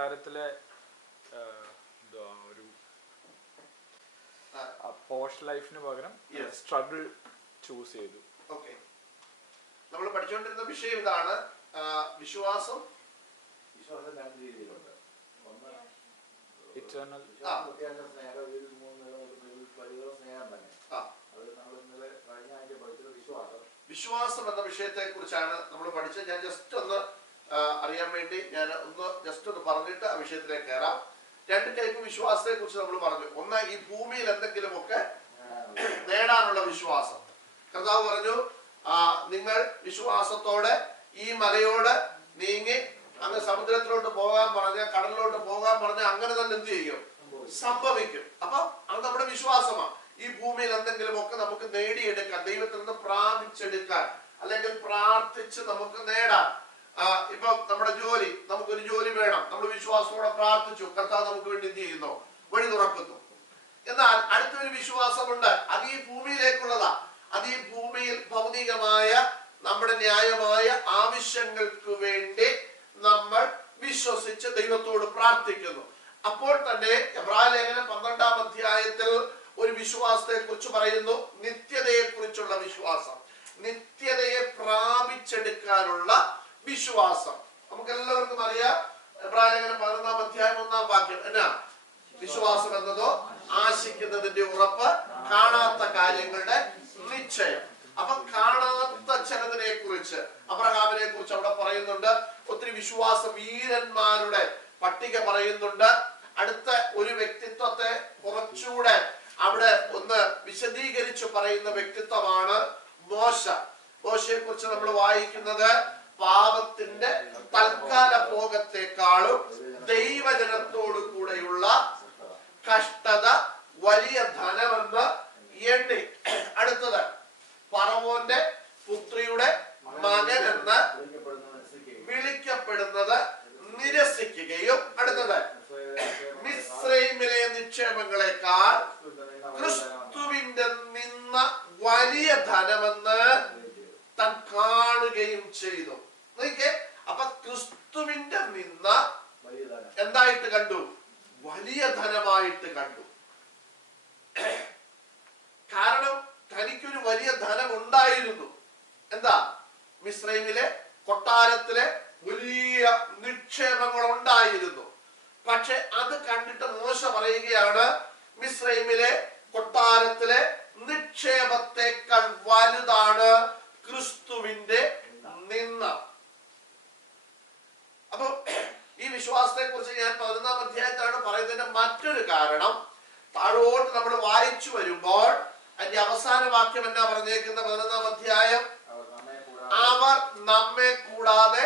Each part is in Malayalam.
കൊട്ടാരത്തിലെ ഒരു പോഷ് ലൈഫിന് പകരം സ്ട്രഗിൾ ചൂസ് ചെയ്തു. ഓക്കെ, നമ്മൾ പഠിച്ചുകൊണ്ടിരുന്ന വിഷയം ഇതാണ്. വിശ്വാസം രണ്ട് രീതിയിലുണ്ട്. ഒന്ന് ഇറ്റേണൽ സ്നേഹം, സ്നേഹം തന്നെ. അത് നമ്മൾ ഇന്നലെ കഴിഞ്ഞ ആഴ്ച പഠിച്ചത് വിശ്വാസം എന്ന വിഷയത്തെ കുറിച്ചാണ് നമ്മൾ പഠിച്ചത്. ഞാൻ ജസ്റ്റ് ഒന്ന് അറിയാൻ വേണ്ടി ഞാൻ ജസ്റ്റ് ഒന്ന് പറഞ്ഞിട്ട് ആ വിഷയത്തിലേക്ക് കയറാം. രണ്ട് ടൈപ്പ് വിശ്വാസത്തെ കുറിച്ച് നമ്മൾ പറഞ്ഞു. ഒന്ന്, ഈ ഭൂമിയിൽ എന്തെങ്കിലുമൊക്കെ നേടാനുള്ള വിശ്വാസം. കർത്താവ് പറഞ്ഞു, നിങ്ങൾ വിശ്വാസത്തോടെ ഈ മലയോട് നീങ്ങി അങ്ങ് സമുദ്രത്തിലോട്ട് പോകാൻ പറഞ്ഞ, കടലിലോട്ട് പോകാൻ പറഞ്ഞ അങ്ങനെ തന്നെ എന്ത് ചെയ്യും? സംഭവിക്കും. അപ്പൊ അത് നമ്മുടെ വിശ്വാസമാണ്. ഈ ഭൂമിയിൽ എന്തെങ്കിലുമൊക്കെ നമുക്ക് നേടിയെടുക്കാൻ, ദൈവത്തിൽ നിന്ന് പ്രാപിച്ചെടുക്കാൻ, അല്ലെങ്കിൽ പ്രാർത്ഥിച്ച് നമുക്ക് നേടാൻ. ഇപ്പൊ നമ്മുടെ ജോലി, നമുക്കൊരു ജോലി വേണം, നമ്മൾ വിശ്വാസത്തോടെ പ്രാർത്ഥിച്ചു, കർത്താവ് നമുക്ക് വേണ്ടി എന്ത് ചെയ്യുന്നു? വഴി തുറക്കുന്നു. എന്നാൽ അടുത്തൊരു വിശ്വാസമുണ്ട്, അത് ഈ ഭൂമിയിലേക്കുള്ളതാ. അത് ഈ ഭൂമിയിൽ ഭൗതികമായ നമ്മുടെ ന്യായമായ ആവശ്യങ്ങൾക്ക് വേണ്ടി നമ്മൾ വിശ്വസിച്ച് ദൈവത്തോട് പ്രാർത്ഥിക്കുന്നു. അപ്പോൾ തന്നെ എബ്രായ ലേഖനം 12-ാം അധ്യായത്തിൽ ഒരു വിശ്വാസത്തെ കുറിച്ച് പറയുന്നു, നിത്യതയെ കുറിച്ചുള്ള വിശ്വാസം, നിത്യതയെ പ്രാപിച്ചെടുക്കാനുള്ള വിശ്വാസം. നമുക്ക് എല്ലാവർക്കും അറിയാം, എബ്രായ ലേഖനം 11-ാം അധ്യായം 1-ാം വാക്യം എന്നാ? വിശ്വാസം എന്നതോ ആശിക്കുന്നതിന്റെ ഉറപ്പ്, കാണാത്ത കാര്യങ്ങളുടെ നിശ്ചയം. അപ്പൊ കാണാത്ത ചിലതിനെ കുറിച്ച്, അബ്രഹാമിനെ കുറിച്ച് അവിടെ പറയുന്നുണ്ട്. ഒത്തിരി വിശ്വാസ വീരന്മാരുടെ പട്ടിക പറയുന്നുണ്ട്. അടുത്ത ഒരു വ്യക്തിത്വത്തെ കുറച്ചുകൂടെ അവിടെ ഒന്ന് വിശദീകരിച്ച് പറയുന്ന വ്യക്തിത്വമാണ് മോശ. മോശയെ കുറിച്ച് നമ്മൾ വായിക്കുന്നത്, പാപത്തിന്റെ തൽക്കാല ഭോഗത്തെക്കാളും ദൈവജനത്തോടു കൂടെയുള്ള കഷ്ടത വലിയ ധനമെന്ന് എണ്ണി. അടുത്തത്, ഫറവോന്റെ പുത്രിയുടെ മകൻ എന്ന് വിളിക്കപ്പെടുന്നത് നിരസിക്കുകയും, അടുത്തത്, മിസ്രൈമിലെ നിക്ഷേപങ്ങളെക്കാൾ ക്രിസ്തുവിന്റെ നിന്ന വലിയ ധനമെന്ന് താൻ കാണുകയും ചെയ്തു. അപ്പൊ ക്രിസ്തുവിന്റെ നിന്ന എന്തായിട്ട് കണ്ടു? വലിയ ധനമായിട്ട് കണ്ടു. കാരണം തനിക്കൊരു വലിയ ധനം ഉണ്ടായിരുന്നു. എന്താ? മിസ്രൈമിലെ കൊട്ടാരത്തിലെ വലിയ നിക്ഷേപങ്ങൾ ഉണ്ടായിരുന്നു. പക്ഷെ അത് കണ്ടിട്ട് മോശ പറയുകയാണ്, മിസ്രൈമിലെ കൊട്ടാരത്തിലെ നിക്ഷേപത്തെക്കാൾ വലുതാണ് ക്രിസ്തുവിന്റെ നിന്ന. അപ്പൊ ഈ വിശ്വാസത്തെ കുറിച്ച് ഞാൻ 11-ാം അധ്യായത്തിലാണ് പറയുന്നതിന്റെ മറ്റൊരു കാരണം, താഴോട്ട് നമ്മൾ വായിച്ചു വരുമ്പോൾ അതിന്റെ അവസാന വാക്യം എന്നാ പറഞ്ഞേക്കുന്ന 11-ാം അധ്യായം? അവർ നമ്മെ കൂടാതെ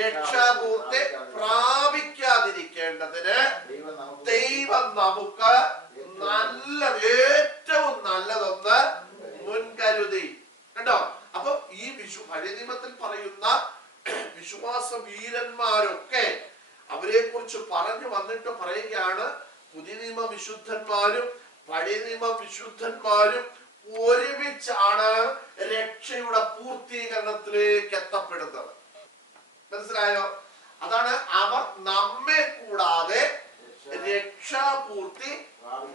രക്ഷാപൂർത്തി പ്രാപിക്കാതിരിക്കേണ്ടതിന് ദൈവം നമുക്ക് ഏറ്റവും നല്ലതൊന്ന് മുൻകരുതി. കണ്ടോ? അപ്പൊ ഈ പഴയ നിയമത്തിൽ പറയുന്ന വിശ്വാസ വീരന്മാരൊക്കെ അവരെ കുറിച്ച് പറഞ്ഞു വന്നിട്ട് പറയുകയാണ്, പുതിയ നിയമ വിശുദ്ധന്മാരും പഴയ നിയമ വിശുദ്ധന്മാരും ഒരുമിച്ചാണ് രക്ഷയുടെ പൂർത്തീകരണത്തിലേക്ക് എത്തപ്പെടുന്നത്. മനസ്സിലായോ? അതാണ് അവർ നമ്മെ കൂടാതെ രക്ഷാപൂർത്തി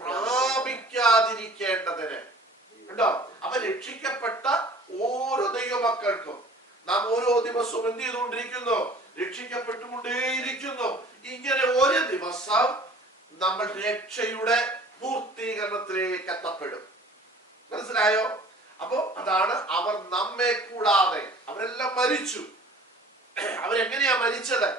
പ്രാപിക്കാതിരിക്കേണ്ടതിന്. കേട്ടോ? അപ്പൊ രക്ഷിക്കപ്പെട്ട ഓരോ ദൈവമക്കൾക്കും നാം ഓരോ ദിവസവും എന്ത് ചെയ്തുകൊണ്ടിരിക്കുന്നു? രക്ഷിക്കപ്പെട്ടുകൊണ്ടേയിരിക്കുന്നു. ഇങ്ങനെ ഒരു ദിവസം നമ്മൾ രക്ഷയുടെ പൂർത്തീകരണത്തിലേക്ക് എത്തപ്പെടും. മനസ്സിലായോ? അപ്പൊ അതാണ് അവർ നമ്മെ കൂടാതെ. അവരെല്ലാം മരിച്ചു. അവരെങ്ങനെയാ മരിച്ചത്?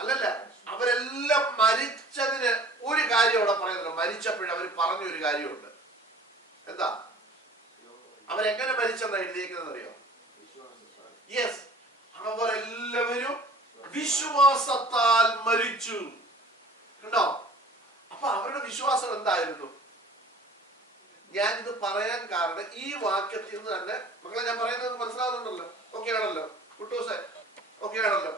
അല്ലല്ല, അവരെല്ലാം മരിച്ചതിന് ഒരു കാര്യം അവിടെ പറയുന്നുണ്ട്. മരിച്ചപ്പോഴും അവർ പറഞ്ഞൊരു കാര്യമുണ്ട്. എന്താ? അവരെങ്ങനെ മരിച്ചെന്നാ എഴുതിയിരിക്കുന്നത് അറിയോ? യെസ്, അവരെല്ലാവരും വിശ്വാസത്താൽ മരിച്ചു. കണ്ടോ? അപ്പൊ അവരുടെ വിശ്വാസം എന്തായിരുന്നു? ഞാനിത് പറയാൻ കാരണം ഈ വാക്യത്തിൽ നിന്ന് തന്നെ, മക്കളെ ഞാൻ പറയുന്നത് മനസ്സിലാകുന്നുണ്ടല്ലോ? ഓക്കെ ആണല്ലോ? കുട്ടൂസെ ഓക്കെ ആണല്ലോ?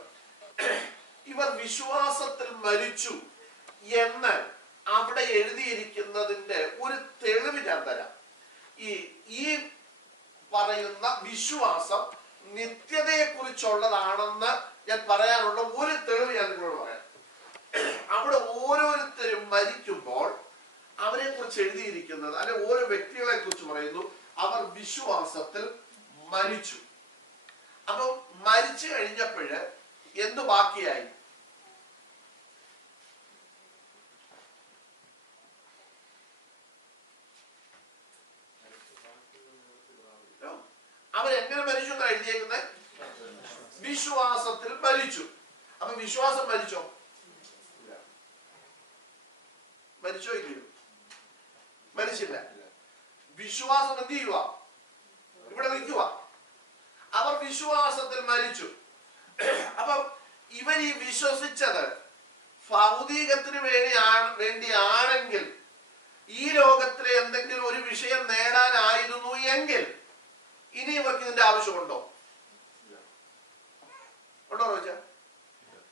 ഇവർ വിശ്വാസത്തിൽ മരിച്ചു എന്ന് അവിടെ എഴുതിയിരിക്കുന്നതിന്റെ ഒരു തെളിവ് ഞാൻ തരാം. ഈ പറയുന്ന വിശ്വാസം നിത്യതയെ കുറിച്ചുള്ളതാണെന്ന് ഞാൻ പറയാനുള്ള ഒരു തെളിവ് ഞാൻ നിങ്ങളോട് പറയാം. അവിടെ ഓരോരുത്തരും മരിക്കുമ്പോൾ അവരെ കുറിച്ച് എഴുതിയിരിക്കുന്നത്, അല്ലെ ഓരോ വ്യക്തികളെ കുറിച്ച് പറയുന്നു, അവർ വിശ്വാസത്തിൽ മരിച്ചു. അപ്പൊ മരിച്ചു കഴിഞ്ഞപ്പോഴ് എന്ത് ബാക്കിയായി? അവരെങ്ങനെ മരിച്ചു എന്നാണ് എഴുതിയേക്കുന്നത്? വിശ്വാസത്തിൽ മരിച്ചു. അപ്പൊ വിശ്വാസം മരിച്ചോ? മരിച്ചോ ഇല്ലയോ? മരിച്ചില്ല. വിശ്വാസം എന്ത് ചെയ്യുക? ഇവിടെ നിൽക്കുക. അവർ വിശ്വാസത്തിൽ മരിച്ചു. അപ്പം ഇവർ ഈ വിശ്വസിച്ചത് ഭൗതികത്തിന് വേണ്ടിയാണെങ്കിൽ, ഈ ലോകത്തിലെ എന്തെങ്കിലും ഒരു വിഷയം നേടാനായിരുന്നു എങ്കിൽ ഇനി ഇവർക്ക് ഇതിന്റെ ആവശ്യമുണ്ടോ? ഉണ്ടോ ചോദിച്ചാ?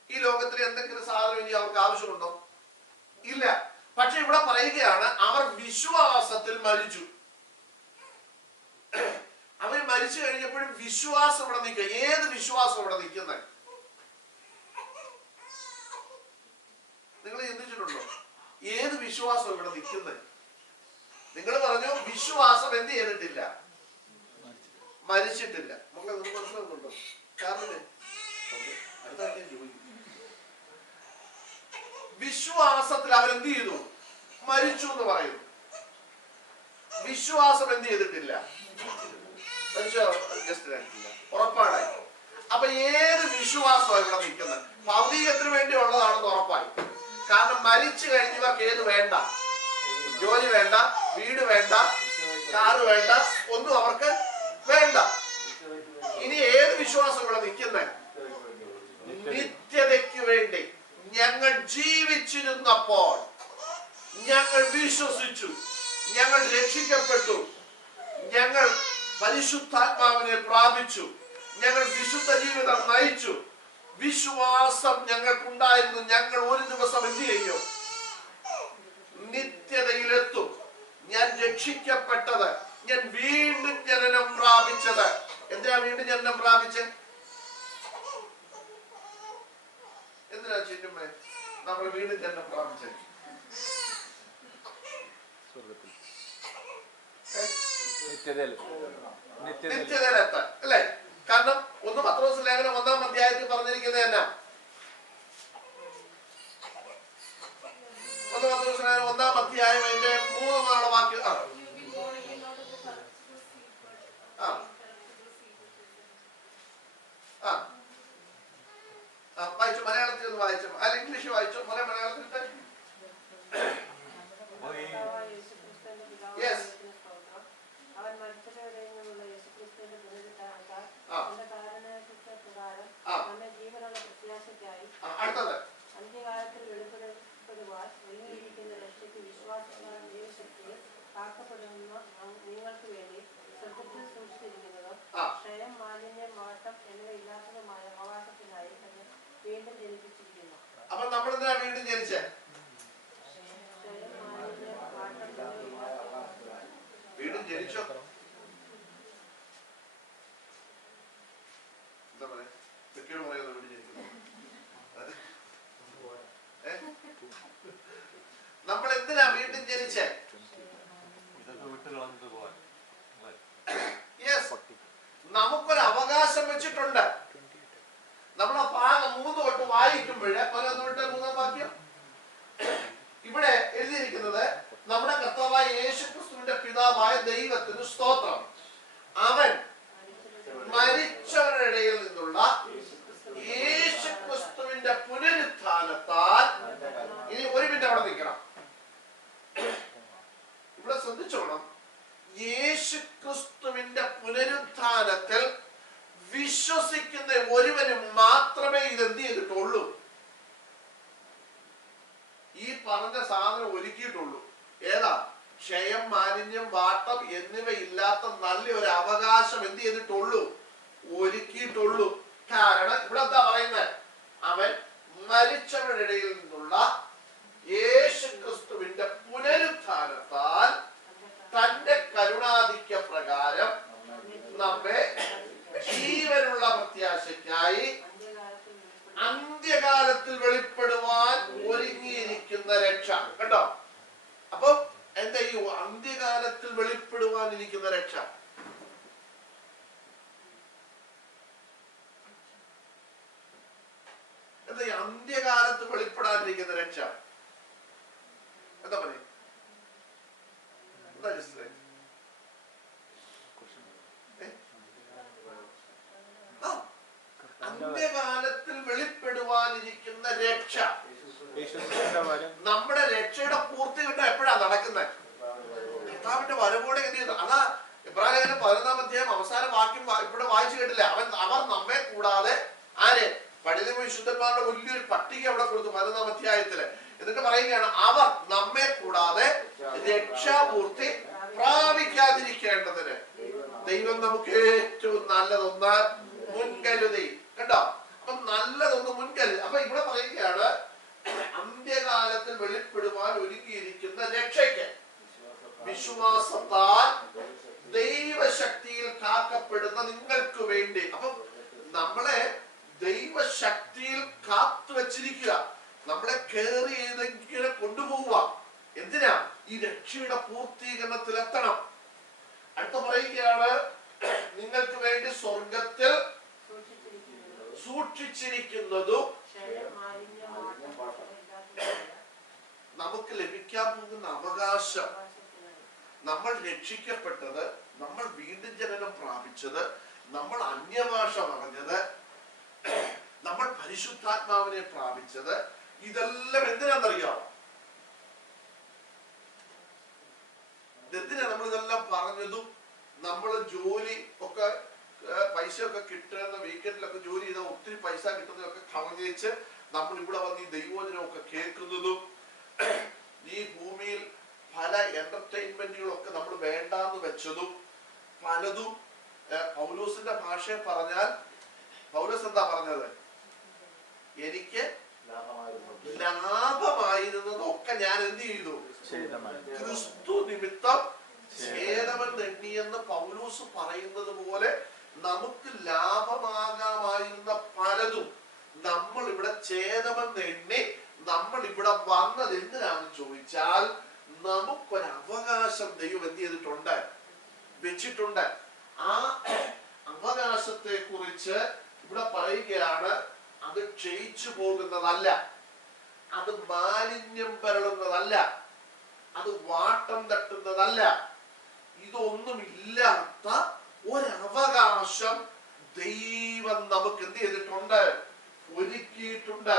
ഈ ലോകത്തിലെ എന്തെങ്കിലും സാധനം ഇനി അവർക്ക് ആവശ്യമുണ്ടോ? ഇല്ല. പക്ഷെ ഇവിടെ പറയുകയാണ് അവർ വിശ്വാസത്തിൽ മരിച്ചു. അവർ മരിച്ചു കഴിഞ്ഞപ്പോഴും വിശ്വാസം ഇവിടെ നിൽക്കുക. ഏത് വിശ്വാസം ഇവിടെ നിൽക്കുന്നത്? നിങ്ങൾ ചിന്തിച്ചിട്ടുണ്ടോ? ഏത് വിശ്വാസം ഇവിടെ നിൽക്കുന്നത്? നിങ്ങൾ പറഞ്ഞു വിശ്വാസം എന്ത് ചെയ്തിട്ടില്ല? മരിച്ചിട്ടില്ല. മക്കളെ നിങ്ങൾ മനസ്സിലാക്കുന്നുണ്ടോ? കാരണം വിശ്വാസത്തിൽ അവരെന്ത് ചെയ്തു? മരിച്ചു എന്ന് പറയുന്നു. വിശ്വാസം എന്ത് ചെയ്തിട്ടില്ല? ഉറപ്പാടായി. അപ്പൊ ഏത് വിശ്വാസമാണ് ഇവിടെ നിൽക്കുന്നത്? ഭൗതികത്തിന് വേണ്ടി ഉള്ളതാണെന്ന് ഉറപ്പായി. കാരണം മരിച്ചു കഴിഞ്ഞവർക്ക് ഏത് വേണ്ട? ജോലി വേണ്ട, വീട് വേണ്ട, കാറ് വേണ്ട, ഒന്നും അവർക്ക് വേണ്ട. ഇനി ഏത് വിശ്വാസം ഇവിടെ നിൽക്കുന്നത്? നിത്യതയ്ക്ക് വേണ്ടി ഞങ്ങൾ ജീവിച്ചിരുന്നപ്പോൾ ഞങ്ങൾ വിശ്വസിച്ചു, ഞങ്ങൾ രക്ഷിക്കപ്പെട്ടു, ഞങ്ങൾ പരിശുദ്ധാത്മാവിനെ പ്രാപിച്ചു, ഞങ്ങൾ വിശുദ്ധ ജീവിതം നയിച്ചു, വിശ്വാസം ഞങ്ങൾക്കുണ്ടായിരുന്നു. ഞങ്ങൾ ഒരു ദിവസം എന്ത് ചെയ്യും? നിത്യതയിലെത്തും. ഞാൻ രക്ഷിക്കപ്പെട്ടത്, ഞാൻ വീണ്ടും ജനനം പ്രാപിച്ചത്. എന്തിനാ വീണ്ടും ജനനം പ്രാപിച്ചത്? എന്തിനാ ചിന്നുമേ നമ്മൾ വീണ്ടും ജനനം പ്രാപിച്ചത്? നിത്യതയിലെത്താൻ അല്ലേ? കാരണം ഒന്ന് പത്രോസ് ലേഖനം 1-ാം അധ്യായത്തിൽ പറഞ്ഞിരിക്കുന്നത് എന്നാ? 1 പത്രോസ് ലേഖനം 1-ാം അധ്യായം അതിന്റെ 3 വാക്യം. വായിച്ചു. മലയാളത്തിൽ ഒന്ന് വായിച്ചു. അല്ല ഇംഗ്ലീഷ് വായിച്ചു. മലയാളത്തിൽ അടുത്തത് അന്ത്യകാലത്തിൽ വെളിപ്പെടുവാൻ ഒരുങ്ങിയിരിക്കുന്ന രക്ഷയ്ക്ക് വിശ്വാസത്താൽ ദൈവശക്തിയെ കാക്കപ്പെടുന്ന നിങ്ങൾക്ക് വേണ്ടി ശ്രദ്ധത്തിൽ സൂക്ഷിച്ചിരിക്കുന്നതും ക്ഷയം, മാലിന്യം, മാട്ടം എന്നിവയില്ലാത്തതുമായ അവകാശത്തിനായി തന്നെ വീണ്ടും ജനിപ്പിച്ചിരിക്കുന്നു. അപ്പൊ നമ്മൾ എന്തിനാ വീണ്ടും ജനിച്ചേ? ക്ഷയം, മാലിന്യം, മാട്ടം എന്നിവയില്ലാത്ത വീണ്ടും ജനിച്ചോ? എന്താ പറയാ? വ്യക്തിയോട് പറയുന്നത് വീണ്ടും ജനിക്കുന്നു. നമ്മൾ എന്തിനാ വീണ്ടും ജനിച്ചേ? നമുക്കൊരു അവകാശം വെച്ചിട്ടുണ്ട്. നമ്മളെ ഭാഗം 3 തൊട്ട് വായിക്കുമ്പോൾ 3-ാം വാക്യം ഇവിടെ എഴുതിയിരിക്കുന്നത്, നമ്മുടെ കർത്താവായ യേശുക്രിസ്തുവിന്റെ പിതാവായ ദൈവത്തിന് സ്തോത്രം, അവൻ മരിച്ചവരുടെ ഇടയിൽ നിന്നുള്ള യേശുക്രിസ്തുവിന്റെ പുനരുത്ഥാനത്താൽ. ഇനി ഒരു മിനിറ്റ് അവിടെ നിൽക്കണം. ഇവിടെ ശ്രദ്ധിച്ചോണം. യേശുക്രിസ്തുവിന്റെ പുനരുത്ഥാനത്തിൽ വിശ്വസിക്കുന്ന ഒരുവന് മാത്രമേ ഇതെന്ത് ചെയ്തിട്ടുള്ളൂ? ഈ പറഞ്ഞ സാധനം ഒരുക്കിയിട്ടുള്ളൂ. ഏതാ? ക്ഷയം, മാലിന്യം, വാട്ടം എന്നിവയില്ലാത്ത നല്ലൊരു അവകാശം എന്ത് ചെയ്തിട്ടുള്ളൂ? ഒരുക്കിയിട്ടുള്ളൂ. കാരണം ഇവിടെ എന്താ പറയുന്നത്? അവൻ മരിച്ചവരുടെ ഇടയിൽ നിന്നുള്ള യേശുക്രിസ്തുവിന്റെ പുനരുത്ഥാനത്താൽ തന്റെ കരുണാധിക്യ പ്രകാരം നമ്മെ ജീവനുള്ള പ്രത്യാശയ്ക്കായി എന്താ ഈ അന്ത്യകാലത്ത് വെളിപ്പെടാതിരിക്കുന്ന രക്ഷ? എന്താ പറയും? എന്താ സിസ്റ്ററെ? അന്ത്യകാലത്തിൽ വെളിപ്പെടുവാനിരിക്കുന്ന രക്ഷ. നമ്മുടെ രക്ഷയുടെ പൂർത്തി കിട്ടാൻ എപ്പോഴാ നടക്കുന്നത്? കർത്താവിന്റെ വരവോടെ എന്ത് ചെയ്യുന്നു? അതാ എബ്രായലേഖനം 11-ാം അധ്യായം അവസാന വാക്യം ഇവിടെ വായിച്ചു കേട്ടില്ല. അവർ നമ്മെ കൂടാതെ ആര്? പഴയ വിശുദ്ധന്മാരുടെ വലിയൊരു പട്ടിക അവിടെ കൊടുത്തു 11-ാം അധ്യായത്തില്. എന്നിട്ട് പറയുകയാണ്, അവർ നമ്മെ കൂടാതെ രക്ഷാപൂർത്തി പ്രാപിക്കാതിരിക്കേണ്ടതിന് ദൈവം നമുക്ക് ഏറ്റവും നല്ലതൊന്ന് മുൻകരുതി. കണ്ടോ? അപ്പൊ നല്ലതൊന്ന് മുൻകരുതി. അപ്പൊ ഇവിടെ പറയുകയാണ്, അന്ത്യകാലത്തിൽ വെളിപ്പെടുവാൻ ഒരുക്കിയിരിക്കുന്ന രക്ഷയ്ക്ക് വിശ്വാസത്താൽ ദൈവശക്തിയിൽ കാക്കപ്പെടുന്ന നിങ്ങൾക്ക് വേണ്ടി. അപ്പൊ നമ്മളെ ദൈവശക്തിയിൽ കാത്തു വച്ചിരിക്കുക, നമ്മളെ കയറി ഏതെങ്കിലും കൊണ്ടുപോവുക. എന്തിനാ? ഈ രക്ഷയുടെ പൂർത്തീകരണത്തിൽ എത്തണം. അടുത്ത പറയുകയാണ്, നിങ്ങൾക്ക് വേണ്ടി സ്വർഗത്തിൽ സൂക്ഷിച്ചിരിക്കുന്നതും നമുക്ക് ലഭിക്കാൻ പോകുന്ന അവകാശം. നമ്മൾ രക്ഷിക്കപ്പെട്ടത്, നമ്മൾ വീണ്ടും ജനനം പ്രാപിച്ചത്, നമ്മൾ അന്യഭാഷ പറഞ്ഞത്, നമ്മൾ പരിശുദ്ധാത്മാവിനെ പ്രാപിച്ചത്, ഇതെല്ലാം എന്തിനാണെന്നറിയാമോ? എന്തിനാ നമ്മൾ ഇതെല്ലാം പറഞ്ഞതും? നമ്മൾ ജോലി ഒക്കെ പൈസ ഒക്കെ കിട്ടുന്ന വീക്കെൻഡിലൊക്കെ ജോലി ചെയ്താൽ ഒത്തിരി പൈസ കിട്ടുന്നതൊക്കെ കളഞ്ഞേച്ച് നമ്മൾ ഇവിടെ വന്ന് ഈ ദൈവവചനമൊക്കെ കേൾക്കുന്നതും, ഈ ഭൂമിയിൽ പല എന്റർടൈൻമെന്റുകളൊക്കെ നമ്മൾ വേണ്ടാന്ന് വെച്ചതും പലതും. പൗലോസിന്റെ ഭാഷയെ പറഞ്ഞാൽ, പൗലോസ് എന്താ പറഞ്ഞത്? എനിക്ക് ലാഭമായിരുന്നതൊക്കെ ഞാൻ എന്ത് ചെയ്തു? ക്രിസ്തു നിമിത്തം ഛേദമെന്ന് എണ്ണിയെന്ന് പൗലോസ് പറയുന്നത് പോലെ നമുക്ക് ലാഭമാകാമായിരുന്ന പലതും നമ്മൾ ഇവിടെ ഛേദമെന്ന് എണ്ണി നമ്മൾ ഇവിടെ വന്നത് എന്തിനാണെന്ന് ചോദിച്ചാൽ, നമുക്കൊരു അവകാശം ദൈവം എന്ത് ചെയ്തിട്ടുണ്ട്? വെച്ചിട്ടുണ്ട്. ആ അവകാശത്തെ കുറിച്ച് ഇവിടെ പറയുകയാണ്, അത് ക്ഷയിച്ചു പോകുന്നതല്ല, അത് മാലിന്യം പരളുന്നതല്ല, അത് വാട്ടം തട്ടുന്നതല്ല. ഇതൊന്നുമില്ലാത്ത ഒരവകാശം ദൈവം നമുക്ക് എന്ത് ചെയ്തിട്ടുണ്ട്? ഒരുക്കിയിട്ടുണ്ട്.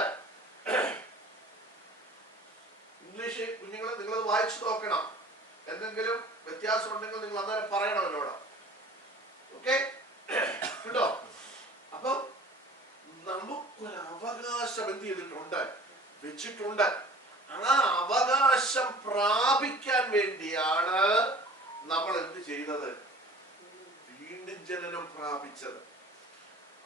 ഇംഗ്ലീഷ് കുഞ്ഞുങ്ങളെ നിങ്ങളത് വായിച്ചു നോക്കണം. എന്തെങ്കിലും വ്യത്യാസം ഉണ്ടെങ്കിൽ നിങ്ങൾ അന്നേരം പറയണം എന്നോട്. ഓക്കെ? കേട്ടോ? അപ്പം നമുക്കൊരു അവകാശം എന്ത് ചെയ്തിട്ടുണ്ട്? വെച്ചിട്ടുണ്ട്. ആ അവകാശം പ്രാപിക്കാൻ വേണ്ടിയാണ് നമ്മൾ എന്ത് ചെയ്തത്? വീണ്ടും ജനനം പ്രാപിച്ചത്.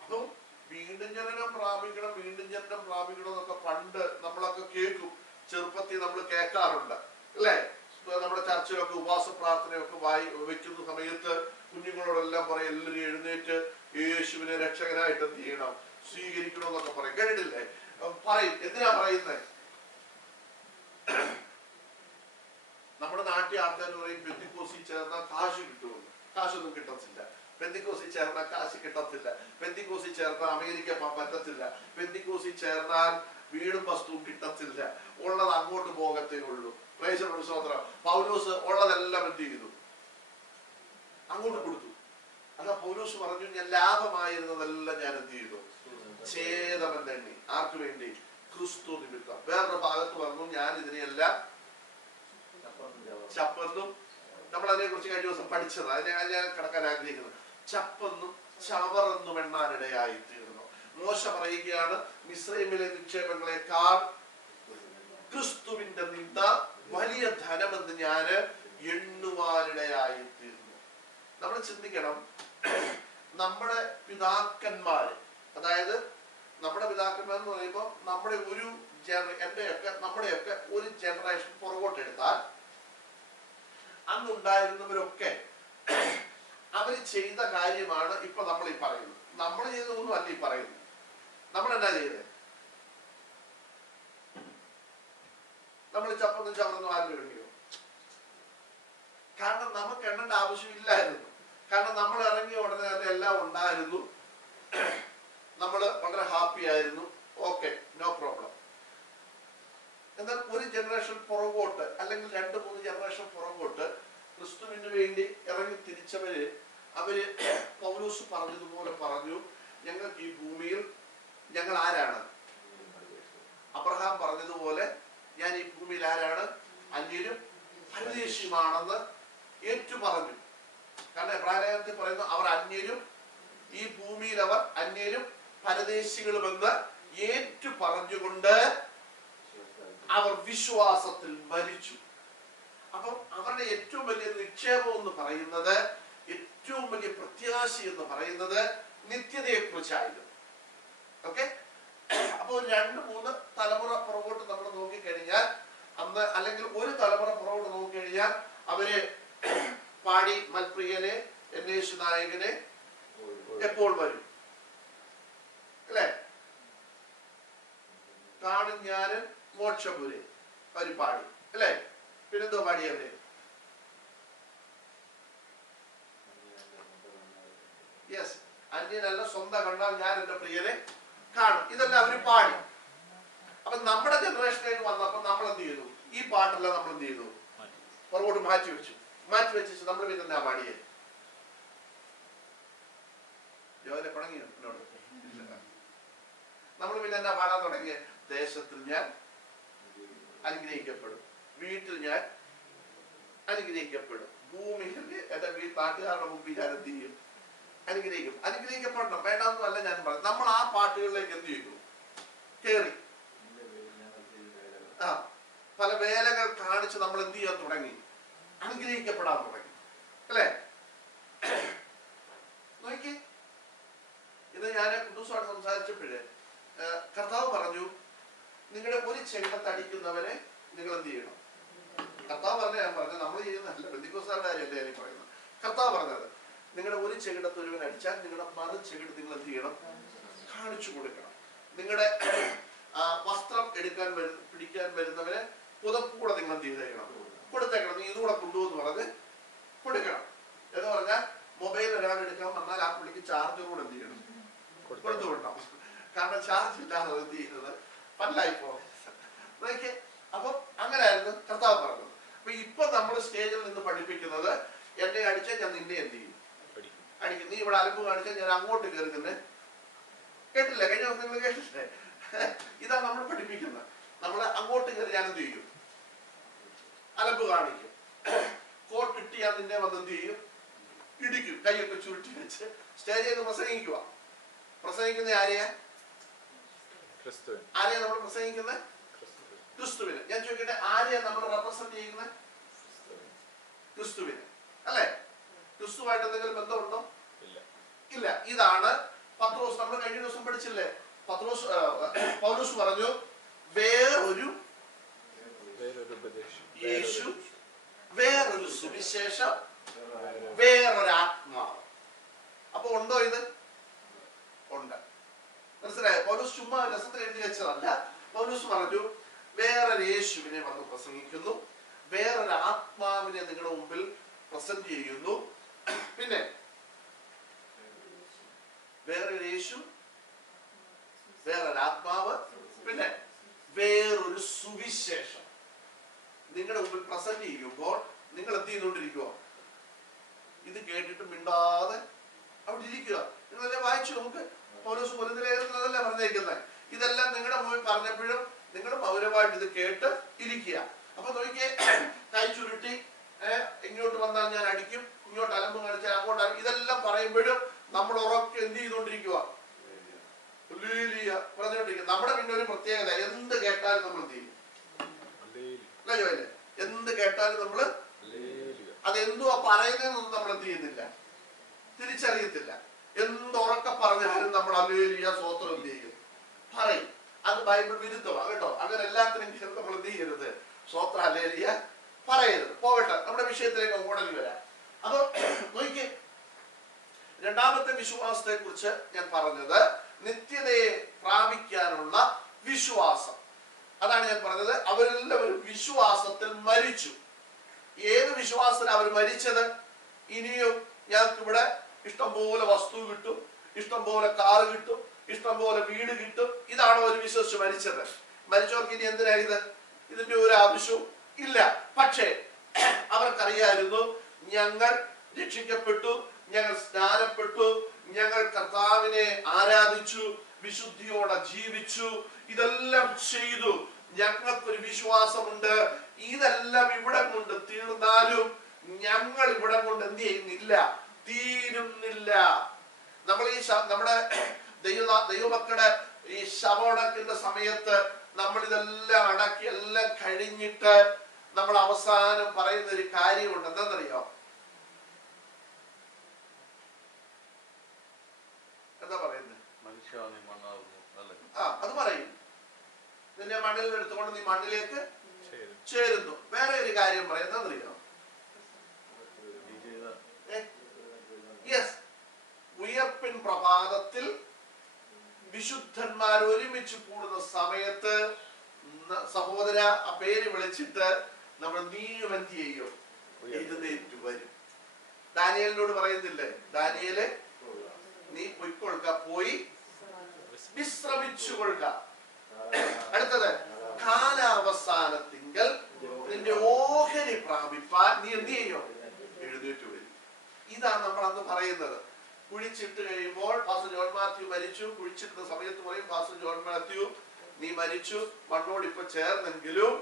അപ്പം വീണ്ടും ജനനം പ്രാപിക്കണം, വീണ്ടും ജനനം പ്രാപിക്കണം എന്നൊക്കെ പണ്ട് നമ്മളൊക്കെ കേൾക്കും. ചെറുപ്പത്തിൽ നമ്മൾ കേൾക്കാറുണ്ട്, അല്ലേ? നമ്മുടെ ചർച്ചയിലൊക്കെ ഉപവാസ പ്രാർത്ഥനയൊക്കെ വെക്കുന്ന സമയത്ത് കുഞ്ഞുങ്ങളോടെല്ലാം പറയും, എല്ലാവരും എഴുന്നേറ്റ് യേശുവിനെ രക്ഷകനായിട്ട് എന്ത് ചെയ്യണം? സ്വീകരിക്കണം എന്നൊക്കെ പറയും. കേട്ടിട്ടില്ലേ? പറയും. എന്തിനാ പറയുന്നത്? നമ്മുടെ നാട്ടിൽ ആൾക്കാർ പറയും, പെന്തിക്കോസിൽ ചേർന്നാൽ കാശ് കിട്ടുമെന്ന്. കാശൊന്നും കിട്ടത്തില്ല. പെന്തിക്കോസിൽ ചേർന്നാൽ കാശ് കിട്ടത്തില്ല. പെന്തിക്കോസിൽ ചേർന്നാൽ അമേരിക്ക പറ്റത്തില്ല. പെന്തിക്കോസിൽ ചേർന്നാൽ വീടും വസ്തുവും കിട്ടത്തില്ല. ഉള്ളത് അങ്ങോട്ട് പോകത്തേ ഉള്ളൂ. പ്രേക്ഷകർ പൗലോസ് ഉള്ളതെല്ലാം എന്ത് ചെയ്തു? അങ്ങോട്ട് കൊടുത്തു. അതാ പൗലോസ് പറഞ്ഞു, ഞാൻ ലാഭമായിരുന്നതെല്ലാം ഞാൻ എന്ത് ചെയ്തു? ഛേദമെന്നെണ്ണി. ആർക്ക് വേണ്ടി? ക്രിസ്തു നിമിത്തം. വേറൊരു ഭാഗത്ത് പറഞ്ഞു, ഞാൻ ഇതിനെയെല്ലാം ചപ്പെന്നും, നമ്മൾ അതിനെ കുറിച്ച് കഴിഞ്ഞ ദിവസം പഠിച്ചത്, അതിനെ ഞാൻ കിടക്കാൻ ആഗ്രഹിക്കുന്നത്, ചപ്പെന്നും ചവറെന്നും എണ്ണാനിടയായി തീർന്നു. മോശ പറയുകയാണ്, മിസ്രൈമിലെ നിക്ഷേപങ്ങളെക്കാൾ ക്രിസ്തുവിന്റെ നിന്ദ വലിയ ധനമെന്ന് ഞാൻ എണ്ണുവാനിടയായി തീർന്നു. നമ്മൾ ചിന്തിക്കണം, നമ്മുടെ പിതാക്കന്മാര്, അതായത് നമ്മുടെ പിതാക്കന്മാർ എന്ന് പറയുമ്പോൾ നമ്മുടെ ഒരു നമ്മുടെയൊക്കെ ഒരു ജനറേഷൻ പുറകോട്ട് എടുത്താൽ അന്നുണ്ടായിരുന്നവരൊക്കെ അവര് ചെയ്ത കാര്യമാണ് ഇപ്പൊ നമ്മൾ ഈ പറയുന്നത്. നമ്മൾ ചെയ്തതൊന്നും അല്ല ഈ പറയുന്നത്. നമ്മൾ എന്നാ ചെയ്തത്? നമ്മൾ ചപ്പൊന്നും ചവറൊന്നും ആരും ഇറങ്ങിയോ? കാരണം നമുക്ക് എണ്ണേണ്ട ആവശ്യമില്ലായിരുന്നു. കാരണം നമ്മൾ ഇറങ്ങിയ ഉടനെ തന്നെ എല്ലാം ഉണ്ടായിരുന്നു. നമ്മൾ വളരെ ഹാപ്പി ആയിരുന്നു. Okay, no problem. എന്നാൽ ഒരു ജനറേഷൻ പുറകോട്ട് അല്ലെങ്കിൽ 2-3 ജനറേഷൻ പുറകോട്ട് ക്രിസ്തുവിന് വേണ്ടി ഇറങ്ങി തിരിച്ചവര് പൗലോസ് പറഞ്ഞതുപോലെ പറഞ്ഞു, ഞങ്ങൾക്ക് ഈ ഭൂമിയിൽ ഞങ്ങൾ ആരാണ്? അബ്രഹാം പറഞ്ഞതുപോലെ ഞാൻ ഈ ഭൂമിയിൽ ആരാണ്? അന്യരും പരദേശിയുമാണെന്ന് ഏറ്റു പറഞ്ഞു. കാരണം എബ്രായലേഖനത്തിൽ പറയുന്നു, അവർ അന്യരും, ഈ ഭൂമിയിൽ അവർ അന്യരും പരദേശികളുമെന്ന് ഏറ്റു പറഞ്ഞുകൊണ്ട് അവർ വിശ്വാസത്തിൽ മരിച്ചു. അപ്പം അവരുടെ ഏറ്റവും വലിയ നിക്ഷേപം എന്ന് പറയുന്നത്, ഏറ്റവും വലിയ പ്രത്യാശ എന്ന് പറയുന്നത് നിത്യതയെ കുറിച്ചായിരുന്നു. ഓക്കെ, അപ്പോൾ 2-3 തലമുറ പുറകോട്ട് നമ്മൾ നോക്കിക്കഴിഞ്ഞാൽ, അന്ന് അല്ലെങ്കിൽ ഒരു തലമുറ പുറകോട്ട് നോക്കിക്കഴിഞ്ഞാൽ അവര് പാടി മൽപ്രിയനെ എന്നേശു നായകനെ എപ്പോൾ വരും അല്ലെ, കാണും ഞാനും മോക്ഷപുരെ അവര് പാടി അല്ലെ. പിന്നെന്തോ പാടിയവര്? യെസ്, അന്യനല്ല സ്വന്തം കണ്ടാൽ ഞാൻ എന്റെ പ്രിയനെ കാണും. ഇതെല്ലാം അവര് പാടി. അപ്പൊ നമ്മുടെ ജനറേഷനിലേക്ക് വന്നപ്പോ നമ്മൾ എന്ത് ചെയ്തു? ഈ പാട്ടെല്ലാം നമ്മൾ എന്ത് ചെയ്തു? പുറകോട്ട് മാറ്റി വെച്ചു നമ്മൾ പിന്നെ എന്നാ പാടിയേ? ജോലി തുടങ്ങി എന്നോട്. നമ്മൾ പിന്നെ എന്നാ പാടാൻ തുടങ്ങിയ? ദേശത്തിൽ ഞാൻ അനുഗ്രഹിക്കപ്പെടും, വീട്ടിൽ ഞാൻ അനുഗ്രഹിക്കപ്പെടും, ഭൂമിയിൽ എന്റെ നാട്ടുകാരുടെ മുമ്പിൽ ഞാൻ എന്ത് ചെയ്യും? അനുഗ്രഹിക്കും. അനുഗ്രഹിക്കപ്പെടണം, വേണ്ടാന്നും അല്ല ഞാൻ പറഞ്ഞു. നമ്മൾ ആ പാട്ടുകളിലേക്ക് എന്ത് ചെയ്തു? കേറി പല വേലകൾ കാണിച്ച് നമ്മൾ എന്ത് ചെയ്യാൻ തുടങ്ങി? അനുഗ്രഹിക്കപ്പെടാൻ തുടങ്ങി അല്ലെ. നോക്കി, ഇത് ഞാൻ കുട്ടൂസുമായിട്ട് സംസാരിച്ചപ്പോഴേ കർത്താവ് പറഞ്ഞു, നിങ്ങളുടെ ഒരു ചെകിടത്ത് അടിക്കുന്നവനെ നിങ്ങൾ എന്ത് ചെയ്യണം? കർത്താവ് പറഞ്ഞ ഞാൻ പറഞ്ഞു, നമ്മൾ ചെയ്യുന്നതല്ല, ബന്ധുക്കോസുകാരുടെ കാര്യമല്ലേ ഞാൻ പറയുന്നത്. കർത്താവ് പറഞ്ഞത്, നിങ്ങളുടെ ഒരു ചെകിടത്ത് ഒരുവൻ അടിച്ചാൽ നിങ്ങളുടെ മറു ചെകിടത്ത് നിങ്ങൾ എന്ത് ചെയ്യണം? കാണിച്ചു കൊടുക്കണം. നിങ്ങളുടെ വസ്ത്രം എടുക്കാൻ പിടിക്കാൻ വരുന്നവരെ പുതപ്പൂടെ നിങ്ങൾ എന്ത് ചെയ്തേക്കണം? കൊടുത്തേക്കണം. നീ ഇതുകൂടെ കൊണ്ടുപോകുന്നു പറഞ്ഞ് കൊടുക്കണം. എന്ന് പറഞ്ഞാൽ മൊബൈൽ ഒരാൾ എടുക്കാൻ വന്നാൽ ആ പുള്ളിക്ക് ചാർജർ കൂടെ എന്ത് ചെയ്യണം? കൊടുത്തു വിടണം. കാരണം ചാർജ് ഇല്ലാതെ എന്ത് ചെയ്യുന്നത് പല്ലായി പോകും. അപ്പൊ അങ്ങനെയായിരുന്നു കർത്താവ് പറഞ്ഞത്. അപ്പൊ ഇപ്പൊ നമ്മൾ സ്റ്റേജിൽ നിന്ന് പഠിപ്പിക്കുന്നത്, എന്നെ അടിച്ചാൽ ഞാൻ നിന്നെ എന്ത് ചെയ്യും? അടിക്കും. നീ ഇവിടെ അലമ്പ് കാണിച്ചാൽ ഞാൻ അങ്ങോട്ട് കയറി നിന്നെ. കേട്ടില്ല? കഴിഞ്ഞ ദിവസം നിങ്ങൾ കേട്ടില്ലേ? ഇതാ നമ്മൾ പഠിപ്പിക്കുന്നത്. നമ്മൾ അങ്ങോട്ട് കയറി ഞാൻ എന്ത് ചെയ്യും? അലമ്പ് കാണിക്കും. കോട്ടിട്ട് ഞാൻ നിന്നെ വന്ന് എന്ത് ചെയ്യും? ഇടിക്കും. കൈയൊക്കെ ചുരുട്ടി വെച്ച് സ്റ്റേജിൽ നിന്ന് പ്രസംഗിക്കുക. പ്രസംഗിക്കുന്ന ആരെയാ? ആരെയാ നമ്മൾ പ്രസംഗിക്കുന്നത്? ക്രിസ്തുവിനെ. ഞാൻ ചോദിക്കട്ടെ, ആരെയാ നമ്മൾ റെപ്രസെന്റ് ചെയ്യുന്നത്? ക്രിസ്തുവിനെ അല്ലെ. ക്രിസ്തുവായിട്ട് എന്തെങ്കിലും ബന്ധമുണ്ടോ? ഇല്ല. ഇതാണ് പത്രോസ്. നമ്മൾ കഴിഞ്ഞ ദിവസം പഠിച്ചില്ലേ? പൗലോസ് പറഞ്ഞു, വേറൊരു യേശു, വേറൊരു സുവിശേഷം, വേറൊരു ആത്മാവ്. അപ്പൊ ഉണ്ടോ ഇത്? ഉണ്ട്. മനസ്സിലായോ? പൗലോസ് ചുമ്മാ രസത്തിൽ എഴുതി വെച്ചതല്ല. പൗലോസ് പറഞ്ഞു, വേറൊരു യേശുവിനെ വന്ന് പ്രസംഗിക്കുന്നു, വേറൊരു ആത്മാവിനെ നിങ്ങളുടെ മുമ്പിൽ പ്രസന്റ് ചെയ്യുന്നു. പിന്നെ വേറൊരു യേശു, വേറൊരു ആത്മാവ്, പിന്നെ വേറൊരു സുവിശേഷം നിങ്ങളുടെ മുമ്പിൽ പ്രസന്റ് ചെയ്യുമ്പോൾ നിങ്ങൾ എന്ത് ചെയ്തുകൊണ്ടിരിക്കുക? ഇത് കേട്ടിട്ട് മിണ്ടാതെ അവിടെ ഇരിക്കുക. നിങ്ങളെല്ലാം വായിച്ചു. നമുക്ക് പൗലോസ് കൊരിന്ത്യലേഖനത്തിലല്ല പറഞ്ഞേക്കുന്നത്. ഇതെല്ലാം നിങ്ങളുടെ മുമ്പിൽ പറഞ്ഞപ്പോഴും നിങ്ങൾ മൗനമായിട്ട് ഇത് കേട്ട് ഇരിക്കുക. അപ്പൊ നോക്കിയേ, കൈ ചുരുട്ടി ഇങ്ങോട്ട് വന്നാൽ ഞാൻ അടിക്കും, ഇങ്ങോട്ട് അലമ്പ് കാണിച്ചാൽ അങ്ങോട്ട്, ഇതെല്ലാം പറയുമ്പോഴും നമ്മൾ ഉറക്കെ എന്ത് ചെയ്തോണ്ടിരിക്കുക? പറഞ്ഞുകൊണ്ടിരിക്കുക. നമ്മുടെ പിന്നെ ഒരു പ്രത്യേകത, എന്ത് കേട്ടാലും നമ്മൾ എന്ത് ചെയ്യും? അല്ലേ? എന്ത് കേട്ടാലും നമ്മള് അതെന്തുവാ പറയുന്നതെന്നൊന്നും നമ്മൾ എന്ത് ചെയ്യുന്നില്ല, തിരിച്ചറിയത്തില്ല. എന്തുറക്കെ പറഞ്ഞാലും നമ്മൾ ഹല്ലേലൂയ സ്തോത്രം എന്ത് ചെയ്യും? പറയും. അത് ബൈബിൾ വിരുദ്ധമാണ് കേട്ടോ. അങ്ങനെ എല്ലാത്തിനും നമ്മൾ എന്ത് ചെയ്യരുത്? സ്തോത്രം ഹല്ലേലൂയ പറയരുത്. പോകട്ടെ, നമ്മുടെ വിഷയത്തിലേക്ക് ഓടലി വരാം. അപ്പൊ നോക്കിയേ, രണ്ടാമത്തെ വിശ്വാസത്തെ കുറിച്ച് ഞാൻ പറഞ്ഞത് നിത്യതയെ പ്രാപിക്കാനുള്ള വിശ്വാസം. അതാണ് ഞാൻ പറഞ്ഞത്. അവരെല്ലാവരും വിശ്വാസത്തിൽ മരിച്ചു. ഏത് വിശ്വാസത്തിൽ അവർ മരിച്ചത്? ഇനിയും ഞങ്ങൾക്ക് ഇവിടെ ഇഷ്ടംപോലെ വസ്തു കിട്ടും, ഇഷ്ടംപോലെ കാറ് കിട്ടും, ഇഷ്ടംപോലെ വീട് കിട്ടും, ഇത് എന്നിട്ടാണോ അവർ വിശ്വസിച്ച് മരിച്ചത്? മരിച്ചവർക്ക് ഇനി എന്തിനാ ഇതിന്റെ ഒരു ആവശ്യവും ഇല്ല. പക്ഷേ അവർക്കറിയായിരുന്നു, ഞങ്ങൾ രക്ഷിക്കപ്പെട്ടു, ഞങ്ങൾ സ്നാനപ്പെട്ടു, ഞങ്ങൾ കർത്താവിനെ ആരാധിച്ചു, വിശുദ്ധിയോടെ ജീവിച്ചു, ഇതെല്ലാം ചെയ്തു, ഞങ്ങൾക്കൊരു വിശ്വാസമുണ്ട്. ഇതെല്ലാം ഇവിടെ കൊണ്ട് തീർന്നാലും ഞങ്ങൾ ഇവിടെ കൊണ്ട് എന്ത് ചെയ്യുന്നില്ല, തീരുന്നില്ല. നമ്മൾ ഈ നമ്മുടെ ദൈവമക്കളുടെ ഈ ശവമടക്കിന്റെ സമയത്ത് നമ്മൾ ഇതെല്ലാം അടക്കി എല്ലാം കഴിഞ്ഞിട്ട് നമ്മൾ അവസാനം പറയുന്ന ഒരു കാര്യമുണ്ട്. എന്താണെന്നറിയോ? എന്താ പറയുന്നത്? അത് പറയും, നിന്നെ മണ്ണിൽ എടുത്തുകൊണ്ട് നീ മണ്ണിലേക്ക് ചേരുന്നു. വേറെ ഒരു കാര്യം പറയാം, എന്താണെന്നറിയോ? യെസ്, ഉയർപ്പിൻ പ്രഭാതത്തിൽ വിശുദ്ധന്മാർ ഒരുമിച്ച് കൂടുന്ന സമയത്ത് സഹോദര ആ പേര് വിളിച്ചിട്ട് നമ്മൾ നീയും എന്ത് ചെയ്യും? എഴുന്നേറ്റ് വരും. ദാനിയേലിനോട് പറയുന്നില്ലേ, ദാനിയേലെ നീ പൊയ്ക്കൊള്ളുക, പോയി വിശ്രമിച്ചു കൊള്ളുക. അടുത്തത്, കാലാവസാനത്തിങ്കൽ നിന്റെ ഓഹരി പ്രാപിപ്പാൻ നീ എന്ത് ചെയ്യും? എഴുന്നേറ്റ് വരും. ഇതാണ് നമ്മൾ അന്ന് പറയുന്നത്. കുഴിച്ചിട്ട് കഴിയുമ്പോൾ പാസ്റ്റർ ജോൺ മാത്യു മരിച്ചു, കുഴിച്ചിട്ടുന്ന സമയത്ത് പറയും, പാസ്റ്റർ ജോൺ മാത്യു നീ മരിച്ചു, മണ്ണോട് ഇപ്പൊ ചേർന്നെങ്കിലും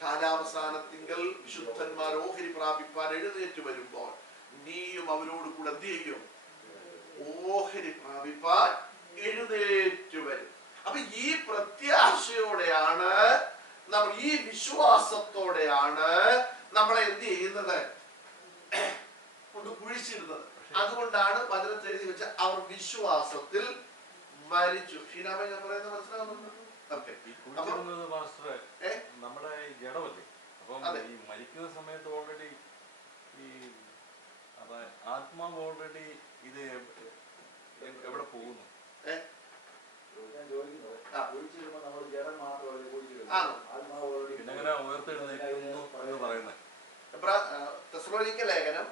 കാലാവസാനത്തിങ്കൽ വിശുദ്ധന്മാർ ഓഹരി പ്രാപിപ്പാൻ എഴുന്നേറ്റ് വരുമ്പോൾ നീയും അവരോട് കൂടെ എന്ത് ചെയ്യും? ഓഹരി പ്രാപിപ്പാൻ എഴുന്നേറ്റ് വരും. അപ്പൊ ഈ പ്രത്യാശയോടെയാണ് നമ്മൾ, ഈ വിശ്വാസത്തോടെയാണ് നമ്മളെ എന്ത് ചെയ്യുന്നത്? കൊണ്ട് കുഴിച്ചിരുന്നത്. അതുകൊണ്ടാണ് വചനത്തിൽ എഴുതി വെച്ച അവർ വിശ്വാസത്തിൽ മരിച്ചു. ഷീനാമ ഞാൻ പറയുന്നത് മനസ്സിലാവുന്നുണ്ട്? നമ്മുടെ ജഡമല്ലേ, അപ്പം ഈ മരിക്കുന്ന സമയത്ത് ഓൾറെഡി ഈ ആത്മാവ് ഓൾറെഡി ഇത് എവിടെ പോകുന്നു? പിന്നെങ്ങനെ ഉയർത്തെഴുന്നേൽക്കുന്നു എന്ന് പറയുന്നത്? തെസ്സലോനിക്ക ലേഖനം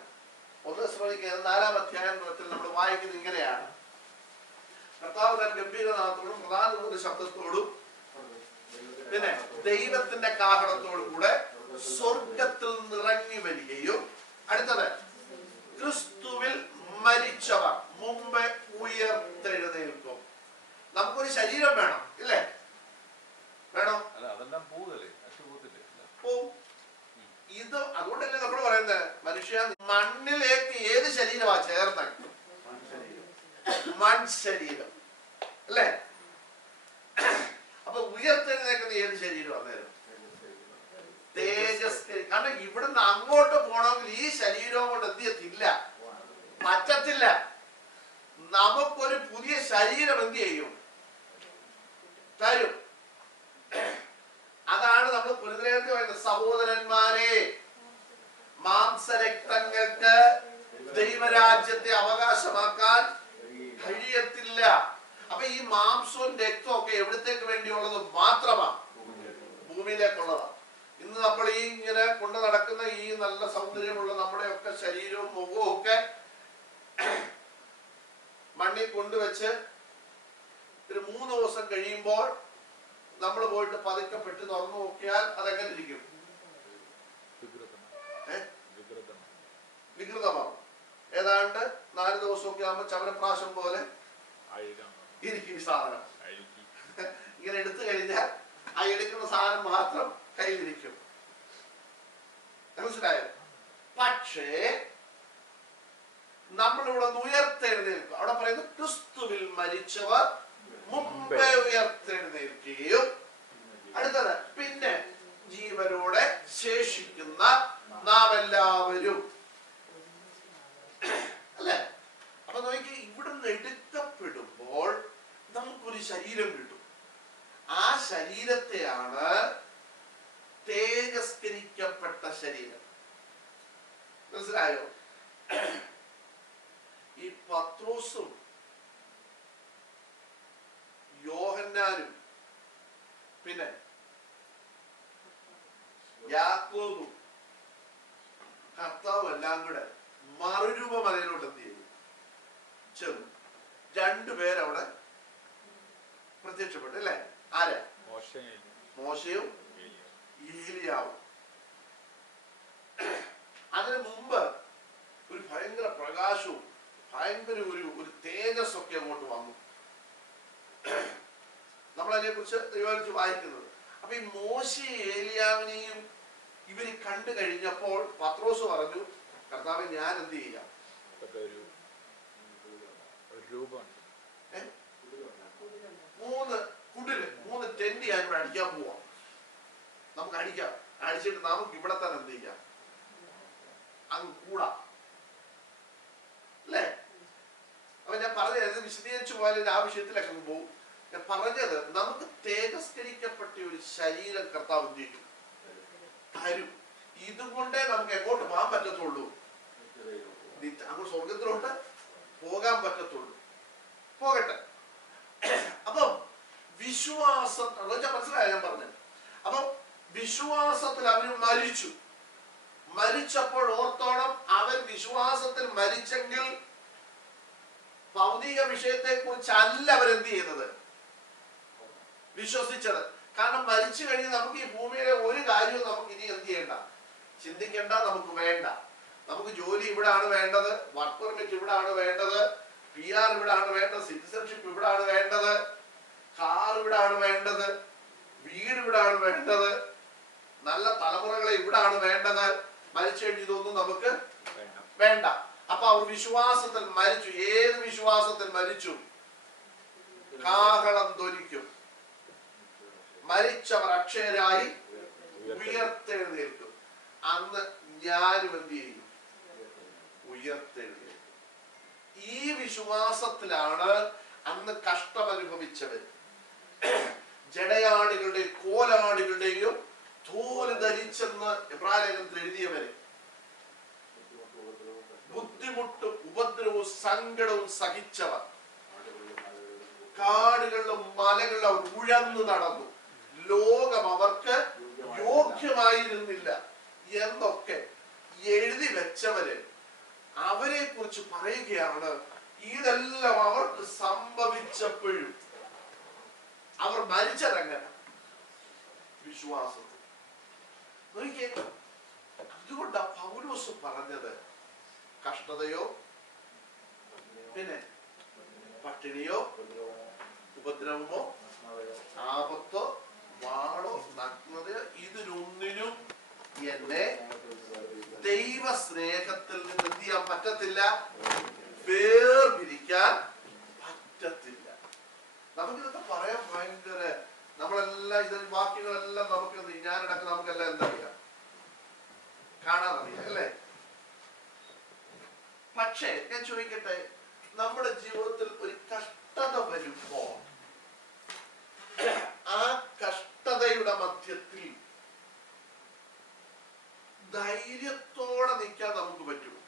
1 തെസ്സലോനിക്ക 4-ാം അധ്യായത്തിൽ നമ്മൾ വായിക്കുന്നത് ഇങ്ങനെയാണ്: കർത്താവ് തൻ ഗംഭീരനാഥത്തോടും പ്രധാന ശബ്ദത്തോടും പിന്നെ ദൈവത്തിന്റെ കാഹളത്തോടും കൂടെ സ്വർഗത്തിൽ നിറങ്ങി വരികയും, അടുത്തത്, ക്രിസ്തുവിൽ മരിച്ചവർ മുമ്പേ ഉയർത്തെഴുന്നേൽക്കും. നമുക്കൊരു ശരീരം വേണം, ഇല്ലേ? വേണം. അതെല്ലാം പോവല്ലേ? പോവും. ഇത് അതുകൊണ്ടല്ലേ നമ്മൾ പറയുന്നത്, മനുഷ്യ മണ്ണിലേക്ക് ഏത് ശരീരമാ ചേർന്ന? മൺശരീരം, അല്ലേ? അപ്പൊ ഉയർത്തെഴുന്നേക്കുന്ന ഏത് ശരീരം അന്നേരം? തേജസ്. കാരണം ഇവിടുന്ന് അങ്ങോട്ട് പോകണമെങ്കിൽ ഈ ശരീരവും കൊണ്ട് എന്ത് ചെയ്യത്തില്ല, പറ്റത്തില്ല. നമുക്കൊരു പുതിയ ശരീരം എന്ത് ചെയ്യും? തരും. അതാണ് നമ്മൾ പുനരുദ്ധരണത്തിൽ പറയുന്നത്, സഹോദരന്മാരെ, മാംസരക്തങ്ങൾക്ക് ദൈവരാജ്യത്തെ അവകാശമാക്കാൻ കഴിയത്തില്ല. അപ്പൊ ഈ മാംസവും രക്തവും ഒക്കെ എവിടത്തേക്ക് വേണ്ടിയുള്ളത് മാത്രമാണ്? ഭൂമിയിലേക്കുള്ളതാണ്. ഇന്ന് നമ്മൾ ഈ ഇങ്ങനെ കൊണ്ട് നടക്കുന്ന ഈ നല്ല സൗന്ദര്യമുള്ള നമ്മുടെ ഒക്കെ ശരീരവും മുഖവും ഒക്കെ മണ്ണിൽ കൊണ്ടുവച്ച് ഒരു 3 ദിവസം കഴിയുമ്പോൾ നമ്മൾ പോയിട്ട് പതുക്കപ്പെട്ട് തുറന്നു നോക്കിയാൽ അതെങ്ങനെ ഇരിക്കും? വികൃതമാവും. ഏതാണ്ട് 4 ദിവസമൊക്കെ ആകുമ്പോൾ ചവരപ്രാശം പോലെ ഇരിക്കും സാധനം. ഇങ്ങനെ എടുത്തു കഴിഞ്ഞാൽ ആ എടുക്കുന്ന സാധനം മാത്രം കയ്യിലിരിക്കും. മനസ്സിലായോ? പക്ഷേ നമ്മളിവിടെ ഉയർത്തെഴുന്നേൽക്കും. അവിടെ പറയുന്നു, ക്രിസ്തുവിൽ മരിച്ചവർ മുമ്പേ ഉയർത്തെഴുന്നേൽക്കുകയും, അടുത്തത്, പിന്നെ ജീവനോടെ ശേഷിക്കുന്ന നാം എല്ലാവരും, അല്ലെ? അപ്പൊ നോക്കി, ഇവിടുന്ന് എടുക്കപ്പെടുമ്പോൾ നമുക്കൊരു ശരീരം കിട്ടും. ആ ശരീരത്തെയാണ് തേജസ്കരിക്കപ്പെട്ട ശരീരം. മനസ്സിലായോ? ഈ പത്രോസും യോഹന്നാനും പിന്നെ യാക്കോബും കർത്താവും എല്ലാം കൂടെ മറുരൂപമലയിലോട്ട് എന്ത് ചെയ്തു? ചെന്നു. 2 പേരവിടെ പ്രത്യക്ഷപ്പെട്ടു അല്ലേ? ആര്? മോശയും ഏലിയാവും. അതിനു മുമ്പ് ഒരു ഭയങ്കര പ്രകാശവും ഭയങ്കര ഒരു തേജസ് ഒക്കെ അങ്ങോട്ട് വന്നു. നമ്മൾ അതിനെ കുറിച്ച് ദൈവം വായിക്കുന്നത്. അപ്പൊ ഈ മോശയും ഏലിയാവിനെയും ഇവര് കണ്ടു കഴിഞ്ഞപ്പോൾ പത്രോസ് പറഞ്ഞു, കർത്താവേ ഞാൻ എന്ത് ചെയ്യാം? മൂന്ന് ടെന്റ് ഞാൻ ഇവിടെ അടിക്കാൻ പോവാം. നമുക്ക് അടിക്കാം. അടിച്ചിട്ട് നമുക്ക് ഇവിടെ തന്നെ എന്ത് ചെയ്യാം? അങ്ങ് കൂടാം അല്ലേ? അപ്പൊ ഞാൻ പറഞ്ഞത് വിശദീകരിച്ചു പോയാലും ആ വിഷയത്തിലൊക്കെ പോകും. ഞാൻ പറഞ്ഞത് നമുക്ക് തേജസ്കരിക്കപ്പെട്ട ഒരു ശരീരം കർത്താവ് ഉദ്ദേശിക്കും തരും. ഇതുകൊണ്ടേ നമുക്ക് എങ്ങോട്ട് പോകാൻ പറ്റത്തുള്ളൂ? അങ്ങോട്ട് സ്വർഗത്തിലോട്ട് പോകാൻ പറ്റത്തുള്ളൂ. പോകട്ടെ. അപ്പം വിശ്വാസം മനസ്സിലായ ഞാൻ പറഞ്ഞത്. അപ്പം വിശ്വാസത്തിൽ അവർ മരിച്ചു. മരിച്ചപ്പോൾ ഓർത്തോണം, അവർ വിശ്വാസത്തിൽ മരിച്ചെങ്കിൽ ഭൗതിക വിഷയത്തെ കുറിച്ചല്ല അവരെന്ത് ചെയ്യുന്നത്? വിശ്വസിച്ചത്. കാരണം മരിച്ചു കഴിഞ്ഞ് നമുക്ക് ഈ ഭൂമിയിലെ ഒരു കാര്യവും നമുക്ക് ഇനി എന്ത് ചെയ്യണ്ട, ചിന്തിക്കേണ്ട, നമുക്ക് വേണ്ട. നമുക്ക് ജോലി ഇവിടാണ് വേണ്ടത്, വർക്ക് പെർമിറ്റ് ഇവിടാണ് വേണ്ടത്, PR ഇവിടാണ് വേണ്ടത്, സിറ്റിസൺഷിപ്പ് ഇവിടാണ് വേണ്ടത്, കാർ ഇവിടാണ് വേണ്ടത്, വീട് ഇവിടാണ് വേണ്ടത്, നല്ല തലമുറകളെ ഇവിടാണ് വേണ്ടത്. മരിച്ചു കഴിഞ്ഞ് ഇതൊന്നും നമുക്ക് വേണ്ട. അപ്പൊ അവർ വിശ്വാസത്തിൽ മരിച്ചു. ഏത് വിശ്വാസത്തിൽ മരിച്ചു? കാഹളം ധ്വനിക്കും, മരിച്ചവർ അക്ഷയരായി ഉയർത്തെഴുന്നേൽക്കും. അന്ന് ഞാനും എന്ത് ചെയ്യും? ഉയർത്തെഴുന്നേൽക്കും. ഈ വിശ്വാസത്തിലാണ് അന്ന് കഷ്ടം അനുഭവിച്ചവർ. ജടയാടികളുടെയും കോലാടികളുടെയും തോല് ധരിച്ചെന്ന് എബ്രായലേഖനത്തിൽ എഴുതിയവര് ബുദ്ധിമുട്ടും ഉപദ്രവവും സങ്കടവും സഹിച്ചവർ കാടുകളിലും മലകളിലും അവർ ഉഴന്നു നടന്നു. ലോകം അവർക്ക് യോഗ്യമായിരുന്നില്ല എന്നൊക്കെ എഴുതി വെച്ചവര് അവരെ കുറിച്ച് പറയുകയാണ്. ഇതെല്ലാം അവർക്ക് സംഭവിച്ചപ്പോഴും അവർ മരിച്ചതെങ്ങനെ? വിശ്വാസത്തിൽ. അതുകൊണ്ടാ പൗലോസ് പറഞ്ഞത് കഷ്ടതയോ പിന്നെ പട്ടിണിയോ ഉപദ്രവമോ ആപത്തോ വാളോ നഗ്നതയോ ഇതിനൊന്നിനും എന്നെ ദൈവസ്നേഹത്തിൽ നിന്ന് എന്ത് ചെയ്യാൻ പറ്റത്തില്ല, വേർപിരിക്കാൻ പറ്റത്തില്ല. നമുക്കിതൊക്കെ പറയാൻ ഭയങ്കര, നമ്മളെല്ലാം ഇതിൽ വാക്യങ്ങളെല്ലാം നമുക്ക് ഞാനടക്കം നമുക്കെല്ലാം എന്തറിയാം, കാണാനറിയാം അല്ലേ? പക്ഷേ ഞാൻ ചോദിക്കട്ടെ, നമ്മുടെ ജീവിതത്തിൽ ഒരു കഷ്ടത വരുമ്പോ ആ കഷ്ടതയുടെ മധ്യത്തിൽ ധൈര്യത്തോടെ നിൽക്കാൻ നമുക്ക് പറ്റുമോ?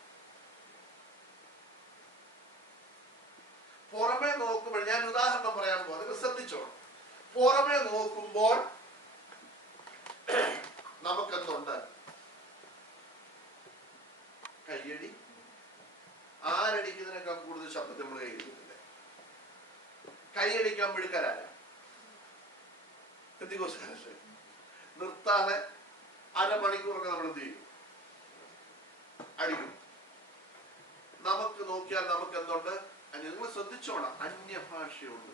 പുറമെ നോക്കുമ്പോൾ, ഞാൻ ഉദാഹരണം പറയാൻ പോകും, നിങ്ങൾ ശ്രദ്ധിച്ചോളൂ. പുറമെ നോക്കുമ്പോൾ നമുക്കെന്തുണ്ട്? കയ്യടി. ആരടിക്കുന്നതിനേക്കാൾ കൂടുതൽ ശബ്ദത്തിൽ നമ്മൾ കൈയടിക്കുന്നില്ല. കൈയടിക്കാൻ മിടുക്കരായ നിർത്താതെ അരമണിക്കൂറൊക്കെ നമ്മൾ എന്ത് ചെയ്യും? അടിക്കും. നമുക്ക് നോക്കിയാൽ നമുക്ക് എന്തുണ്ട്? നിങ്ങൾ ശ്രദ്ധിച്ചോണം, അന്യഭാഷയുണ്ട്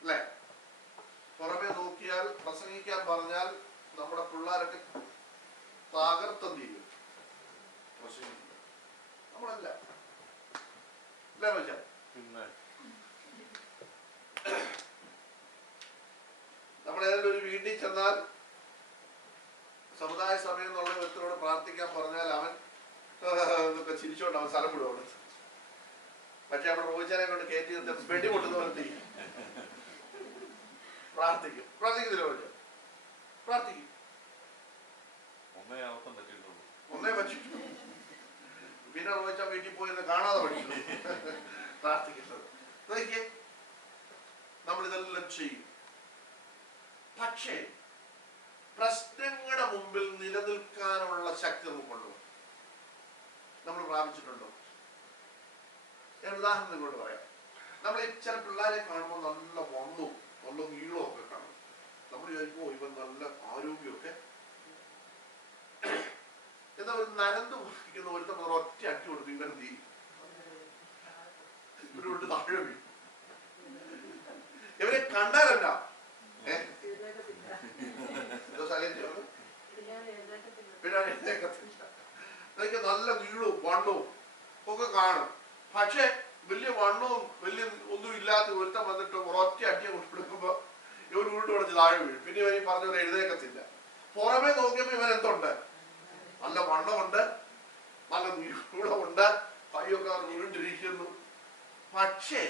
അല്ലേ? പുറമെ നോക്കിയാൽ, പ്രസംഗിക്കാൻ പറഞ്ഞാൽ നമ്മുടെ പിള്ളേരൊക്കെ തകർത്തെന്ത് ചെയ്യും? പ്രസംഗിക്കും. നമ്മളല്ല അല്ലേ വെച്ചാൽ നമ്മൾ ഏതെങ്കിലും ഒരു വീട്ടിൽ ചെന്നാൽ സമുദായ സഭയിൽ എന്നുള്ള വ്യക്തിയോട് പ്രാർത്ഥിക്കാൻ പറഞ്ഞാൽ അവൻ എന്നൊക്കെ ചിരിച്ചോണ്ട് അവൻ സ്ഥലം വിടുവാണ്. പക്ഷെ അവിടെ റോജനെ കൊണ്ട് കയറ്റി നിർത്തി വെടിപൊട്ടുന്ന പോലെ പ്രാർത്ഥിക്കും. പ്രാർത്ഥിക്കുന്നില്ല റോജ? പ്രാർത്ഥിക്കും. ഒന്നേ പറ്റിയിട്ടുള്ളൂ. പിന്നെ റോജ വീട്ടിൽ പോയിരുന്ന് കാണാതെ പഠിക്കുന്നു പ്രാർത്ഥിക്കുന്നത്. നോക്കിയേ, നമ്മളിതെല്ലാം ചെയ്യും. പക്ഷേ പ്രശ്നങ്ങളുടെ മുമ്പിൽ നിലനിൽക്കാനുള്ള ശക്തി നമുക്കുണ്ടോ? നമ്മൾ പ്രാപിച്ചിട്ടുണ്ടോ? ഞാൻ ഉദാഹരണം നിങ്ങളോട് പറയാം. നമ്മൾ ഈ ചില പിള്ളേരെ കാണുമ്പോൾ നല്ല വണ്ണവും നല്ല നീളവും ഒക്കെ കാണും. നമ്മൾ വിചാരിക്കുമോ ഇവൻ നല്ല ആരോഗ്യമൊക്കെ. എന്നാൽ ഒരു നരന്ത് കുറിക്കുന്ന ഒരുത്തം ഒറ്റ അട്ടി കൊടുക്കും, ഇവൻ തീ ഇവരോട്ട് താഴെ വീഴും. ഇവരെ കണ്ടാലല്ല പിന്നെ നല്ല നീളവും വണ്ണവും ഒക്കെ കാണും. പക്ഷെ വലിയ വണ്ണവും വലിയ ഒന്നും ഇല്ലാത്ത ഒരുത്തം വന്നിട്ട് ഒരൊറ്റ അട്ടിയെ കൊടുക്കുമ്പോ ഇവർ ഉരുട്ട് കൊടുത്ത് താഴെ വീഴും. പിന്നെ ഇവർ പറഞ്ഞവരെ എഴുന്നേക്കത്തില്ല. പുറമെ നോക്കിയപ്പോ ഇവൻ എന്തുണ്ട്? നല്ല വണ്ണമുണ്ട്, നല്ല നീളമുണ്ട്, കൈയൊക്കെ ഉരുണ്ടിരിക്കുന്നു. പക്ഷേ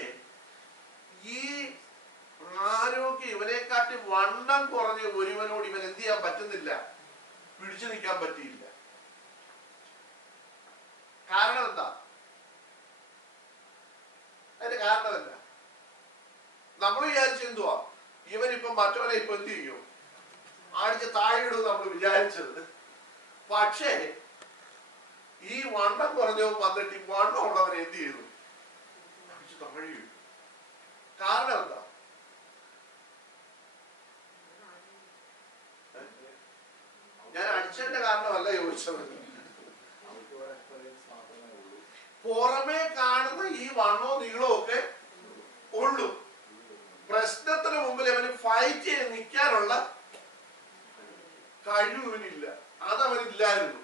ഈ ആരോഗ്യം ഇവനെക്കാട്ടി വണ്ണം കുറഞ്ഞ ഒരുവനോട് ഇവൻ എന്ത് ചെയ്യാൻ പറ്റുന്നില്ല, പിടിച്ചു നിൽക്കാൻ പറ്റിയില്ല. കാരണം എന്താ? അതിന്റെ കാരണം എന്താ? നമ്മൾ വിചാരിച്ച എന്തുവാ, ഇവനിപ്പൊ മറ്റവനെ ഇപ്പൊ എന്ത് ചെയ്യും, അടിച്ച് താഴെ ഇടും നമ്മൾ വിചാരിച്ചത്. പക്ഷേ ഈ വണ്ണം കുറഞ്ഞവൻ വന്നിട്ട് ഈ വണ്ണം ഉള്ളവനെ എന്ത് ചെയ്തു, അടിച്ച് താഴെ ഇടും. കാരണം എന്താ? ഞാൻ അടിച്ചതിന്റെ കാരണമല്ല ചോദിച്ചത്. പുറമേ കാണുന്ന ഈ വണ്ണവും നീളവും ഒക്കെ ഉള്ളൂ. പ്രശ്നത്തിന് മുമ്പിൽ അവന് ഫൈറ്റ് ചെയ്ത് നിൽക്കാനുള്ള കഴിവില്ല. അതവനില്ലായിരുന്നു.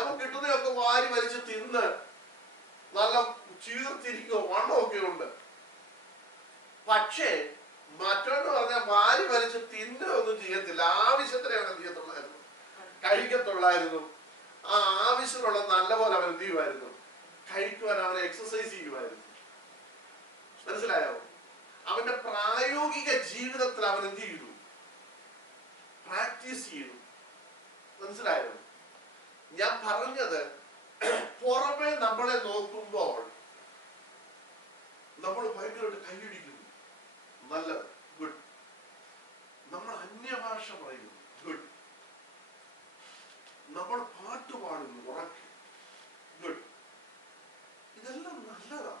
അവൻ കിട്ടുന്നതൊക്കെ വാരി വലിച്ച് തിന്ന് നല്ല ചീർത്തിരിക്കോ വണ്ണമൊക്കെ ഉണ്ട്. പക്ഷേ മറ്റൊന്ന് പറഞ്ഞാൽ വാരി വലിച്ച് തിന്നൊന്നും ചെയ്യത്തില്ല. ആവശ്യത്തിന് അവൻ എന്ത് ചെയ്യത്തുള്ളായിരുന്നു, കഴിക്കത്തുള്ളായിരുന്നു. ആ ആവശ്യമുള്ള നല്ല പോലെ അവൻ എന്ത് ചെയ്യുമായിരുന്നു, കഴിക്കുവാൻ അവനെ എക്സസൈസ് ചെയ്യുമായിരുന്നു. മനസ്സിലായോ? അവന്റെ പ്രായോഗിക ജീവിതത്തിൽ അവൻ എന്ത് ചെയ്തു, പ്രാക്ടീസ് ചെയ്തു. മനസ്സിലായോ? ഞാൻ പറഞ്ഞത് പുറമെ നമ്മളെ നോക്കുമ്പോൾ നമ്മൾ ഭയങ്കരമായിട്ട് കൈയടിക്കുന്നു, നല്ലത്, ഗുഡ്. നമ്മൾ അന്യഭാഷ പറയുന്നു, ഗുഡ്. നമ്മൾ പാട്ട് പാടുന്നു ഉറക്കെ, ഗുഡ്. ഇതെല്ലാം നല്ലതാ.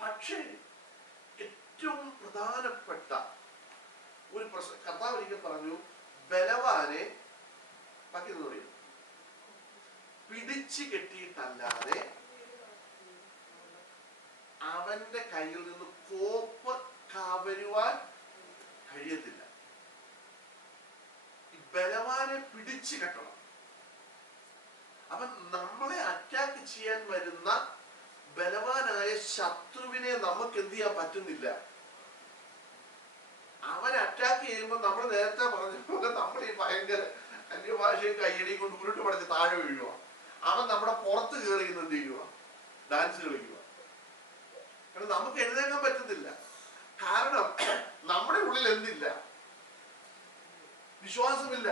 പക്ഷേ ഏറ്റവും പ്രധാനപ്പെട്ട ഒരു പ്രശ്നം കർത്താവ് ഒരിക്കൽ പറഞ്ഞു, ബലവാനെ ബാക്കി പറയും പിടിച്ചു കെട്ടിയിട്ടല്ലാതെ അവന്റെ കയ്യിൽ നിന്ന് കോപ്പ് കവരുവാൻ കഴിയത്തില്ല. ഈ ബലവാനെ പിടിച്ചു കെട്ടണം. അവൻ നമ്മളെ അറ്റാക്ക് ചെയ്യാൻ വരുന്ന ബലവാനായ ശത്രുവിനെ നമുക്ക് എന്ത് ചെയ്യാൻ പറ്റുന്നില്ല. അവൻ അറ്റാക്ക് ചെയ്യുമ്പോൾ നമ്മൾ നേരത്തെ പറഞ്ഞ നമ്മൾ ഈ ഭയങ്കര അന്യഭാഷയും കയ്യടിയും കൊണ്ട് ഉരുട്ട് പടച്ച് താഴെ വീഴുക. അവൻ നമ്മുടെ പുറത്ത് കയറി എന്ത് ചെയ്യുക, ഡാൻസ് കളിക്കുക. കാരണം നമുക്ക് എഴുന്നേക്കാൻ പറ്റുന്നില്ല. കാരണം നമ്മുടെ ഉള്ളിൽ എന്തില്ല, വിശ്വാസമില്ല.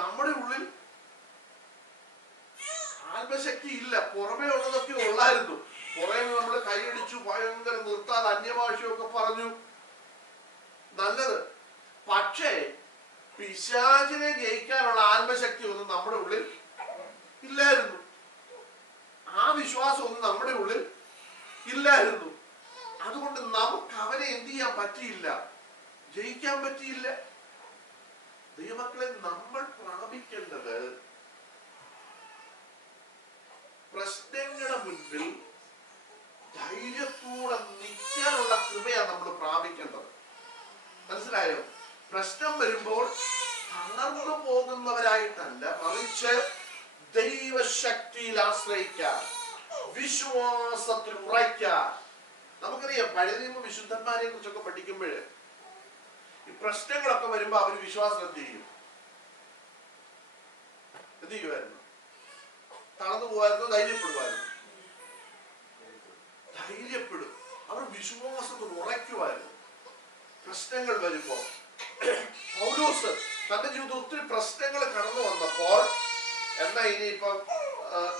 നമ്മുടെ ഉള്ളിൽ ആത്മശക്തി ഇല്ല. പുറമേ ഉള്ളതൊക്കെ ഉള്ളായിരുന്നു. പുറമേ നമ്മൾ കൈയടിച്ചു, ഭയങ്കര നിർത്താതെ അന്യഭാഷയൊക്കെ പറഞ്ഞു, നല്ലത്. പക്ഷേ പിശാചിനെ ജയിക്കാനുള്ള ആത്മശക്തി ഒന്നും നമ്മുടെ ഉള്ളിൽ ഇല്ലായിരുന്നു. ആ വിശ്വാസം ഒന്നും നമ്മുടെ ഉള്ളിൽ ഇല്ലായിരുന്നു. അതുകൊണ്ട് നമുക്ക് അവനെ എന്ത് ചെയ്യാൻ പറ്റിയില്ല, ജയിക്കാൻ പറ്റിയില്ല. ദൈവമക്കളെ, നമ്മൾ പ്രാപിക്കേണ്ടത് പ്രശ്നങ്ങളുടെ മുൻപിൽ ധൈര്യത്തോടെ നിൽക്കാനുള്ള കൃപയാണ് നമ്മൾ പ്രാപിക്കേണ്ടത്. മനസ്സിലായോ? പ്രശ്നം വരുമ്പോൾ തളർന്നു പോകുന്നവരായിട്ടല്ല, മറിച്ച് ദൈവശക്തിയിൽ ആശ്രയിക്കാൻ, വിശ്വാസത്തിൽ ഉറയ്ക്കാൻ. നമുക്കറിയാം, പഴയ നിയമ വിശുദ്ധന്മാരെ കുറിച്ചൊക്കെ പഠിക്കുമ്പോൾ ഈ പ്രശ്നങ്ങളൊക്കെ വരുമ്പോ അവര് വിശ്വാസം എന്ത് ചെയ്യുമായിരുന്നു, തളർന്നു പോകായിരുന്നു, ധൈര്യപ്പെടുമായിരുന്നു. ധൈര്യപ്പെടും. അവർ വിശ്വാസത്തിൽ ഉറയ്ക്കുമായിരുന്നു. പ്രശ്നങ്ങൾ വരുമ്പോ പൗലോസ് തന്റെ ജീവിതത്തിൽ ഒത്തിരി പ്രശ്നങ്ങൾ കടന്നു വന്നപ്പോൾ, എന്നാ ഇനിയിപ്പം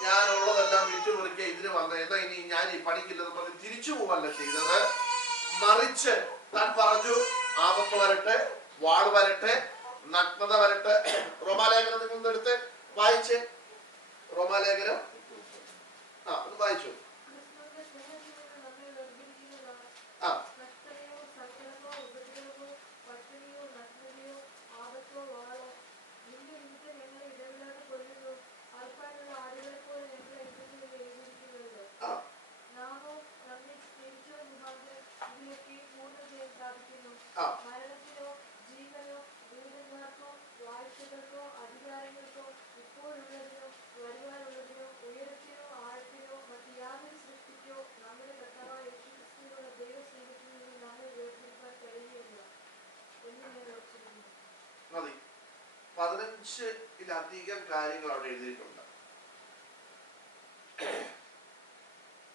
ഞാനുള്ളതെല്ലാം വിറ്റുമുറിക്കുക ഇതിന് വന്ന, എന്നാ ഇനി ഞാൻ ഈ പണിക്കില്ലെന്ന് പറഞ്ഞ് തിരിച്ചു പോവല്ല ചെയ്തത്. മറിച്ച് താൻ പറഞ്ഞു, ആപത്ത് വരട്ടെ, വാൾ വരട്ടെ, നഗ്നത വരട്ടെ. റോമാലേഖനം നിങ്ങൾ എടുത്ത് വായിച്ച്, റോമാലേഖനം അത് വായിച്ചു. ആ കഷ്ടതയോ സങ്കടമോ ഉപദ്രവമോ പട്ടിണിയോ നഗ്നതയോ ആപത്തോ വാളോ നിന്റെ നിമിത്തം ഞങ്ങളെ ഇടവിടാതെ കൊല്ലുന്നു. അർപ്പാനുള്ള ആടുകളെ പോലെ ഞങ്ങളെ ഇടുന്നു എഴുതിയിരിക്കുന്നുവല്ലോ. ആ നാമോ നമ്മെ സ്നേഹിച്ചവർ മുഖാന്തരം ഇതിലൊക്കെ പൂർണ്ണജയം പ്രാപിക്കുന്നു. ആ മരണത്തിനോ ജീവനോ ദൂതന്മാർക്കോ വാഴ്ചകൾക്കോ അധികാരങ്ങൾക്കോ ഇപ്പോഴുള്ളതിനോ വരുവാനുള്ളതിനോ ഉയരത്തിനോ ആഴത്തിനോ മറ്റ് യാതൊരു സൃഷ്ടിക്കോ നമ്മുടെ കർത്താവായ യേശുക്രിസ്തുവിനുള്ള ദൈവസ്നേഹത്തിൽ നിന്ന് നമ്മെ വേർതിരിക്കാൻ കഴിയുകയില്ല എന്ന് ഞാൻ ഉറച്ചിരുന്നു. മതി. 15-ലധികം കാര്യങ്ങൾ അവിടെ എഴുതിയിട്ടുണ്ട്.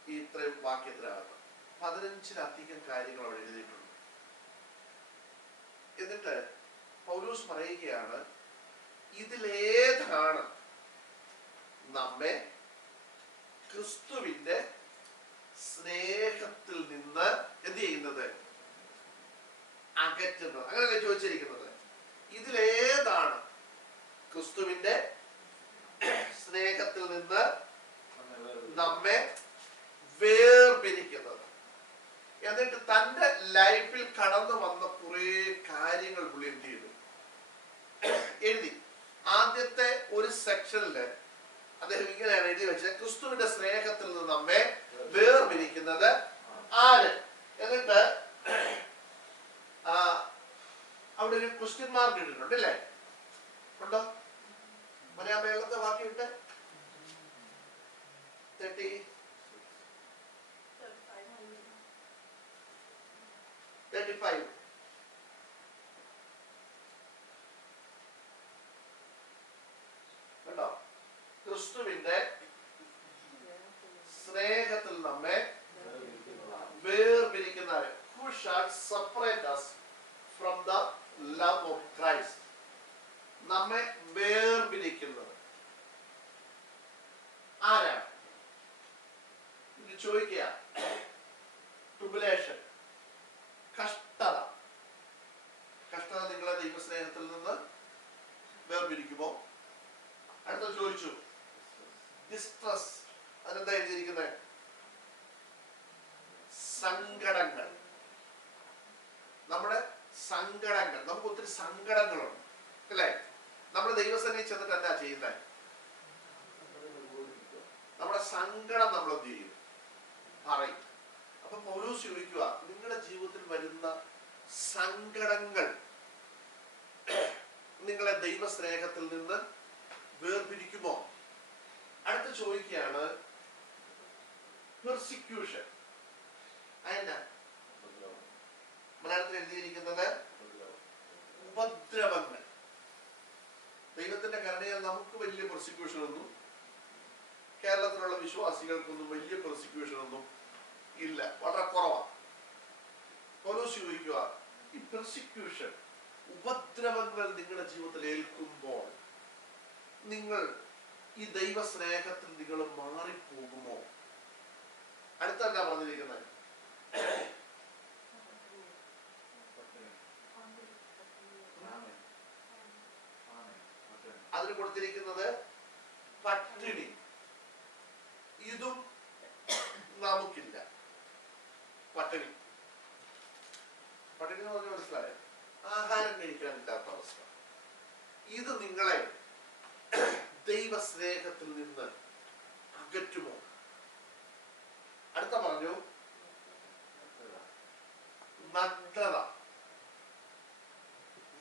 ഈ ഇത്രയും വാക്യത്തിനകത്ത് 15-ലധികം കാര്യങ്ങൾ അവിടെ എഴുതിയിട്ടുണ്ട്. എന്നിട്ട് പൗലോസ് പറയുകയാണ്, ഇതിലേതാണ് നമ്മെ ക്രിസ്തുവിന്റെ സ്നേഹത്തിൽ നിന്ന് എന്ത് ചെയ്യുന്നത്? അകറ്റുന്നത്. അങ്ങനെയല്ലേ ചോദിച്ചിരിക്കുന്നത്? ഇതിലേതാണ് ക്രിസ്തുവിന്റെ സ്നേഹത്തിൽ നിന്ന് നമ്മെ വേർപിരിക്കുന്നത്? എന്നിട്ട് തന്റെ ലൈഫിൽ കടന്നു വന്ന കുറെ കാര്യങ്ങൾ പുള്ളി എന്ത് ചെയ്തു? എഴുതി. ആദ്യത്തെ ഒരു സെക്ഷനില് അദ്ദേഹം ഇങ്ങനെയാണ് എഴുതി വെച്ചത്, ക്രിസ്തുവിന്റെ സ്നേഹത്തിൽ നിന്ന് നമ്മെ വേർപിരിക്കുന്നത് ആര്? എന്നിട്ട് അവിടെ ഒരു ക്വസ്റ്റ്യൻ മാർക്ക് ഇട്ടിട്ടുണ്ട് അല്ലേ? ഉണ്ടോ? മലയാള മേളത്തെ വാക്യം ഇട്ട് 35 കണ്ടോ? ക്രിസ്തുവിന്റെ സ്നേഹത്തിൽ നമ്മെ വേർപിരിക്കുന്നവരെ. Who shall separate us from the love of Christ? നമ്മെ വേർപിരിക്കുന്നത് ആരാണ്? ഇത് ചോദിക്കുക. ട്രിബുലേഷൻ, കഷ്ടത. കഷ്ടത നിങ്ങളെ ദൈവസ്നേഹത്തിൽ നിന്ന് വേർപിരിക്കുമോ? അടുത്ത ചോദിച്ചു ഡിസ്ട്രസ്. അതെന്താ എഴുതിയിരിക്കുന്നത്? സങ്കടങ്ങൾ. നമ്മുടെ സങ്കടങ്ങൾ, നമുക്ക് ഒത്തിരി സങ്കടങ്ങളുണ്ട് അല്ലേ? നമ്മൾ ദൈവസന്നിധിയിൽ ചെന്നിട്ട് എന്താ ചെയ്യുന്നത്? നമ്മുടെ സങ്കടം നമ്മൾ എന്ത് ചെയ്യും? പറയും. അപ്പൊ പൗലോസ് ചോദിക്കുക, നിങ്ങളുടെ ജീവിതത്തിൽ വരുന്ന സങ്കടങ്ങൾ നിങ്ങളെ ദൈവസ്നേഹത്തിൽ നിന്ന് വേർപിരിക്കുമോ? അടുത്ത ചോദിക്കുകയാണ് പെർസിക്യൂഷൻ. അതെന്നാ മലയാളത്തിൽ എഴുതിയിരിക്കുന്നത്? ഉപദ്രവങ്ങൾ. ദൈവത്തിന്റെ കരുണയാൽ നമുക്ക് വലിയ പെർസിക്യൂഷൻ ഒന്നും, കേരളത്തിലുള്ള വിശ്വാസികൾക്കൊന്നും വലിയ പെർസിക്യൂഷൻ ഒന്നും ഇല്ല, വളരെ കുറവാണ്. പൗലോസ് ചോദിക്കുക, ഈ പെർസിക്യൂഷൻ, ഉപദ്രവങ്ങൾ നിങ്ങളുടെ ജീവിതത്തിൽ ഏൽക്കുമ്പോൾ നിങ്ങൾ ഈ ദൈവ സ്നേഹത്തിൽ നിങ്ങൾ മാറിപ്പോകുമോ? അടുത്ത എന്താ പറഞ്ഞിരിക്കുന്നത്? അതിന് കൊടുത്തിരിക്കുന്നത് പട്ടിണി. ഇതും നമുക്കില്ല. പട്ടിണി പട്ടിണി എന്ന് പറഞ്ഞ മനസ്സിലായോ? ആഹാരം കഴിക്കാനില്ലാത്ത അവസ്ഥ. ഇത് നിങ്ങളെ ദൈവസ്നേഹത്തിൽ നിന്ന് അകറ്റുമോ? അടുത്ത പറഞ്ഞു നഗ്നത,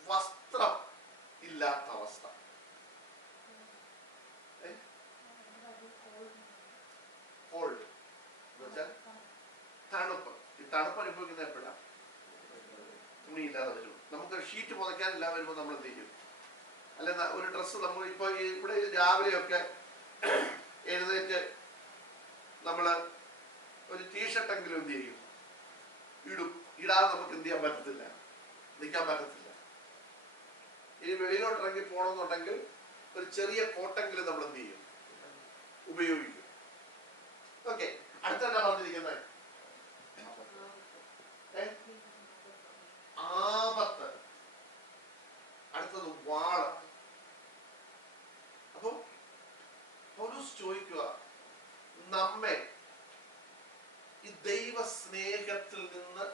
വസ്ത്രം ഇല്ലാത്ത അവസ്ഥ. കോൾഡ് എന്നുവെച്ചാൽ തണുപ്പ്. ഈ തണുപ്പ് അനുഭവിക്കുന്ന എപ്പോഴാണ്? തുണിയില്ലാതെ വരും. നമുക്ക് ഷീറ്റ് പുതയ്ക്കാനില്ലാതെ വരുമ്പോൾ നമ്മൾ എന്ത് ചെയ്യും? അല്ലെ, ഒരു ഡ്രസ്സ് നമ്മൾ ഇപ്പൊ ഇവിടെ രാവിലെയൊക്കെ എഴുന്നേറ്റ് നമ്മൾ ഒരു ടീഷർട്ടെങ്കിലും എന്ത് ചെയ്യും? ഇടും. ഇടാതെ നമുക്ക് എന്ത് ചെയ്യാൻ പറ്റത്തില്ല, നിൽക്കാൻ പറ്റത്തില്ല. ഇനി വെളിയിലോട്ട് ഇറങ്ങി പോകണമെന്നുണ്ടെങ്കിൽ ഒരു ചെറിയ കോട്ടെങ്കിലും നമ്മൾ എന്ത് ചെയ്യും? ഉപയോഗിക്കും. ഓക്കെ, അടുത്ത എന്താ പറഞ്ഞിരിക്കുന്നത്? ആപത്ത്. അടുത്തത് വാള്. അപ്പൊ പൗലോസ് ചോദിക്കുക, നമ്മെ ഈ ദൈവ സ്നേഹത്തിൽ നിന്ന്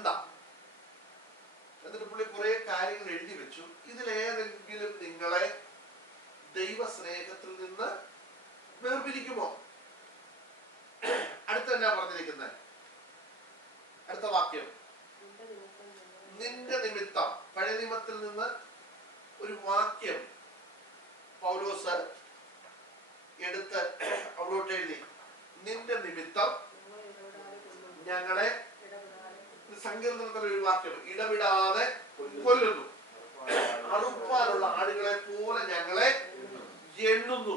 എന്താ? എന്നിട്ട് പുള്ളി കുറെ കാര്യങ്ങൾ എഴുതി വെച്ചു. ഇതിലേതെങ്കിലും നിങ്ങളെ ദൈവസ്നേഹത്തിൽ നിന്ന് വേർപിരിക്കുമോ? അടുത്ത എന്നാ പറഞ്ഞിരിക്കുന്നത്? അടുത്ത വാക്യം, നിന്റെ നിമിത്തം. പഴയ നിയമത്തിൽ നിന്ന് ഒരു വാക്യം പൗലോസ് എടുത്ത് അവിടോട്ട് എഴുതി. നിന്റെ നിമിത്തം ഞങ്ങളെ, സങ്കീർത്തനത്തിൽ ഒരു വാക്യം, ഇടവിടാതെ കൊല്ലുന്നു, അറുപ്പാനുള്ള ആടുകളെ പോലെ ഞങ്ങളെ എണ്ണുന്നു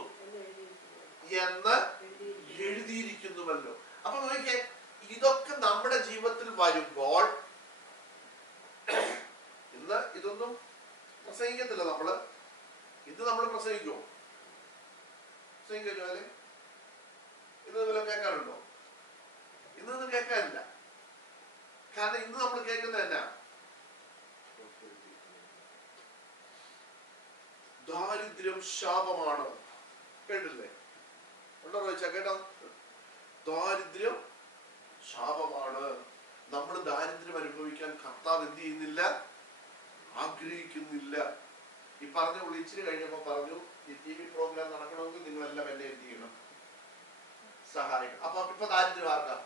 എന്ന് എഴുതിയിരിക്കുന്നുവല്ലോ. അപ്പൊ നോക്കിയേ, ഇതൊക്കെ നമ്മുടെ ജീവിതത്തിൽ വരുമ്പോൾ, ഇന്ന് ഇതൊന്നും പ്രസംഗിക്കത്തില്ല നമ്മള്. ഇത് നമ്മൾ പ്രസംഗിക്കുമോ? പ്രസംഗിക്കോ? അല്ലെ, ഇന്ന് വല്ലതും കേൾക്കാറുണ്ടോ? ഇന്നൊന്നും കേൾക്കാനില്ല. കാരണം ഇന്ന് നമ്മൾ കേൾക്കുന്നത് എന്നാ? ദാരിദ്ര്യം ശാപമാണ്. കേട്ടില്ലേ? ഉണ്ടോ ചോദിച്ചാ? കേട്ടോ? ദാരിദ്ര്യം ശാപമാണ്. നമ്മൾ ദാരിദ്ര്യം അനുഭവിക്കാൻ കർത്താവ് എന്ത് ചെയ്യുന്നില്ല? ആഗ്രഹിക്കുന്നില്ല. ഈ പറഞ്ഞ വിളിച്ചിട്ട് കഴിഞ്ഞപ്പോ പറഞ്ഞു, ഈ TV പ്രോഗ്രാം നടക്കണമെങ്കിൽ നിങ്ങളെല്ലാം എന്നെ എന്ത് ചെയ്യണം? സഹായിക്കണം. അപ്പൊ ഇപ്പൊ ദാരിദ്ര്യം ആർക്കാ?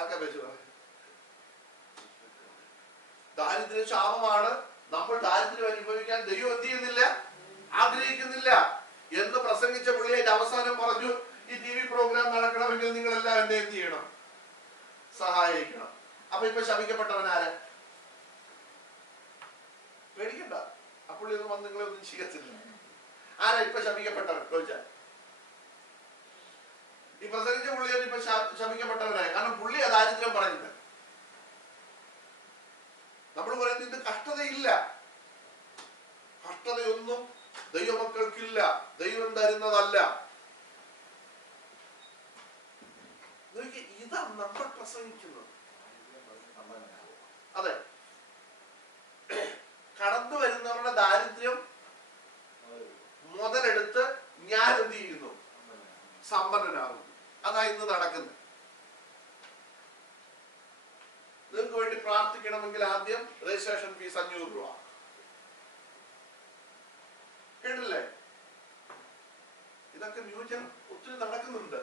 ആർക്കാ പറ്റു? ദാരിദ്ര്യം ശാപമാണ്. നമ്മൾ ദാരിദ്ര്യം അനുഭവിക്കാൻ ദൈവം എന്ത് ചെയ്യുന്നില്ല? ആഗ്രഹിക്കുന്നില്ല എന്ന് പ്രസംഗിച്ച പുള്ളി അതിന്റെ അവസാനം പറഞ്ഞു, ഈ TV പ്രോഗ്രാം നടക്കണമെങ്കിൽ നിങ്ങളെല്ലാം എന്നെ എന്ത് ചെയ്യണം? സഹായിക്കണം. അപ്പൊ ഇപ്പൊ ശപിക്കപ്പെട്ടവനാര്? പേടിക്കണ്ട, അപ്പോൾ ഇത് വന്ന് നിങ്ങളെ ഒന്നും ചെയ്യത്തില്ല. ആരാ ഇപ്പൊ ശപിക്കപ്പെട്ടവൻ? ചോദിച്ചാൽ ഈ പ്രസംഗിച്ച പുള്ളിയാണ് ഇപ്പൊ ശപിക്കപ്പെട്ടവനായ. കാരണം പുള്ളി ദാരിദ്ര്യം പറയുന്നത്. നമ്മൾ പറയുന്നത് ഇത് കഷ്ടതയില്ല, കഷ്ടതയൊന്നും ദൈവമക്കൾക്കില്ല, ദൈവം തരുന്നതല്ല. ഇതാണ് നമ്മൾ പ്രസംഗിക്കുന്നത്. അതെ, കടന്നു വരുന്നവരുടെ ദാരിദ്ര്യം മുതലെടുത്ത് ഞാൻ എന്ത് ചെയ്യുന്നു? സമ്പന്നനാകുന്നു. അതാ ഇന്ന് നടക്കുന്നത്. നിങ്ങൾക്ക് വേണ്ടി പ്രാർത്ഥിക്കണമെങ്കിൽ ആദ്യം രജിസ്ട്രേഷൻ ഫീസ് 500 രൂപ. കേട്ടില്ലേ? ഇതൊക്കെ ന്യൂജൻ ഒത്തിരി നടക്കുന്നുണ്ട്.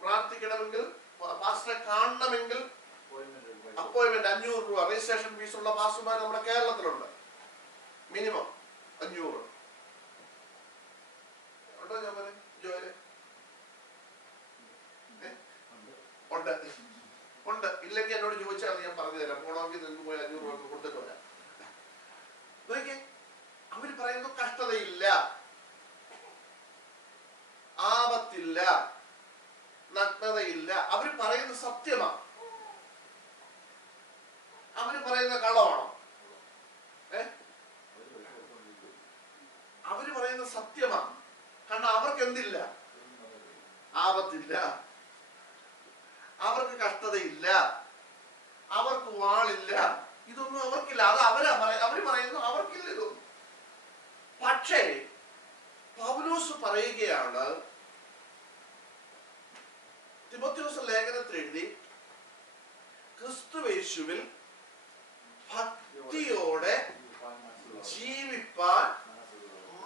പ്രാർത്ഥിക്കണമെങ്കിൽ, പാസ്റ്ററെ കാണണമെങ്കിൽ അപ്പോയിന്റ്മെന്റ് 500 രൂപ. രജിസ്ട്രേഷൻ ഫീസ് ഉള്ള പാസ്റ്റർമാർ നമ്മുടെ കേരളത്തിലുണ്ട്. മിനിമം 500. ഉണ്ടോ ജോമനെ? ജോലെ ഉണ്ട്. ഉണ്ട്. ഇല്ലെങ്കിൽ എന്നോട് ചോദിച്ചാൽ ഞാൻ പറഞ്ഞു തരാം. പോണമെങ്കിൽ നിങ്ങൾക്ക് പോയി 500 രൂപ കൊടുത്തിട്ട് വരാം. നോക്കിയേ, അവര് പറയുന്നു കഷ്ടതയില്ല, ആപത്തില്ല, നഗ്നതയില്ല. അവര് പറയുന്ന സത്യമാണ്. അവര് പറയുന്ന കള്ളമാണോ? അവര് പറയുന്ന സത്യമാണ്. കാരണം അവർക്ക് എന്തില്ല? ആപത്തില്ല, അവർക്ക് കഷ്ടതയില്ല, അവർക്ക് വാളില്ല, ഇതൊന്നും അവർക്കില്ല. അത് അവര് പറയുന്നു അവർക്കില്ല ഇതൊന്നും. പക്ഷേ പൗലോസ് പറയുകയാണ്, തിമോഥെയോസ് ലേഖനത്തിൽ എഴുതി, ക്രിസ്തുയേശുവിൽ ഭക്തിയോടെ ജീവിപ്പാൻ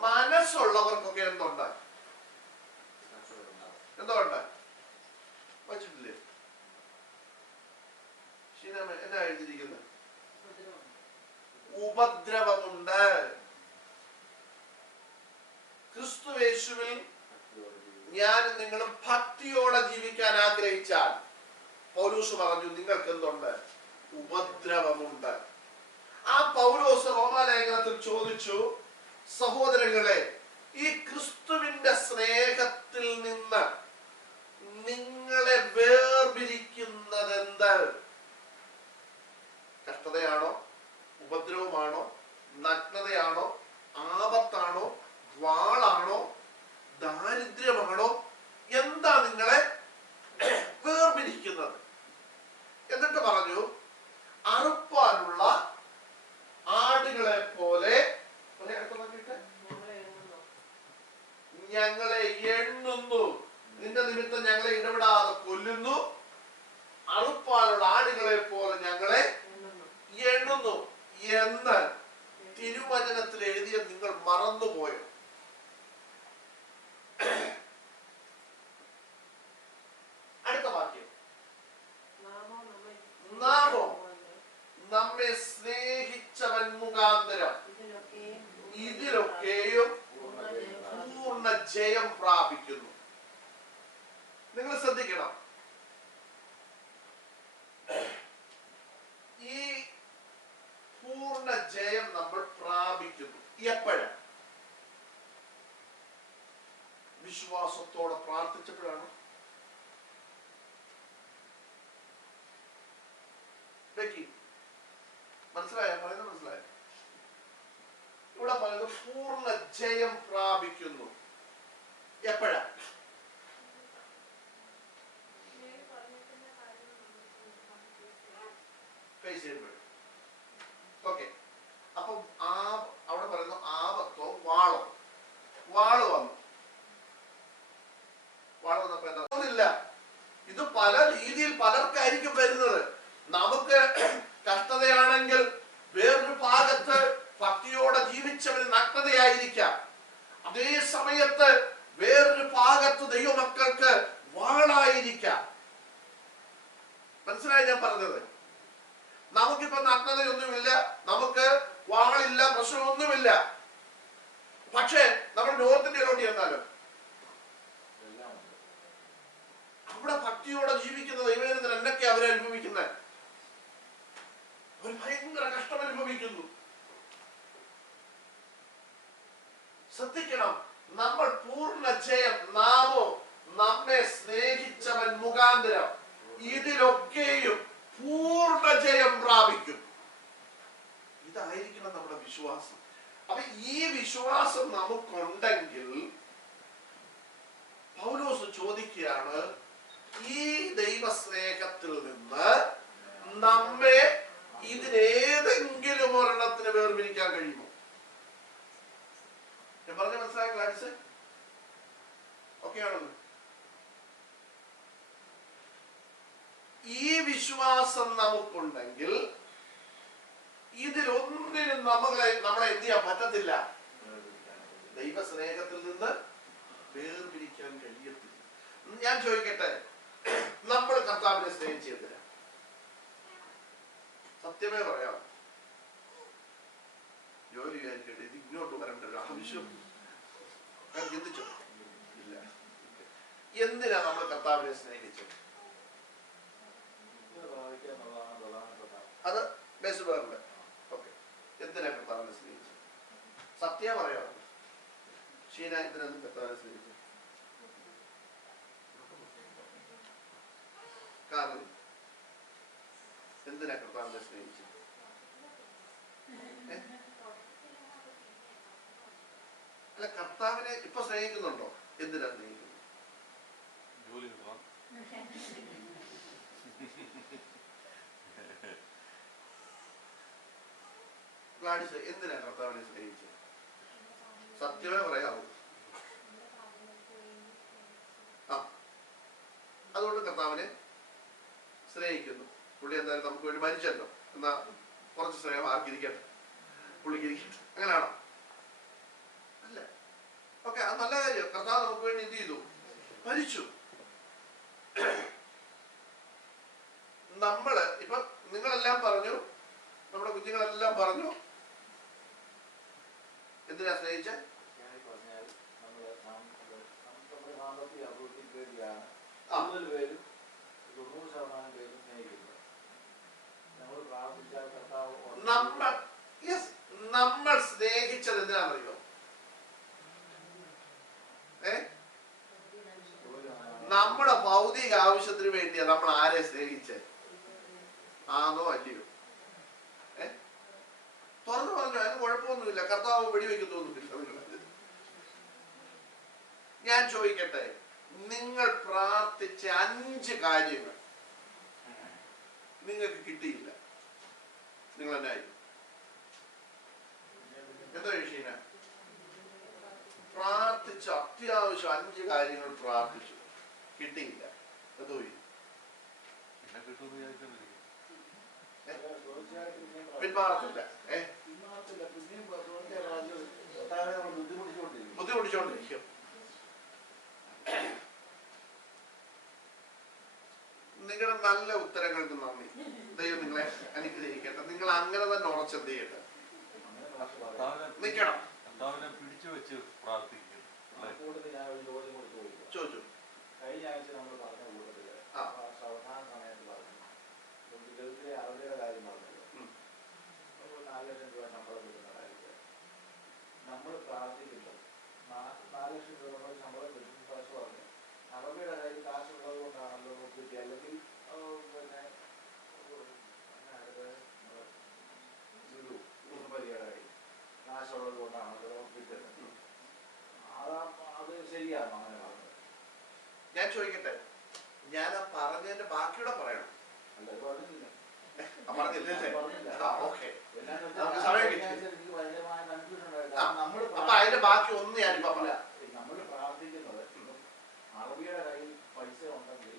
മനസ്സുള്ളവർക്കൊക്കെ എന്തുണ്ട്? എന്തുണ്ട്? വച്ചിട്ടില്ലേ? എന്നാ എഴുതിയിരിക്കുന്നത്? ഉപദ്രവമുണ്ട്. ക്രിസ്തുയേശുവിൽ ഞാനും നിങ്ങളും ഭക്തിയോടെ ജീവിക്കാൻ ആഗ്രഹിച്ചാൽ, പൗലോസ് പറഞ്ഞു, നിങ്ങൾക്ക് എന്തുണ്ട്? ഉപദ്രവമുണ്ട്. ആ പൗലോസ് റോമാലേഖനത്തിൽ ചോദിച്ചു, സഹോദരങ്ങളെ, ഈ ക്രിസ്തുവിന്റെ സ്നേഹത്തിൽ നിന്ന് നിങ്ങളെ വേർപിരിക്കുന്നത് എന്ത്? കഷ്ടതയാണോ? ഉപദ്രവമാണോ? നഗ്നതയാണോ? ആപത്താണോ? വാളാണോ? ദാരിദ്ര്യമാണോ? എന്താ നിങ്ങളെ വേർപിരിക്കുന്നത്? എന്നിട്ട് പറഞ്ഞു, അറുപ്പാനുള്ള ആടുകളെ പോലെ ഞങ്ങളെ എണ്ണുന്നു. ഇടവിടാതെ കൊല്ലുന്നു, അറുപ്പാനുള്ള ആടുകളെ പോലെ ഞങ്ങളെ എണ്ണുന്നു എന്ന് തിരുവചനത്തിൽ എഴുതിയ നിങ്ങൾ മറന്നുപോയോ? അടുത്ത വാക്യം, നാമോ നമ്മെ സ്നേഹിച്ചവൻ മുഖാന്തരം ഇതിലൊക്കെയും പൂർണ്ണ ജയം പ്രാപിക്കുന്നു. നിങ്ങൾ ശ്രദ്ധിക്കണം, ഈ പൂർണ്ണ ജയം നമ്മൾ പ്രാപിക്കുന്നു എപ്പോഴാണ്? വിശ്വാസത്തോടെ പ്രാർത്ഥിച്ചപ്പോഴാണ്. മനസ്സിലായോ? പറയുന്നത് മനസ്സിലായോ? ഇവിടെ പറയുന്നത് പൂർണ്ണ ജയം പ്രാപിക്കുന്നു എപ്പോഴാ? ഓക്കെ, അപ്പം അവിടെ പറയുന്നു ആപത്തോ വാളോ. വാള് വന്നു. വാള് വന്നപ്പോ എന്താ? ഇത് പല രീതിയിൽ പലർക്കായിരിക്കും വരുന്നത്. നമുക്ക് കഷ്ടതയാണെങ്കിൽ വേറൊരു ഭാഗത്ത് ഭക്തിയോടെ ജീവിച്ചവന് നഗ്നതയായിരിക്കാം. അതേ സമയത്ത് വേറൊരു ഭാഗത്ത് ദൈവമക്കൾക്ക് വാളായിരിക്കാം. മനസ്സിലായി ഞാൻ പറഞ്ഞത്? നമുക്കിപ്പോ നഗ്നതയൊന്നുമില്ല, നമുക്ക് വാളില്ല, പ്രശ്നമൊന്നുമില്ല. പക്ഷേ നമ്മൾ നോർത്ത് ഇന്ത്യയിലോട്ട് ചെന്നാലോ അവിടെ ഭക്തിയോടെ ജീവിക്കുന്ന ദൈവജനത്തിന് എന്നൊക്കെ അവരനുഭവിക്കുന്നത്? അവർ ഭയങ്കര കഷ്ടം അനുഭവിക്കുന്നു. ശ്രദ്ധിക്കണം, നമ്മൾ പൂർണ്ണ ജയം, നാമോ നമ്മെ സ്നേഹിച്ചവൻ മുഖാന്തരം ഇതിലൊക്കെയും പൂർണ്ണ ജയം പ്രാപിക്കും. ഇതായിരിക്കണം നമ്മുടെ വിശ്വാസം. അപ്പൊ ഈ വിശ്വാസം നമുക്കുണ്ടെങ്കിൽ പൗലോസ് ചോദിക്കുകയാണ്, ഈ ദൈവസ്നേഹത്തിൽ നിന്ന് നമ്മെ ഇതിനേതെങ്കിലും ഒരെണ്ണത്തിന് വേർപിരിക്കാൻ കഴിയുമോ? ഞാൻ പറഞ്ഞ മനസ്സിലായ ക്ലാസ് ഓക്കെ ആണല്ലോ? ഈ വിശ്വാസം നമുക്കുണ്ടെങ്കിൽ ഇതിലൊന്നിനും നമ്മളെ എന്ത് ചെയ്യാൻ പറ്റത്തില്ല. ദൈവസ്നേഹത്തിൽ നിന്ന് വേർപിരിക്കാൻ കഴിയത്തില്ല. ഞാൻ ചോദിക്കട്ടെ, നമ്മൾ കർത്താവിനെ സ്നേഹിച്ചില്ല? സത്യമേ പറയാം. ജോലി വിചാരിക്കട്ടെ, ഇത് ഇങ്ങോട്ട് വരേണ്ട ഒരു ആവശ്യം ചിന്തിച്ചോ? ഇല്ല. എന്തിനാ നമ്മൾ കർത്താവിനെ സ്നേഹിച്ചത്? അത് ബേസ് വേറുണ്ട്. ഓക്കെ, എന്തിനാ കർത്താവിനെ സ്നേഹിച്ചത്? സത്യം പറയാം. ഷീന എന്തിനാണ് കർത്താവിനെ സ്നേഹിച്ചത്? കാരണം എന്തിനാ കർത്താവിനെ സ്നേഹിച്ചത്? അല്ല, കർത്താവിനെ ഇപ്പൊ സ്നേഹിക്കുന്നുണ്ടോ? എന്തിനാ സ്നേഹിക്കുന്നത്? എന്തിനാ കർത്താവിനെ സ്നേഹിച്ചത്? സത്യമേ പറയാവൂ. അതുകൊണ്ട് കർത്താവിനെ സ്നേഹിക്കുന്നു. പുള്ളി എന്തായാലും നമുക്ക് വേണ്ടി മരിച്ചല്ലോ, എന്നാ കുറച്ച് സ്നേഹം ആർക്കിരിക്കട്ടെ, പുള്ളിക്കിരിക്കട്ടെ. അങ്ങനെയാണോ? അല്ല. ഓക്കെ, അത് നല്ല കാര്യം. കർത്താവ് നമുക്ക് വേണ്ടി എന്ത് ചെയ്തു? മരിച്ചു. നമ്മള് ഇപ്പൊ നിങ്ങളെല്ലാം പറഞ്ഞു, നമ്മുടെ കുഞ്ഞുങ്ങളെല്ലാം പറഞ്ഞു എന്തിനാ സ്നേഹിച്ച? നമ്മൾ സ്നേഹിച്ചത് എന്തിനാണെന്നറിയോ? നമ്മുടെ ഭൗതിക ആവശ്യത്തിന് വേണ്ടിയാ നമ്മൾ ആരെ സ്നേഹിച്ചേ? ആണോ അല്ലയോ? തുറന്നു പറഞ്ഞു, അതിന് കുഴപ്പമൊന്നുമില്ല. കർത്താവ് വെടിവെക്കുന്നൊന്നുമില്ല. ഞാൻ ചോദിക്കട്ടെ, നിങ്ങൾ പ്രാർത്ഥിച്ച 5 കാര്യങ്ങൾ നിങ്ങൾക്ക് കിട്ടിയില്ല, നിങ്ങൾ എന്നായി? എന്താ ഷീന? പ്രാർത്ഥിച്ച അത്യാവശ്യം 5 കാര്യങ്ങൾ പ്രാർത്ഥിച്ചു, കിട്ടിയില്ല. എന്തോ പിന്നെ കിട്ടുമെന്ന് വിചാരിച്ചോണ്ടിരിക്കും. പിന്മാറത്തില്ല. പിന്നെയും ബുദ്ധിമുട്ടിച്ചുകൊണ്ടിരിക്കും. ബുദ്ധിമുട്ടിച്ചോണ്ടിരിക്കും. നിങ്ങളുടെ നല്ല ഉത്തരങ്ങൾക്ക് നന്ദി. ദൈവം നിങ്ങളെ അനുഗ്രഹിക്കട്ടെ. നിങ്ങൾ അങ്ങനെ തന്നെ ഉറച്ചെന്ത് ചെയ്യട്ടെ, നിൽക്കണം. കർത്താവിനെ പിടിച്ചു വെച്ച് പ്രാർത്ഥിക്കും. ഞാൻ ഒരു ചോദ്യം കൂടി ചോദിക്കും. ചോദിച്ചു. കഴിഞ്ഞ ആഴ്ച നമ്മൾ പറഞ്ഞ കൂട്ടത്തില് അവസാന സമയത്ത് പറഞ്ഞു ഗൾഫിലെ അവരുടെ കാര്യം പറഞ്ഞല്ലോ. 4 ലക്ഷം രൂപ ശമ്പളം കിട്ടുന്ന കാര്യത്തിൽ നമ്മൾ പ്രാർത്ഥിക്കുമ്പോൾ 4 ലക്ഷം രൂപ നമ്മൾ ശമ്പളം കിട്ടുന്ന പ്രാവശ്യം പറഞ്ഞു അറബിയുടെ കയ്യിൽ കാശുള്ളത് കൊണ്ടാണല്ലോ കിട്ടി, അല്ലെങ്കിൽ പിന്നെ പരിയുടെ കയ്യിൽ കാശുള്ളത് കൊണ്ടാണല്ലോ കിട്ടുന്നത്. അത് ശരിയാണോ അങ്ങനെ പറഞ്ഞത്? ഞാൻ ചോദിക്കട്ടെ, ഞാൻ ആ പറഞ്ഞതിന്റെ ബാക്കിയൂടെ പറയണം. അല്ല ഇത് പറഞ്ഞില്ല. പറഞ്ഞില്ലല്ലേ? ഓക്കെ. അപ്പൊ അതിന്റെ ബാക്കി ഒന്ന് ഞാനിപ്പോ പറയാം. നമ്മൾ പ്രാർത്ഥിക്കുന്നത് അറബിയുടെ കയ്യിൽ പൈസ ഉണ്ടെങ്കിൽ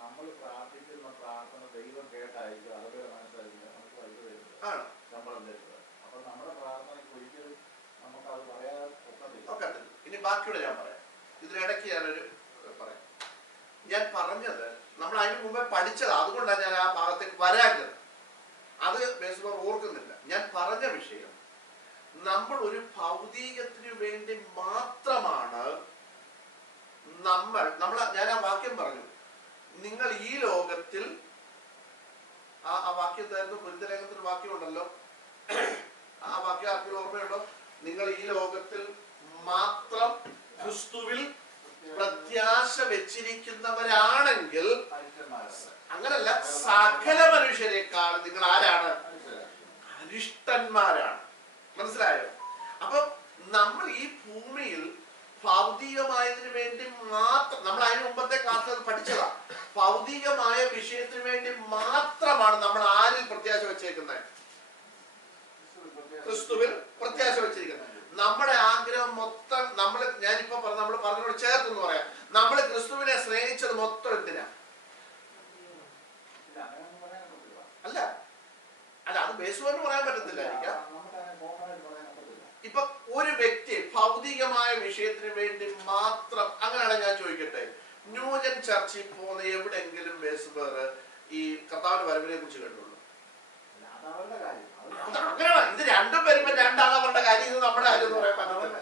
നമ്മൾ പ്രാർത്ഥിക്കുന്ന പ്രാർത്ഥന ദൈവം കേട്ടായിരിക്കും അറബിയുടെ മനസ്സിലാക്കില്ല നമുക്ക് പൈസ തരുന്നത്, ശമ്പളം തരുന്നത്. അപ്പൊ നമ്മുടെ പ്രാർത്ഥനയ്ക്ക് ഒരിക്കലും നമുക്ക് അത് പറയാൻ ഒക്കത്തില്ല. ഇനി ബാക്കിയൂടെ ഞാൻ പറയാം. ഇതിനിടയ്ക്ക് ഞാനൊരു പറയാം. ഞാൻ പറഞ്ഞത് നമ്മൾ അതിന് മുമ്പേ പഠിച്ചത്, അതുകൊണ്ടാണ് ഞാൻ ആ ഭാഗത്തേക്ക് വരാഞ്ഞത്. അത് ബേസ്ബോൾ ഓർക്കുന്നില്ല. ഞാൻ പറഞ്ഞ വിഷയം നമ്മൾ ഒരു ഭൗതികത്തിന് വേണ്ടി മാത്രമാണ് ഞാൻ ആ വാക്യം പറഞ്ഞു. നിങ്ങൾ ഈ ലോകത്തിൽ ആ വാക്യത്തായിരുന്നു പുരിതലേഖനത്തിന് വാക്യമുണ്ടല്ലോ. ആ വാക്യം ആർക്കും ഓർമ്മയുണ്ടോ? നിങ്ങൾ ഈ ലോകത്തിൽ മാത്രം ക്രിസ്തുവിൽ പ്രത്യാശ വെച്ചിരിക്കുന്നവരാണെങ്കിൽ, അങ്ങനല്ല, സകല മനുഷ്യരെക്കാൾ നിങ്ങൾ ആരാണ്? അരിഷ്ടന്മാരാണ്. മനസ്സിലായോ? അപ്പൊ നമ്മൾ ഈ ഭൂമിയിൽ ഭൗതികമായതിനു വേണ്ടി മാത്രം, നമ്മൾ അതിന് മുമ്പത്തെ ക്ലാസ്സിൽ പഠിച്ചതാ, ഭൗതികമായ വിഷയത്തിന് വേണ്ടി മാത്രമാണ് നമ്മൾ ആരിൽ പ്രത്യാശ വെച്ചേക്കുന്നത്? ക്രിസ്തുവിൽ പ്രത്യാശ വെച്ചിരിക്കുന്നത്. നമ്മുടെ ആഗ്രഹം മൊത്തം ഞാനിപ്പോ നമ്മൾ പറഞ്ഞോട് ചേർത്തെന്ന് പറയാം, നമ്മൾ ക്രിസ്തുവിനെ സ്നേഹിച്ചത് മൊത്തം എന്തിനാ? അല്ല അത് ബേസുവെന്ന് പറയാൻ പറ്റത്തില്ലായിരിക്കാം. ഇപ്പൊ ഒരു വ്യക്തി ഭൗതികമായ വിഷയത്തിന് വേണ്ടി മാത്രം, അങ്ങനെയാണ് ഞാൻ ചോദിക്കട്ടെ, ന്യൂജൻ ചർച്ചിൽ പോകുന്ന എവിടെയെങ്കിലും ബേസുബേർ ഈ കർത്താവിന്റെ വരവിനെ കുറിച്ച് കേട്ടുള്ളൂ? അങ്ങനെയാണ്. ഇത് രണ്ടും വരുമ്പോ രണ്ടാളവരുടെ കാര്യം, ഇത് നമ്മുടെ കാര്യം എന്ന് പറയാൻ പറ്റത്തില്ല.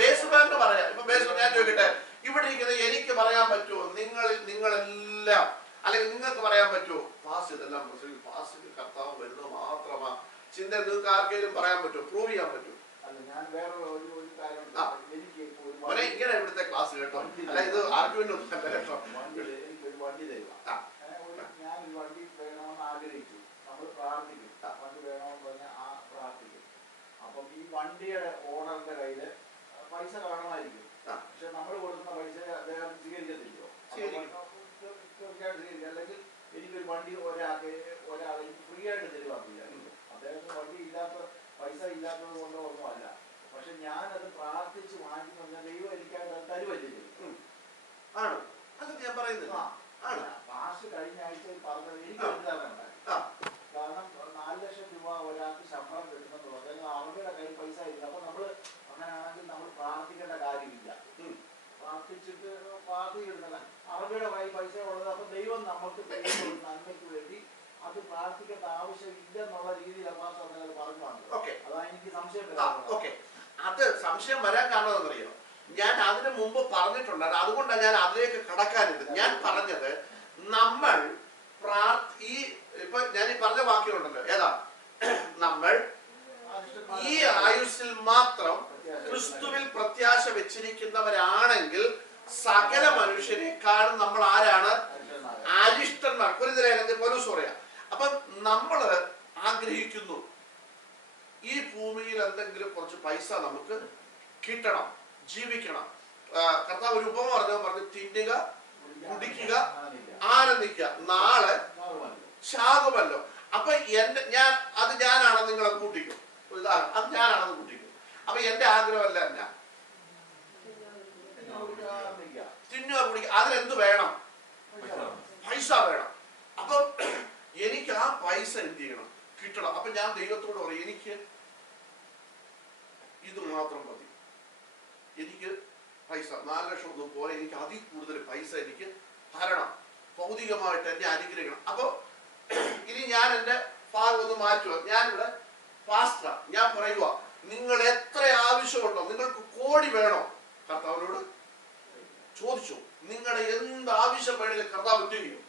ബേസുബേറിന് പറയാം. ഇപ്പൊ ബേസുബേർ ഞാൻ ചോദിക്കട്ടെ, ഇവിടെ ഇരിക്കുന്ന എനിക്ക് പറയാൻ പറ്റുമോ, നിങ്ങളെല്ലാം, അല്ലെങ്കിൽ നിങ്ങൾക്ക് പറയാൻ പറ്റുമോ പാസ് ഇതെല്ലാം പാസ് കർത്താവ് വരുന്നത് മാത്രമാ ചിന്ത? നിങ്ങൾക്ക് ആർക്കെങ്കിലും പറയാൻ പറ്റുമോ? പ്രൂവ് ചെയ്യാൻ പറ്റുമോ? ഇങ്ങനെ ഇവിടുത്തെ ക്ലാസ് കേട്ടോ, അല്ല ഇത് ആർഗ്യുമെന്റ് ഒന്നും അല്ല കേട്ടോ. എനിക്കൊരു വണ്ടി തരുക, ഞാനൊരു വണ്ടി വേണമെന്ന് ആഗ്രഹിച്ചു, നമ്മൾ പ്രാർത്ഥിക്കും, വണ്ടി വേണമെന്ന് പറഞ്ഞാൽ പ്രാർത്ഥിക്കും. അപ്പം ഈ വണ്ടിയുടെ ഓണറിന്റെ കയ്യില് പൈസ കാണുമായിരിക്കും, പക്ഷെ നമ്മൾ കൊടുക്കുന്ന പൈസ അദ്ദേഹം സ്വീകരിക്കത്തില്ലയോ? തീർച്ചയായിട്ടും സ്വീകരിക്കും. അല്ലെങ്കിൽ എനിക്കൊരു വണ്ടി ഒരാൾ എനിക്ക് ഫ്രീ ആയിട്ട് തരുവാക്കില്ല, അദ്ദേഹത്തിന് വണ്ടി പൈസ ഇല്ലാത്തത് കൊണ്ടോ ഒന്നുമല്ല, പക്ഷെ ഞാനത് പ്രാർത്ഥിച്ച് വാങ്ങി പറഞ്ഞാൽ ദൈവം എനിക്കായിട്ട് അത് തരുവല്ലേ? ആണ്, അത് ഞാൻ പറയുന്നില്ല. പാസ് കഴിഞ്ഞ ആഴ്ചയിൽ പറഞ്ഞത് എനിക്ക് ഉണ്ടായി. കാരണം 4 ലക്ഷം രൂപ ഒരാൾക്ക് ശമ്പളം കിട്ടുമെന്ന് പറഞ്ഞാൽ അവരുടെ കയ്യിൽ പൈസ ഇല്ല. അപ്പൊ നമ്മൾ അങ്ങനെയാണെങ്കിൽ നമ്മൾ പ്രാർത്ഥിക്കേണ്ട കാര്യമില്ല, പ്രാർത്ഥിച്ചിട്ട് പ്രാർത്ഥിക്കുന്നില്ല. അറബിയുടെ കയ്യിൽ പൈസ ഉള്ളത്, അപ്പൊ ദൈവം നമുക്ക് നന്മയ്ക്ക് വേണ്ടി അത് പ്രാർത്ഥിക്കേണ്ട ആവശ്യമില്ലെന്നുള്ള രീതിയിലാണ് പറഞ്ഞു വന്നത്. അതാണ് എനിക്ക് സംശയം വരാം. അത് സംശയം വരാൻ കാരണം എന്നറിയോ, ഞാൻ അതിനു മുമ്പ് പറഞ്ഞിട്ടുണ്ട്, അതുകൊണ്ടാണ് ഞാൻ അതിലേക്ക് കടക്കാനിത്. ഞാൻ പറഞ്ഞത് നമ്മൾ ഇപ്പൊ ഞാൻ ഈ പറഞ്ഞ വാക്യമുണ്ടല്ലോ, ഏതാ? നമ്മൾ ഈ ആയുസ്സിൽ മാത്രം ക്രിസ്തുവിൽ പ്രത്യാശ വെച്ചിരിക്കുന്നവരാണെങ്കിൽ സകല മനുഷ്യരെക്കാളും നമ്മൾ ആരാണ്? അരിഷ്ടന്മാർ. പുരിതലേഖനത്തിൽ പൗലോസ് പറയാം. അപ്പൊ നമ്മള് ആഗ്രഹിക്കുന്നു ഈ ഭൂമിയിൽ എന്തെങ്കിലും കുറച്ച് പൈസ നമുക്ക് കിട്ടണം, ജീവിക്കണം. കർത്താവ് ഒരു ഉപമ പറഞ്ഞു, തിന്നുക, കുടിക്കുക, ആനന്ദിക്കുക, നാളെ ശാകുമല്ലോ. അപ്പൊ ഞാനാണെന്ന് നിങ്ങളെ കൂട്ടിക്കും, അത് ഞാനാണെന്ന് കൂട്ടിക്കും. അപ്പൊ എന്റെ ആഗ്രഹമല്ല എന്നാ? തിന്നുക കുടിക്കുക, അതിനെന്ത് വേണം? പൈസ വേണം. അപ്പം എനിക്ക് ആ പൈസ എന്ത് ചെയ്യണം? കിട്ടണം. അപ്പൊ ഞാൻ ദൈവത്തോട് പറയും, എനിക്ക് ഇത് മാത്രം മതി, എനിക്ക് പൈസ 4 ലക്ഷം ഒന്നും പോലെ, എനിക്ക് അതിൽ കൂടുതൽ പൈസ എനിക്ക് തരണം, ഭൗതികമായിട്ട് എന്നെ അനുഗ്രഹിക്കണം. അപ്പൊ ഇനി ഞാൻ എന്റെ ഭാഗം ഒന്ന് മാറ്റുക. ഞാനിവിടെ പാസ്റ്റർ, ഞാൻ പറയുക, നിങ്ങൾ എത്ര ആവശ്യമുണ്ടോ, നിങ്ങൾക്ക് കോടി വേണോ, കർത്താവിനോട് ചോദിച്ചു. നിങ്ങളുടെ എന്ത് ആവശ്യം വേണമെങ്കിലും കർത്താവ് എന്ത് ചെയ്യും?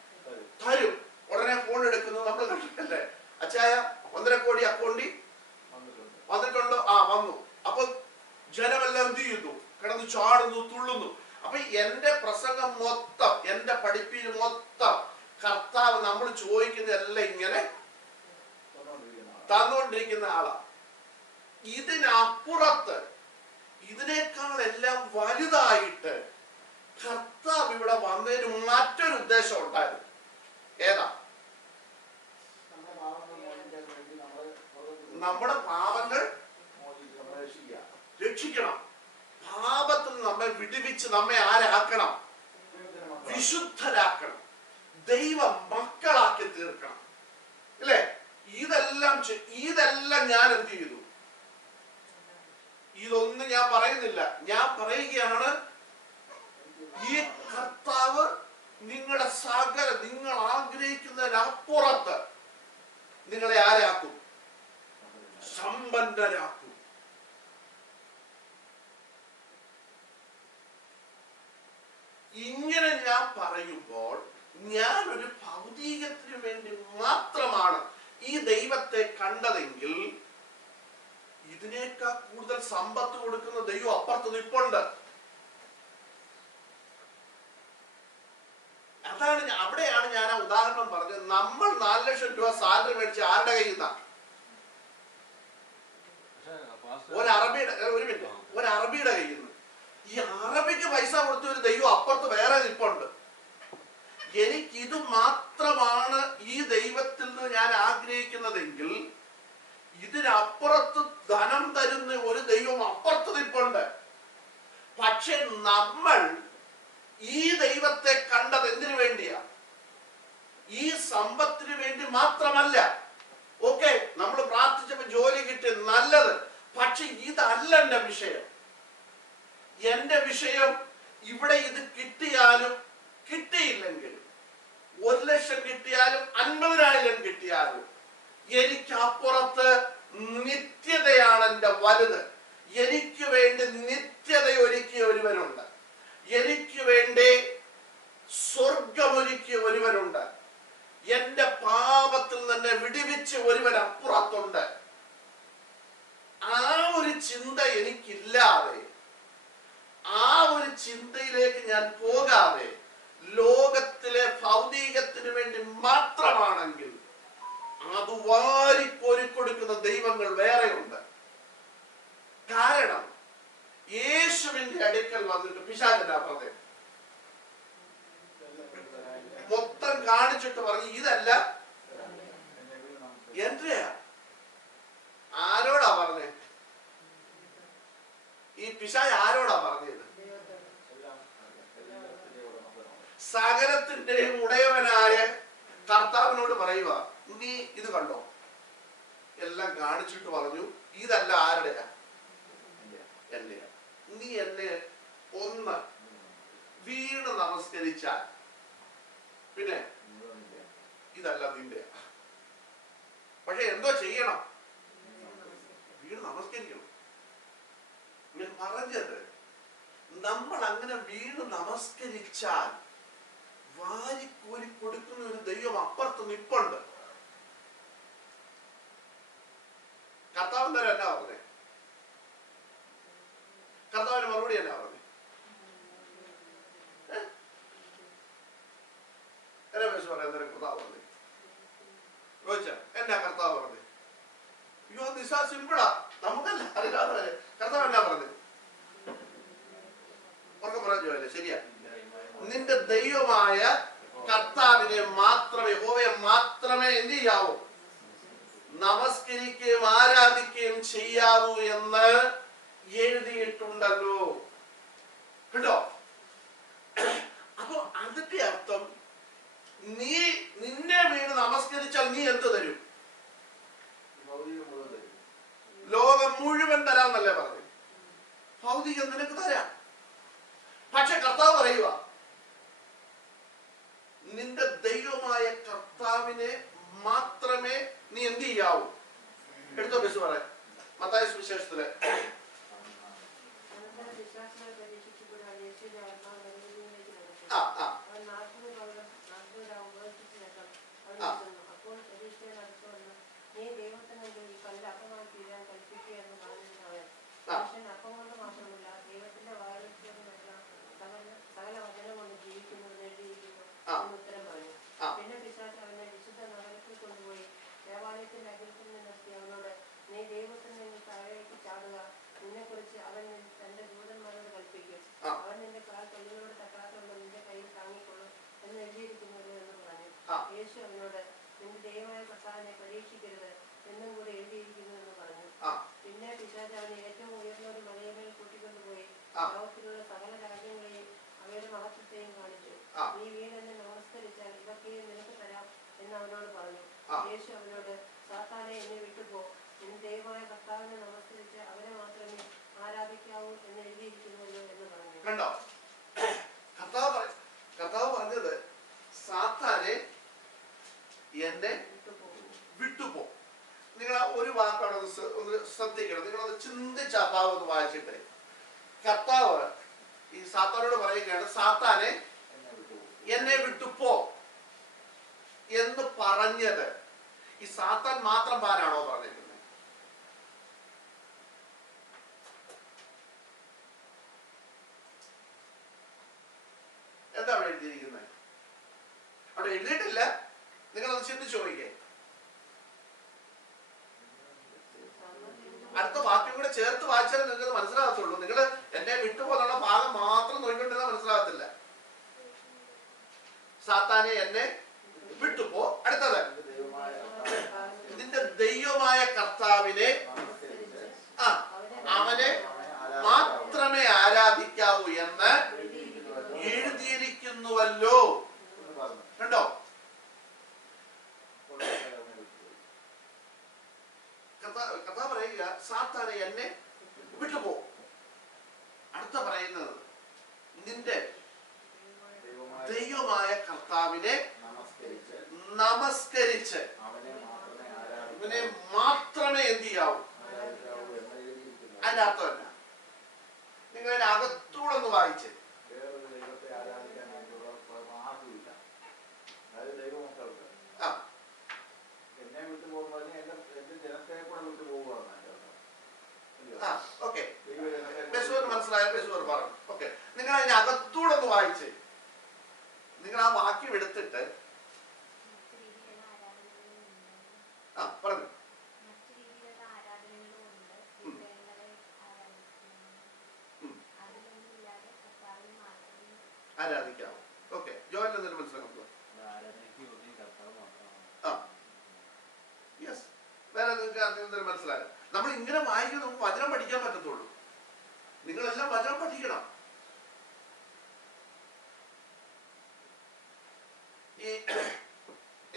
തരും. ഉടനെ ഫോൺ എടുക്കുന്നത് നമ്മൾ കണ്ടിട്ടല്ലേ, അച്ചായ 1.5 കോടി അക്കൗണ്ടിൽ വന്നിട്ടുണ്ടോ? ആ വന്നു. അപ്പൊ ജനമെല്ലാം എന്ത് ചെയ്യുന്നു? കിടന്ന് ചാടുന്നു, തുള്ളുന്നു. അപ്പൊ എന്റെ പ്രസംഗം മൊത്തം, എന്റെ പഠിപ്പിന് മൊത്തം കർത്താവ് നമ്മൾ ചോദിക്കുന്നതെല്ലാം ഇങ്ങനെ തന്നുകൊണ്ടിരിക്കുന്ന ആളാ. ഇതിനപ്പുറത്ത്, ഇതിനേക്കാളെല്ലാം വലുതായിട്ട് കർത്താവ് ഇവിടെ വന്നതിന് മറ്റൊരു ഉദ്ദേശം ഉണ്ടായിരുന്നു. ഏതാ? നമ്മുടെ പാപങ്ങൾ രക്ഷിക്കണം. പാപത്തിൽ നമ്മെ വിടുവിച്ച് നമ്മെ ആരാക്കണം? വിശുദ്ധരാക്കണം, ദൈവ മക്കളാക്കി തീർക്കണം. അല്ലേ? ഇതെല്ലാം ഞാൻ എന്ത് ചെയ്തു? ഇതൊന്നും ഞാൻ പറയുന്നില്ല, ഞാൻ പറയുകയാണ്, ഈ കർത്താവ് നിങ്ങളുടെ സകല, നിങ്ങൾ ആഗ്രഹിക്കുന്നതിനപ്പുറത്ത് നിങ്ങളെ ആരാക്കും? സമ്പന്നരാക്കും. ഇങ്ങനെ ഞാൻ പറയുമ്പോൾ ഞാൻ ഒരു ഭൗതികത്തിന് വേണ്ടി മാത്രമാണ് ഈ ദൈവത്തെ കണ്ടതെങ്കിൽ, ഇതിനേക്കാൾ കൂടുതൽ സമ്പത്ത് കൊടുക്കുന്ന ദൈവം അപ്പുറത്ത് നിൽപ്പുണ്ട്. അതാണ്, അവിടെയാണ് ഞാൻ ആ ഉദാഹരണം പറഞ്ഞത്. നമ്മൾ 4 ലക്ഷം രൂപ സാലറി മേടിച്ച് ആരുടെ കയ്യിൽ നിന്നാ? ഒരു അറബിയുടെ കയ്യിൽ നിന്ന്. ഈ അറബിക്ക് പൈസ കൊടുത്ത ഒരു ദൈവം അപ്പുറത്ത് വേറെ നിൽപ്പുണ്ട്. എനിക്കിത് മാത്രമാണ് ഈ ദൈവത്തിൽ നിന്ന് ഞാൻ ആഗ്രഹിക്കുന്നതെങ്കിൽ, ഇതിനപ്പുറത്ത് ധനം തരുന്ന ഒരു ദൈവം അപ്പുറത്ത് നിൽപ്പുണ്ട്. പക്ഷെ നമ്മൾ ഈ ദൈവത്തെ കണ്ടത് എന്തിനു വേണ്ടിയാ? ഈ സമ്പത്തിന് വേണ്ടി മാത്രമല്ല. ഓക്കെ, നമ്മൾ പ്രാർത്ഥിച്ചപ്പോ ജോലി കിട്ടി, നല്ലത്. പക്ഷെ ഇതല്ല എന്റെ വിഷയം. എന്റെ വിഷയം ഇവിടെ ഇത് കിട്ടിയാലും കിട്ടിയില്ലെങ്കിലും, 1 ലക്ഷം കിട്ടിയാലും 50,000 കിട്ടിയാലും, എനിക്കപ്പുറത്ത് നിത്യതയാണ് എന്റെ വലുത്. എനിക്ക് വേണ്ടി നിത്യത ഒരുക്കിയ ഒരുവനുണ്ട്. എനിക്ക് വേണ്ടി സ്വർഗമൊരുക്കിയ ഒരുവനുണ്ട്. എന്റെ പാപത്തിൽ തന്നെ വിടുവിച്ച് ഒരുവൻ അപ്പുറത്തുണ്ട്. ആ ഒരു ചിന്ത എനിക്കില്ലാതെ, ആ ഒരു ചിന്തയിലേക്ക് ഞാൻ പോകാതെ, ലോകത്തിലെ ഭൗതികത്തിന് വേണ്ടി മാത്രമാണെങ്കിൽ അത് വാരിക്കോരിക്കൊടുക്കുന്ന ദൈവങ്ങൾ വേറെയുണ്ട്. കാരണം യേശുവിന്റെ അടുക്കൽ വന്നിട്ട് പിശാചനാ പറഞ്ഞത്, മൊത്തം കാണിച്ചിട്ട് പറഞ്ഞു, ഇതല്ല എന്റെയാ. ആരോടാ പറഞ്ഞേ? ഈ പിശാച് ആരോടാ പറഞ്ഞത്? സകലത്തിന്റെയും ഉടയവനായ കർത്താവിനോട് പറയുക, നീ ഇത് കണ്ടോ? എല്ലാം കാണിച്ചിട്ട് പറഞ്ഞു, ഇതല്ല ആരുടെയാ? എന്റെയാ. നീ എന്നെ ഒന്ന് വീണ് നമസ്കരിച്ചാൽ പിന്നെ ഇതല്ല നിന്റെ. പക്ഷെ എന്തോ ചെയ്യണം? വീണ് നമസ്കരിക്കണം. ഞാൻ പറഞ്ഞത്, നമ്മൾ അങ്ങനെ വീണ് നമസ്കരിച്ചാൽ വാരിക്കോരി കൊടുക്കുന്ന ഒരു ദൈവം അപ്പുറത്ത് നിൽപ്പുണ്ട്. കർത്താവ് എന്നാ പറഞ്ഞേ? കർത്താവിന് മറുപടി എന്നാ പറഞ്ഞേ? കർത്താവ് പറഞ്ഞേ ചോദിച്ച എന്നാ കർത്താവ് പറഞ്ഞേ? അയ്യോ, ദിശ സിമ്പിളാ, നമുക്കല്ല അറിയാതെ. കർത്താവ് എന്നാ പറഞ്ഞത്? ഉറക്കെ പറഞ്ഞു, ശരിയാ. നിന്റെ ദൈവമായ കർത്താവിനെ മാത്രമേ, യഹോവയെ മാത്രമേ എന്ത് ചെയ്യാവൂ? നമസ്കരിക്കുകയും ആരാധിക്കുകയും ചെയ്യാവൂ എന്ന് എഴുതിയിട്ടുണ്ടല്ലോ. കേട്ടോ? നീ നിന്നെ വീണ് നമസ്കരിച്ചാൽ നീ എന്ത് തരും? ലോകം മുഴുവൻ തരാന്നല്ലേ പറഞ്ഞു. ഭൗതികം നിനക്ക് തരാം. പക്ഷെ കർത്താവ് പറയുക, നിന്റെ ദൈവമായ കർത്താവിനെ മാത്രമേ നീ എന്ത് ചെയ്യാവൂ. എടുത്തോ ബസ് പറയാം. മത്തായി സുവിശേഷത്തില് പിന്നെ പിശാച് അവനെ വിശുദ്ധ നഗരത്തിൽ കൊണ്ടുപോയി ദേവാലയത്തിന്റെ അഗ്രത്തിൽ നിർത്തി അവനോട്, നീ ദൈവത്തിൽ നിന്ന് താഴേക്ക് ചാടുക, നിന്നെ കുറിച്ച് അവൻ തന്റെ ദൂതന്മാരോട് കൽപ്പിക്കും, അവൻ നിന്റെ കാൽ കല്ലിനോട് തട്ടാത്തോണ്ട് നിന്റെ കയ്യിൽ താങ്ങിക്കൊള്ളും എന്ന് എഴുതിയിരിക്കുന്നത് എന്ന് പറഞ്ഞു. യേശു അവനോട്, നിന്റെ ദൈവമായ കർത്താവിനെ പരീക്ഷിക്കരുത് എന്നും കൂടെ എഴുതിയിരിക്കുന്നു എന്ന് പറഞ്ഞു. പിന്നെ പിശാച് അവനെ ഏറ്റവും ഉയർന്ന ഒരു മലയമേൽ കൂട്ടിക്കൊണ്ടുപോയി ലോകത്തിലുള്ള സകല രാജ്യങ്ങളെയും അവയുടെ മഹത്വത്തെയും കാണിച്ചു. നീ വീണെന്നെ നമസ്കരിച്ചാൽ ഇതൊക്കെയും നിനക്ക് തരാം എന്ന് അവനോട് പറഞ്ഞു. യേശു അവനോട്, സാത്താനെ എന്നെ വിട്ടുപോ, നിന്റെ ദൈവമായ കർത്താവിനെ നമസ്കരിച്ച് അവനെ മാത്രമേ ആരാധിക്കാവൂ എന്ന് എഴുതിയിരിക്കുന്നുള്ളൂ എന്ന് പറഞ്ഞു. കണ്ടോ? കർത്താവ് പറഞ്ഞത്, സാത്താനെ എന്നെ വിട്ടുപോ. നിങ്ങൾ ഒരു വാക്കാണ് ഒന്ന് ശ്രദ്ധിക്കണം. നിങ്ങളത് ചിന്തിച്ച ഭാവം ഒന്ന് വായിച്ചിട്ട്, കർത്താവ് ഈ സാത്താനോട് പറയുകയാണ്, സാത്താനെ എന്നെ വിട്ടുപോ എന്ന് പറഞ്ഞത് ഈ സാത്താൻ മാത്രം പാരാണോ പറഞ്ഞിരിക്കുന്നത്? എന്താ അവിടെ എഴുതിയിരിക്കുന്നത്? അവിടെ എഴുതിയിട്ടില്ല. നിങ്ങളത് ചിന്തിച്ചു നോക്കിക്കേ. അടുത്ത വാക്യം കൂടെ ചേർത്ത് വായിച്ചാൽ നിങ്ങൾക്ക് മനസ്സിലാകത്തുള്ളൂ. നിങ്ങൾ എന്നെ വിട്ടുപോലുള്ള ഭാഗം മാത്രം നോക്കിക്കൊണ്ടിരുന്നാൽ മനസ്സിലാകത്തില്ല. സാത്താനെ എന്നെ വിട്ടുപോ. അടുത്തത്, നിന്റെ ദൈവമായ കർത്താവിനെ അവനെ മാത്രമേ ആരാധിക്കാവൂ എന്ന് എഴുതിയിരിക്കുന്നുവല്ലോ. കണ്ടോ? കഥ പറയുക, സാത്താനെ എന്നെ വിട്ടുപോ. അടുത്ത പറയുന്നത്, നിന്റെ ദൈവമായ കർത്താവിനെ നമസ്കരിച്ച് അവനെ മാത്രമേ എന്ത് ചെയ്യാവൂ. അതിന്റെ അർത്ഥം എന്നാ? നിങ്ങൾ അതിന്റെ അകത്തൂടെ ഒന്ന് വായിച്ച്. മനസ്സിലായ ബെസൂർ പറഞ്ഞു. ഓക്കെ, നിങ്ങൾ അതിന്റെ അകത്തൂടെ ഒന്ന് വായിച്ച്. നിങ്ങൾ ആ വാക്യം എടുത്തിട്ട് പറഞ്ഞു ആരാധിക്കാം. ഓക്കെ, ജോയിൻ എന്നൊരു മനസ്സിലാക്കുക. യെസ്, വേറെ നിങ്ങൾക്ക് മനസ്സിലായോ? നമ്മൾ ഇങ്ങനെ വായിക്കുമ്പോൾ നമുക്ക് വചനം പഠിക്കാൻ പറ്റത്തുള്ളൂ. നിങ്ങളെല്ലാം വചനം പഠിക്കണം.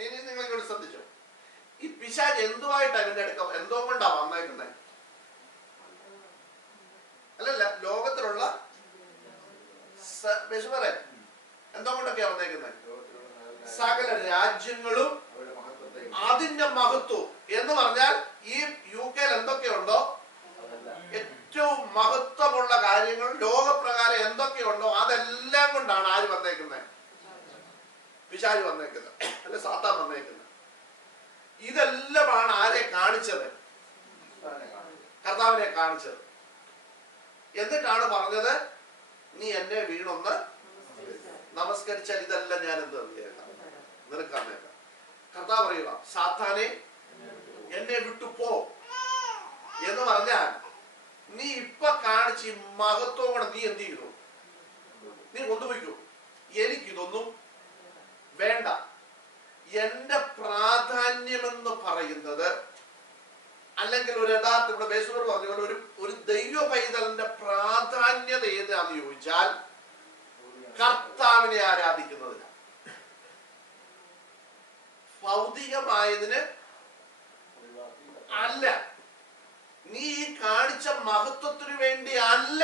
ഇനി നിങ്ങൾ ഇങ്ങോട്ട് ശ്രദ്ധിച്ചോ. ഈ പിശാച് എന്തുമായിട്ട് അതിന്റെ അടുക്കം എന്തോ കൊണ്ടാ വന്നേക്കുന്നത്? അല്ലല്ല, ലോകത്തിലുള്ള എന്തോ കൊണ്ടൊക്കെയാ വന്നേക്കുന്നത്? സകല രാജ്യങ്ങളും അതിന്റെ മഹത്വം എന്ന് പറഞ്ഞാൽ ഈ UK എന്തൊക്കെയുണ്ടോ ഏറ്റവും മഹത്വമുള്ള കാര്യങ്ങൾ ലോകപ്രകാരം എന്തൊക്കെയുണ്ടോ അതെല്ലാം കൊണ്ടാണ് ആര് വന്നേക്കുന്നത്? പിശാച് വന്നേക്കുന്നത്, അല്ലെ സാത്താൻ വന്നേക്കുന്നത്. ഇതെല്ലാമാണ് ആരെ കാണിച്ചത്? കർത്താവിനെ കാണിച്ചത്. എന്നിട്ടാണ് പറഞ്ഞത്, നീ എന്നെ വീണൊന്ന് നമസ്കരിച്ചാൽ ഇതെല്ലാം ഞാൻ എന്ത് നിനക്കാന്നേക്കാം. കർത്താവ് പറയുക, സാത്താനെ എന്നെ വിട്ടുപോ എന്ന് പറഞ്ഞാൽ നീ ഇപ്പൊ കാണിച്ച ഈ മഹത്വം കൂടെ നീ എന്ത് ചെയ്തു? നീ കൊണ്ടുപോയിക്കോ. എനിക്കിതൊന്നും വേണ്ട. എന്റെ പ്രാധാന്യമെന്ന് പറയുന്നത്, അല്ലെങ്കിൽ ഒരു യഥാർത്ഥ ഇവിടെ ബേസൂർ പറഞ്ഞ പോലെ ഒരു ദൈവ പൈതലിന്റെ പ്രാധാന്യത ഏതാന്ന് ചോദിച്ചാൽ കർത്താവിനെ ആരാധിക്കുന്നതിനാണ്. ഭൗതികമായതിന് അല്ല, നീ ഈ കാണിച്ച മഹത്വത്തിന് വേണ്ടി അല്ല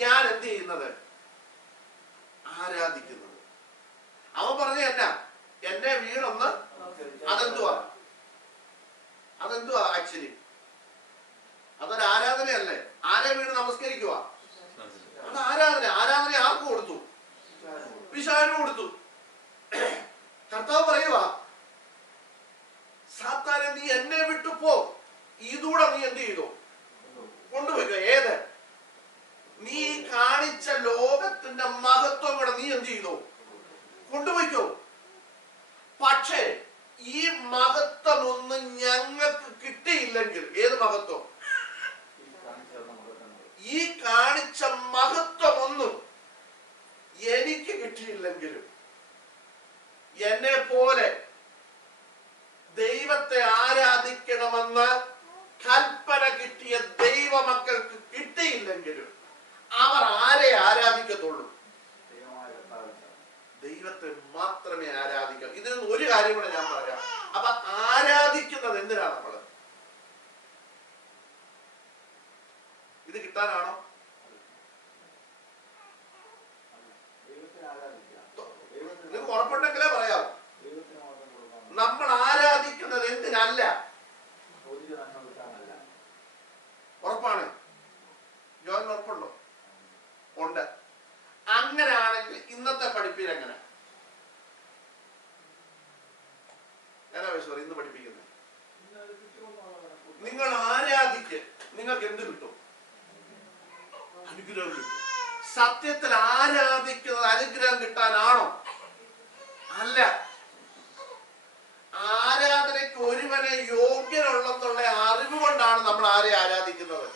ഞാൻ എന്ത് ചെയ്യുന്നത്, ആരാധിക്കുന്നത്. അവൻ പറഞ്ഞ എന്നാ, എന്നെ വീണൊന്ന്, അതെന്തുവാ ആക്ച്വലി അതൊരു ആരാധനയല്ലേ? ആരെ വീണ് നമസ്കരിക്കുക? അത് ആരാധന ആർക്ക് കൊടുത്തു? പിശാചിന് കൊടുത്തു. കർത്താവ് പറയുക, സാത്താനെ നീ എന്നെ വിട്ടു പോ, ഇതൂടെ നീ എന്ത് ചെയ്തു, കൊണ്ടുപോയിക്കോ. ഏത്? നീ കാണിച്ച ലോകത്തിന്റെ മഹത്വം കൂടെ നീ എന്ത് ചെയ്തു, കൊണ്ടുപോയിക്കോ. പക്ഷേ ഈ മഹത്വം ഒന്നും ഞങ്ങൾക്ക് കിട്ടിയില്ലെങ്കിൽ, ഏത് മഹത്വം? ഈ കാണിച്ച മഹത്വം ഒന്നും എനിക്ക് കിട്ടിയില്ലെങ്കിലും എന്നെ പോലെ ദൈവത്തെ ആരാധിക്കണമെന്ന് കൽപ്പന കിട്ടിയ ദൈവമക്കൾക്ക് കിട്ടിയില്ലെങ്കിലും അവർ ആരെ ആരാധിക്കത്തുള്ളൂ? ദൈവത്തെ മാത്രമേ ആരാധിക്കൂ. ഇതിൽ നിന്ന് ഒരു കാര്യം കൂടെ ഞാൻ പറയാം. അപ്പൊ ആരാധിക്കുന്നത് എന്തിനാണ്? നമ്മള് ഇത് കിട്ടാനാണോ? നിങ്ങൾക്ക് ഉറപ്പുണ്ടെങ്കിലേ പറയാവൂ. നമ്മൾ ആരാധിക്കുന്നത് എന്തിനല്ല? ഉറപ്പാണ്? ജോയിൻ ഉറപ്പുണ്ടോ? ഉണ്ട്. അങ്ങനെയാണെങ്കിൽ ഇന്നത്തെ പഠിപ്പീര് എങ്ങനെ? ഇന്ന് പഠിപ്പിക്കുന്നത് നിങ്ങൾ ആരാധിക്ക്, നിങ്ങൾക്ക് എന്ത് കിട്ടും? അനുഗ്രഹം കിട്ടും. സത്യത്തിൽ ആരാധിക്കുന്നത് അനുഗ്രഹം കിട്ടാനാണോ? അല്ല. ആരാധനയ്ക്ക് ഒരുവനെ യോഗ്യനുള്ളെന്നുള്ള അറിവ് കൊണ്ടാണ് നമ്മൾ ആരെ ആരാധിക്കുന്നത്?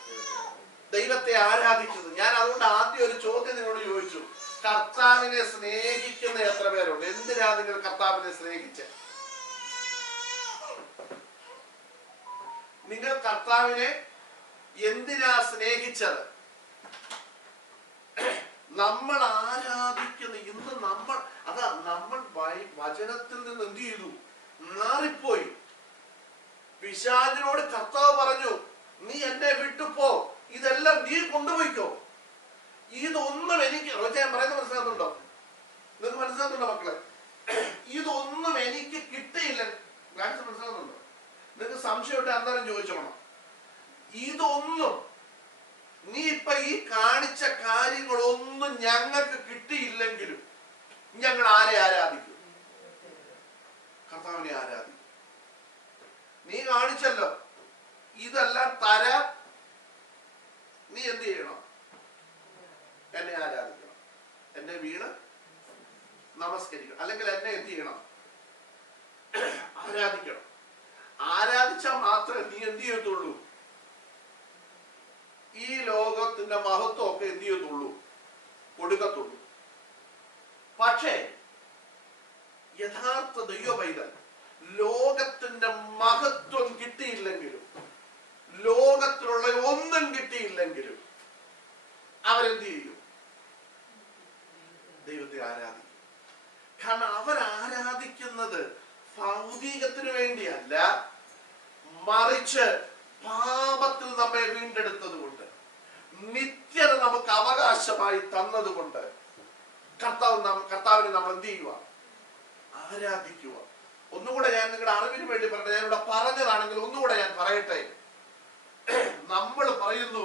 ദൈവത്തെ ആരാധിക്കുന്നത്. ഞാൻ അതുകൊണ്ട് ആദ്യം ഒരു ചോദ്യം നിങ്ങളോട് ചോദിച്ചു, കർത്താവിനെ സ്നേഹിക്കുന്ന എത്ര പേരുണ്ട്? എന്തിനാ നിങ്ങൾ കർത്താവിനെ സ്നേഹിച്ച്? നിങ്ങൾ കർത്താവിനെ എന്തിനാ സ്നേഹിച്ചത്? നമ്മൾ ആരാധിക്കുന്ന ഇന്ന് നമ്മൾ വചനത്തിൽ നിന്ന് എന്ത് ചെയ്തു? മാറിപ്പോയി. പിശാചിനോട് കർത്താവ് പറഞ്ഞു, നീ എന്നെ വിട്ടുപോ, ഇതെല്ലാം നീ കൊണ്ടുപോയിക്കോ. ഇതൊന്നും എനിക്ക്, ഞാൻ പറയുന്നത് മനസ്സിലാകുന്നുണ്ടോ? നിങ്ങൾക്ക് മനസ്സിലാകുന്നുണ്ടോ മക്കളെ? ഇതൊന്നും എനിക്ക് കിട്ടിയില്ല. മനസ്സിലാകുന്നുണ്ടോ? നിങ്ങൾക്ക് സംശയമായിട്ട് അന്നേരം ചോദിച്ചോണം. ഇതൊന്നും നീ ഇപ്പൊ ഈ കാണിച്ച കാര്യങ്ങളൊന്നും ഞങ്ങൾക്ക് കിട്ടിയില്ലെങ്കിലും ഞങ്ങൾ ആരെ ആരാധിക്കും? കർത്താവിനെ ആരാധിക്കും. നീ കാണിച്ചല്ലോ, ഇതെല്ലാം തരാം, നീ എന്ത് ചെയ്യണം? എന്നെ ആരാധിക്കണം, എന്നെ വീണ് നമസ്കരിക്കണം, അല്ലെങ്കിൽ എന്നെ എന്ത് ചെയ്യണം? ആരാധിക്കണം. ആരാധിച്ചാൽ മാത്രമേ നീ എന്ത് ചെയ്യത്തുള്ളൂ? ഈ ലോകത്തിന്റെ മഹത്വം ഒക്കെ എന്ത് ചെയ്യത്തുള്ളൂ? കൊടുക്കത്തുള്ളൂ. പക്ഷേ യഥാർത്ഥ ദൈവ പൈതൽ ലോകത്തിന്റെ മഹത്വം കിട്ടിയില്ലെങ്കിലും, ലോകത്തിലുള്ള ഒന്നും കിട്ടിയില്ലെങ്കിലും അവരെന്ത് ചെയ്യും? ദൈവത്തെ ആരാധിക്കും. കാരണം അവരാരാധിക്കുന്നത് ഭൗതികത്തിന് വേണ്ടിയല്ല, മറിച്ച് പാപത്തിൽ നമ്മെ വീണ്ടെടുത്തത് കൊണ്ട്, നിത്യത നമുക്ക് അവകാശമായി തന്നതുകൊണ്ട് കർത്താവിനെ നമ്മൾ എന്ത് ചെയ്യുക? ആരാധിക്കുക. ഒന്നുകൂടെ ഞാൻ നിങ്ങളുടെ അറിവിന് വേണ്ടി പറഞ്ഞത്, ഞാൻ ഇവിടെ പറഞ്ഞതാണെങ്കിൽ ഒന്നുകൂടെ ഞാൻ പറയട്ടെ. നമ്മൾ പറയുന്നു,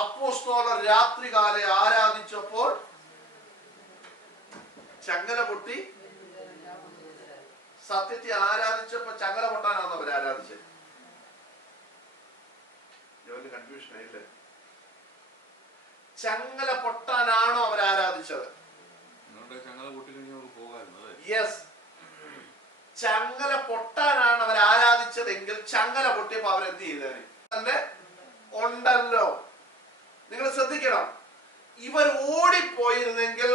അപ്പോസ്തലർ രാത്രികാലെ ആരാധിച്ചപ്പോൾ ചങ്ങല പൊട്ടി. സത്യത്തെ ആരാധിച്ചപ്പോ ചങ്ങല പൊട്ടാനാണ് അവർ ആരാധിച്ചത്. ജോലി കൺഫ്യൂഷൻ ആയില്ലേ? ചങ്ങല പൊട്ടാനാണോ അവർ ആരാധിച്ചത്? യെസ്, ചങ്ങല പൊട്ടാനാണ് അവർ ആരാധിച്ചതെങ്കിൽ ചങ്ങല പൊട്ടിയപ്പോ അവരെന്ത് ചെയ്തേനെ? തന്നെ ഉണ്ടല്ലോ. നിങ്ങൾ ശ്രദ്ധിക്കണം, ഇവർ ഓടിപ്പോയിരുന്നെങ്കിൽ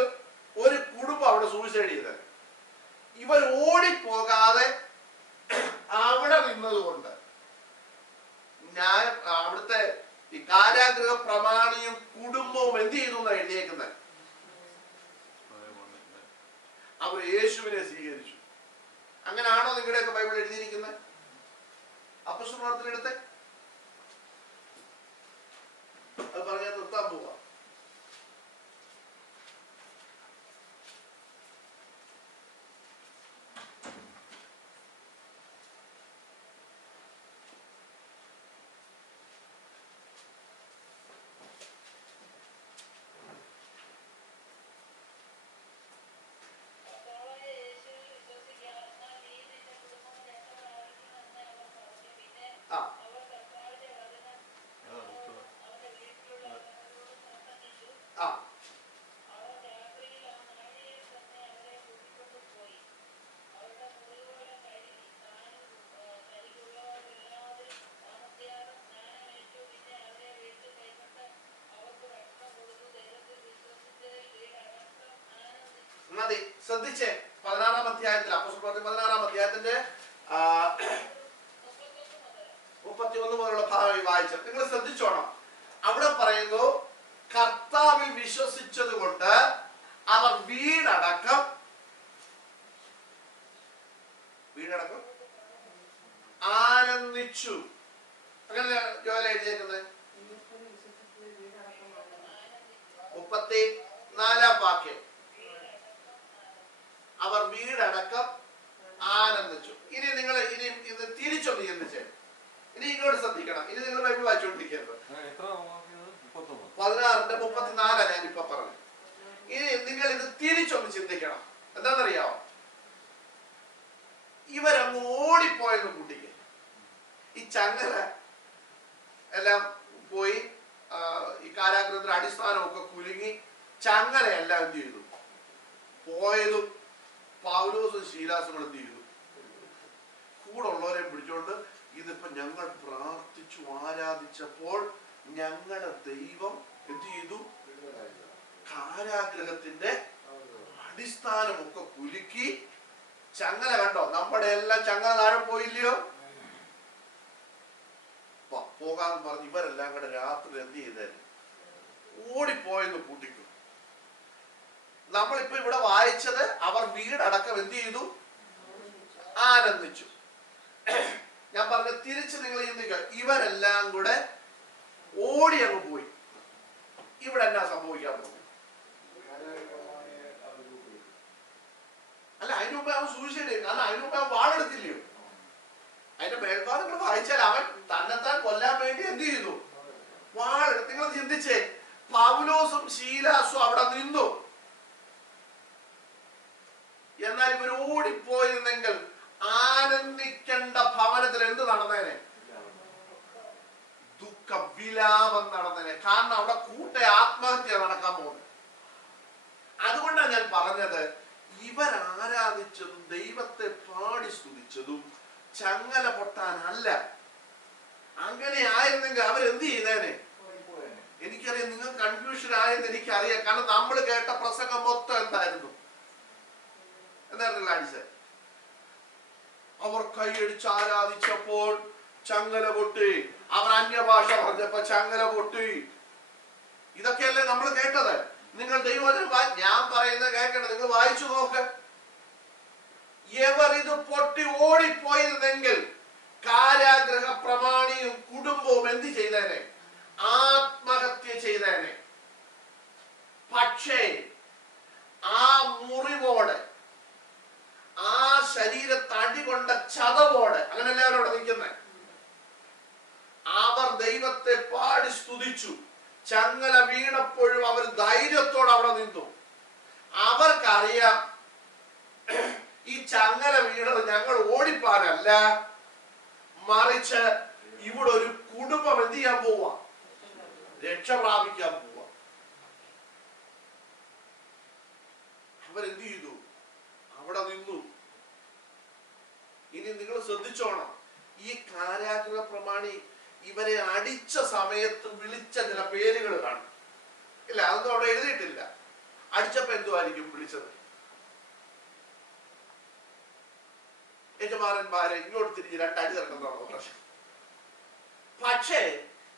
ഒരു കുടുംബം അവിടെ സൂയിസൈഡ് ചെയ്തത്. ഇവർ ഓടിപ്പോകാതെ അവിടെ നിന്നതുകൊണ്ട് ഞാൻ അവിടുത്തെ ഈ കാരാഗൃഹ പ്രമാണിയും കുടുംബവും എന്ത് ചെയ്തു എന്നാണ് എഴുതിയേക്കുന്നത്? അവർ യേശുവിനെ സ്വീകരിച്ചു. അങ്ങനെയാണോ നിങ്ങളുടെയൊക്കെ ബൈബിൾ എഴുതിയിരിക്കുന്നത്? അപ്പോസ്തല പ്രവർത്തനം എടുത്തേ, അത് പറഞ്ഞാൽ നിർത്താൻ പോവാ. ശ്രദ്ധിച്ചേ, 16-ാം അധ്യായത്തിൽ അപ്പോസ്തല പ്രവർത്തനം 16-ാം അധ്യായത്തിന്റെ 31 മുതലുള്ള ഭാഗം വായിച്ച നിങ്ങൾ ശ്രദ്ധിച്ചോണം. അവിടെ പറയുന്നു, കർത്താവിൽ വിശ്വസിച്ചത് കൊണ്ട് അവർ വീടടക്കം ആനന്ദിച്ചു. അങ്ങനെ ജോല എഴുതിയേക്കുന്നത് 34-ാം വാക്യം. അവർ വീടടക്കം ആനന്ദിച്ചു. ഇനി നിങ്ങൾ ഇനി ഇത് തിരിച്ചൊന്ന് ചിന്തിച്ചേ. ഇനി ഇങ്ങോട്ട് ശ്രദ്ധിക്കണം. ഇനി നിങ്ങൾ ബൈബിൾ വായിച്ചുകൊണ്ടിരിക്കരുത്. 16-ന്റെ 34 ഞാനിപ്പോ പറഞ്ഞു. ഇനി നിങ്ങൾ ഇത് തിരിച്ചൊന്ന് ചിന്തിക്കണം. എന്താണെന്നറിയാമോ? ഇവരങ്ങ് ഓടിപ്പോയെന്ന് കൂട്ടിക്ക്. ഈ ചങ്ങല എല്ലാം പോയി, ഈ കാരാഗ്രഹത്തിന്റെ അടിസ്ഥാനമൊക്കെ കുലുങ്ങി ചങ്ങലയെല്ലാം എന്ത് ചെയ്തു? പോയതും പൗലോസും ശീലാസും എന്ത് ചെയ്തു? കൂടെ ഉള്ളവരെ പിടിച്ചോണ്ട്, ഇതിപ്പോ ഞങ്ങൾ പ്രാർത്ഥിച്ചു ആരാധിച്ചപ്പോൾ ഞങ്ങളുടെ ദൈവം എന്ത് ചെയ്തു? കാരാഗ്രഹത്തിന്റെ അടിസ്ഥാനമൊക്കെ കുലുക്കി. ചങ്ങല കണ്ടോ? നമ്മുടെ എല്ലാം ചങ്ങല താഴെ പോയില്ലയോ? പോകാന്ന് പറഞ്ഞ് ഇവരെല്ലാം കൂടെ രാത്രി എന്ത് ചെയ്തേനെ? ഓടിപ്പോയെന്ന് കൂട്ടിക്കും. നമ്മളിപ്പോ ഇവിടെ വായിച്ചത് അവർ വീടടക്കം എന്ത് ചെയ്തു? ആനന്ദിച്ചു. ഞാൻ പറഞ്ഞ തിരിച്ച് നിങ്ങൾ ചിന്തിക്കുക, ഇവരെല്ലാം കൂടെ ഓടി അങ്ങ് പോയി. ഇവിടെ എന്നാ സംഭവിക്കാൻ പോകും? അല്ല, അതിന് മുമ്പ് അവൻ സൂയിസൈഡ് ചെയ്യും. കാരണം അതിന് മുമ്പ് അവൻ വാളെടുത്തില്ലയോ? അതിന്റെ മേൽഭാഗങ്ങൾ വായിച്ചാൽ അവൻ തന്നെത്താൻ കൊല്ലാൻ വേണ്ടി എന്ത് ചെയ്തു? വാളെടുത്ത്. നിങ്ങൾ ചിന്തിച്ചേ, പൗലോസും ശീലാസും അവിടെ നിന്നു. എന്നാൽ ഇവർ ഓടിപ്പോയിരുന്നെങ്കിൽ ആനന്ദിക്കേണ്ട ഭവനത്തിൽ എന്ത് നടന്നേനെ? ദുഃഖ വിലാപം നടന്നേനെ. കാരണം അവിടെ കൂട്ട ആത്മഹത്യ നടക്കാൻ പോകുന്നത്. അതുകൊണ്ടാണ് ഞാൻ പറഞ്ഞത്, ഇവർ ആരാധിച്ചതും ദൈവത്തെ പാടി സ്തുതിച്ചതും ചങ്ങല പൊട്ടാനല്ല. അങ്ങനെ ആയിരുന്നെങ്കിൽ അവരെന്ത് ചെയ്തേനെ? എനിക്കറിയാം നിങ്ങൾ കൺഫ്യൂഷൻ ആയെന്ന് എനിക്കറിയാം. കാരണം നമ്മൾ കേട്ട പ്രസംഗം മൊത്തം എന്തായിരുന്നു? എന്തായിരുന്നു കാണിച്ചത്? അവർ കൈയടിച്ച് ആരാധിച്ചപ്പോൾ ചങ്ങല പൊട്ടി. അവർ അന്യഭാഷ പറഞ്ഞപ്പോ ചങ്ങല പൊട്ടി. ഇതൊക്കെയല്ലേ നമ്മൾ കേട്ടത്? നിങ്ങൾ ദൈവവചനം ഞാൻ പറയുന്നത് കേൾക്കണ്ട. നിങ്ങൾ വായിച്ചു നോക്ക്. ഇവർ ഇത് പൊട്ടി ഓടിപ്പോയിരുന്നെങ്കിൽ കാരാഗ്രഹ പ്രമാണിയും കുടുംബവും എന്ത് ചെയ്തേനെ? ആത്മഹത്യ ചെയ്തേനെ. പക്ഷേ ആ മുറിവോടെ, ആ ശരീരത്ത് അടികൊണ്ട ചതവോടെ, അങ്ങനെയല്ലേ അവരവിടെ നിൽക്കുന്നത്, അവർ ദൈവത്തെ പാടി സ്തുതിച്ചു. ചങ്ങല വീണപ്പോഴും അവർ ധൈര്യത്തോടെ അവിടെ നിന്നു. അവർക്കറിയാം, ഈ ചങ്ങല വീണത് ഞങ്ങൾ ഓടിപ്പാനല്ല, മറിച്ച് ഇവിടെ ഒരു കുടുംബം എന്ത് ചെയ്യാൻ പോവാ? രക്ഷ പ്രാപിക്കാൻ പോവാ. അവരെന്ത് ചെയ്തു? അവിടെ നിന്നു. ഇനി നിങ്ങൾ ശ്രദ്ധിച്ചോണം, ഈ കാരാഗ്രഹ പ്രമാണി ഇവരെ അടിച്ച സമയത്ത് വിളിച്ച ചില പേരുകൾ കാണും. ഇല്ല, അതൊന്നും അവിടെ എഴുതിയിട്ടില്ല. അടിച്ചപ്പോ എന്തുമായിരിക്കും വിളിച്ചത്? യജമാനന്മാരെ ഇങ്ങോട്ട് തിരിഞ്ഞ് രണ്ടടി തരണമെന്നാണോ പ്രശ്നം? പക്ഷേ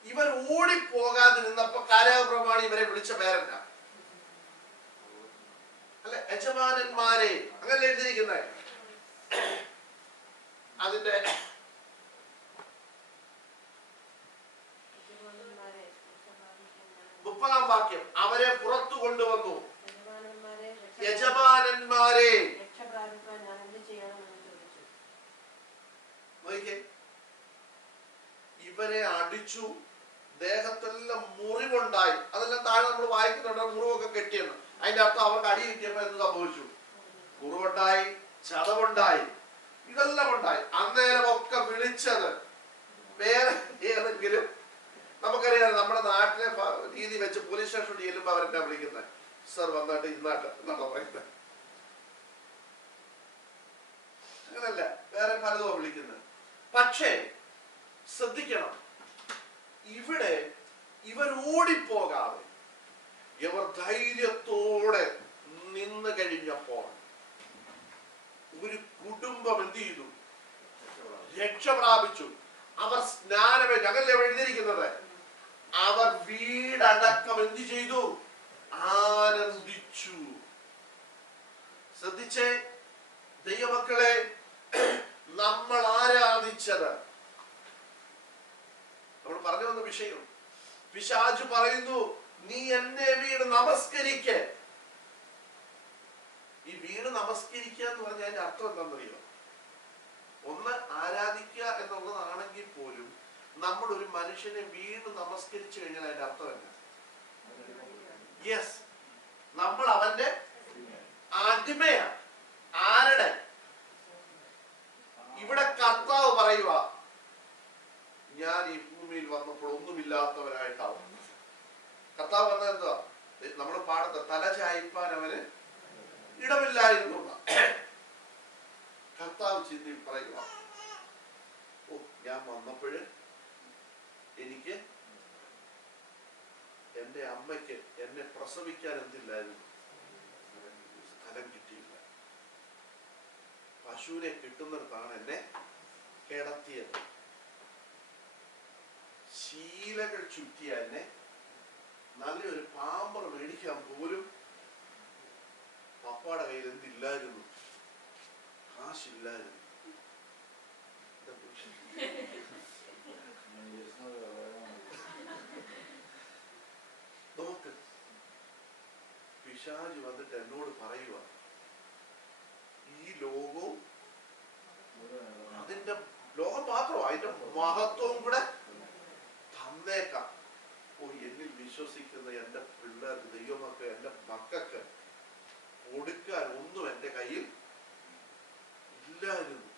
ഇവർ ഓടിപ്പോകാതിരുന്നപ്പോ കാരാഗ്രഹ പ്രമാണി ഇവരെ വിളിച്ച പേരെന്താ? അല്ല, യജമാനന്മാരെ, അങ്ങനെ എഴുതിയിരിക്കുന്നത്. അതിന്റെ 30-ാം വാക്യം, അവരെ പുറത്തു കൊണ്ടുവന്നു. യജമാനന്മാരെ ഇവരെ അടിച്ചു, ദേഹത്തെല്ലാം മുറിവുണ്ടായി. അതെല്ലാം താഴെ നമ്മൾ വായിക്കുന്നുണ്ട്, മുറിവൊക്കെ കെട്ടിയെന്ന്. അതിന്റെ അർത്ഥം അവർക്ക് അടി കിട്ടിയപ്പോ എന്ത് സംഭവിച്ചു? മുറിവുണ്ടായി, ചതവുണ്ടായി, ഇതെല്ലാം ഉണ്ടായി. അന്നേരം ഒക്കെ വിളിച്ചത് വേറെ ഏതെങ്കിലും, നമുക്കറിയാം നമ്മുടെ നാട്ടിലെ രീതി വെച്ച് പോലീസ് സ്റ്റേഷനിൽ ചെല്ലുമ്പോ അവരെന്താ വിളിക്കുന്നത്? സർ വന്നിട്ട് ഇന്നാട്ട് എന്നാണോ പറയുന്നത്? അങ്ങനല്ല, വേറെ പലതും വിളിക്കുന്നത്. പക്ഷേ ശ്രദ്ധിക്കണം, ഇവിടെ ഇവർ ഓടിപ്പോകാതെ ഇവർ ധൈര്യത്തോടെ നിന്ന് കഴിഞ്ഞപ്പോൾ ഒരു കുടുംബം എന്ത് ചെയ്തു? രക്ഷ പ്രാപിച്ചു. അവർ സ്നാനമേറ്റു. അങ്ങനല്ലേ എഴുതിയിരിക്കുന്നത്? അവർ വീടടക്കം എന്ത് ചെയ്തു? ആനന്ദിച്ചു. ശ്രദ്ധിച്ചേ ദൈവമക്കളെ, നമ്മൾ ആരാധിച്ചത്, നമ്മൾ പറഞ്ഞു വന്ന വിഷയം, പിശാച് പറയുന്നു നീ എന്നെ വീട് നമസ്കരിക്ക്. ഈ വീട് നമസ്കരിക്കുക എന്ന് പറഞ്ഞാൽ അതിന്റെ അർത്ഥം എന്താണെന്നറിയോ? ഒന്ന് ആരാധിക്കുക എന്നുള്ളതാണെങ്കിൽ പോലും നമ്മൾ ഒരു മനുഷ്യനെ വീട് നമസ്കരിച്ചു കഴിഞ്ഞാൽ അതിന്റെ അർത്ഥം എന്നാ? യെസ്, നമ്മൾ അവന്റെ അടിമയാണ്. ആരുടെ? ഇവിടെ കർത്താവ് പറയുക, ഞാൻ ഈ ഭൂമിയിൽ വന്നപ്പോൾ ഒന്നുമില്ലാത്തവരായിട്ടാണ്. കർത്താവ് വന്നത് എന്താ? നമ്മൾ പാടത്ത് തല ചായ്പാൻ അവന് ഇടമില്ലായിരുന്നു. കർത്താവ് ചിന്തി പറയുക, ഓ, ഞാൻ വന്നപ്പോഴ് എനിക്ക് എന്റെ അമ്മയ്ക്ക് എന്നെ പ്രസവിക്കാൻ എന്തില്ലായിരുന്നു? സ്ഥലം കിട്ടിയില്ല. പശുവിനെ കിട്ടുന്നിടത്താണ് എന്നെ കിടത്തിയത്. ശീലകൾ ചുറ്റിയ എന്നെ നല്ലൊരു പാമ്പർ മേടിക്കാൻ പോലും പപ്പാടെ കയ്യിൽ എന്തില്ലായിരുന്നു? കാശില്ലായിരുന്നു. നോക്ക്, പിശാച് വന്നിട്ട് എന്നോട് പറയുക, ഈ ലോകവും അതിന്റെ ലോകം മാത്രമോ അതിന്റെ മഹത്വവും കൂടെ തന്നേക്കാം. ഓ, എന്നിൽ വിശ്വസിക്കുന്ന എന്റെ പിള്ളേർക്ക്, ദൈവമൊക്കെ എന്റെ മക്കൾക്ക് കൊടുക്കാൻ ഒന്നും എന്റെ കയ്യിൽ ഇല്ലായിരുന്നു.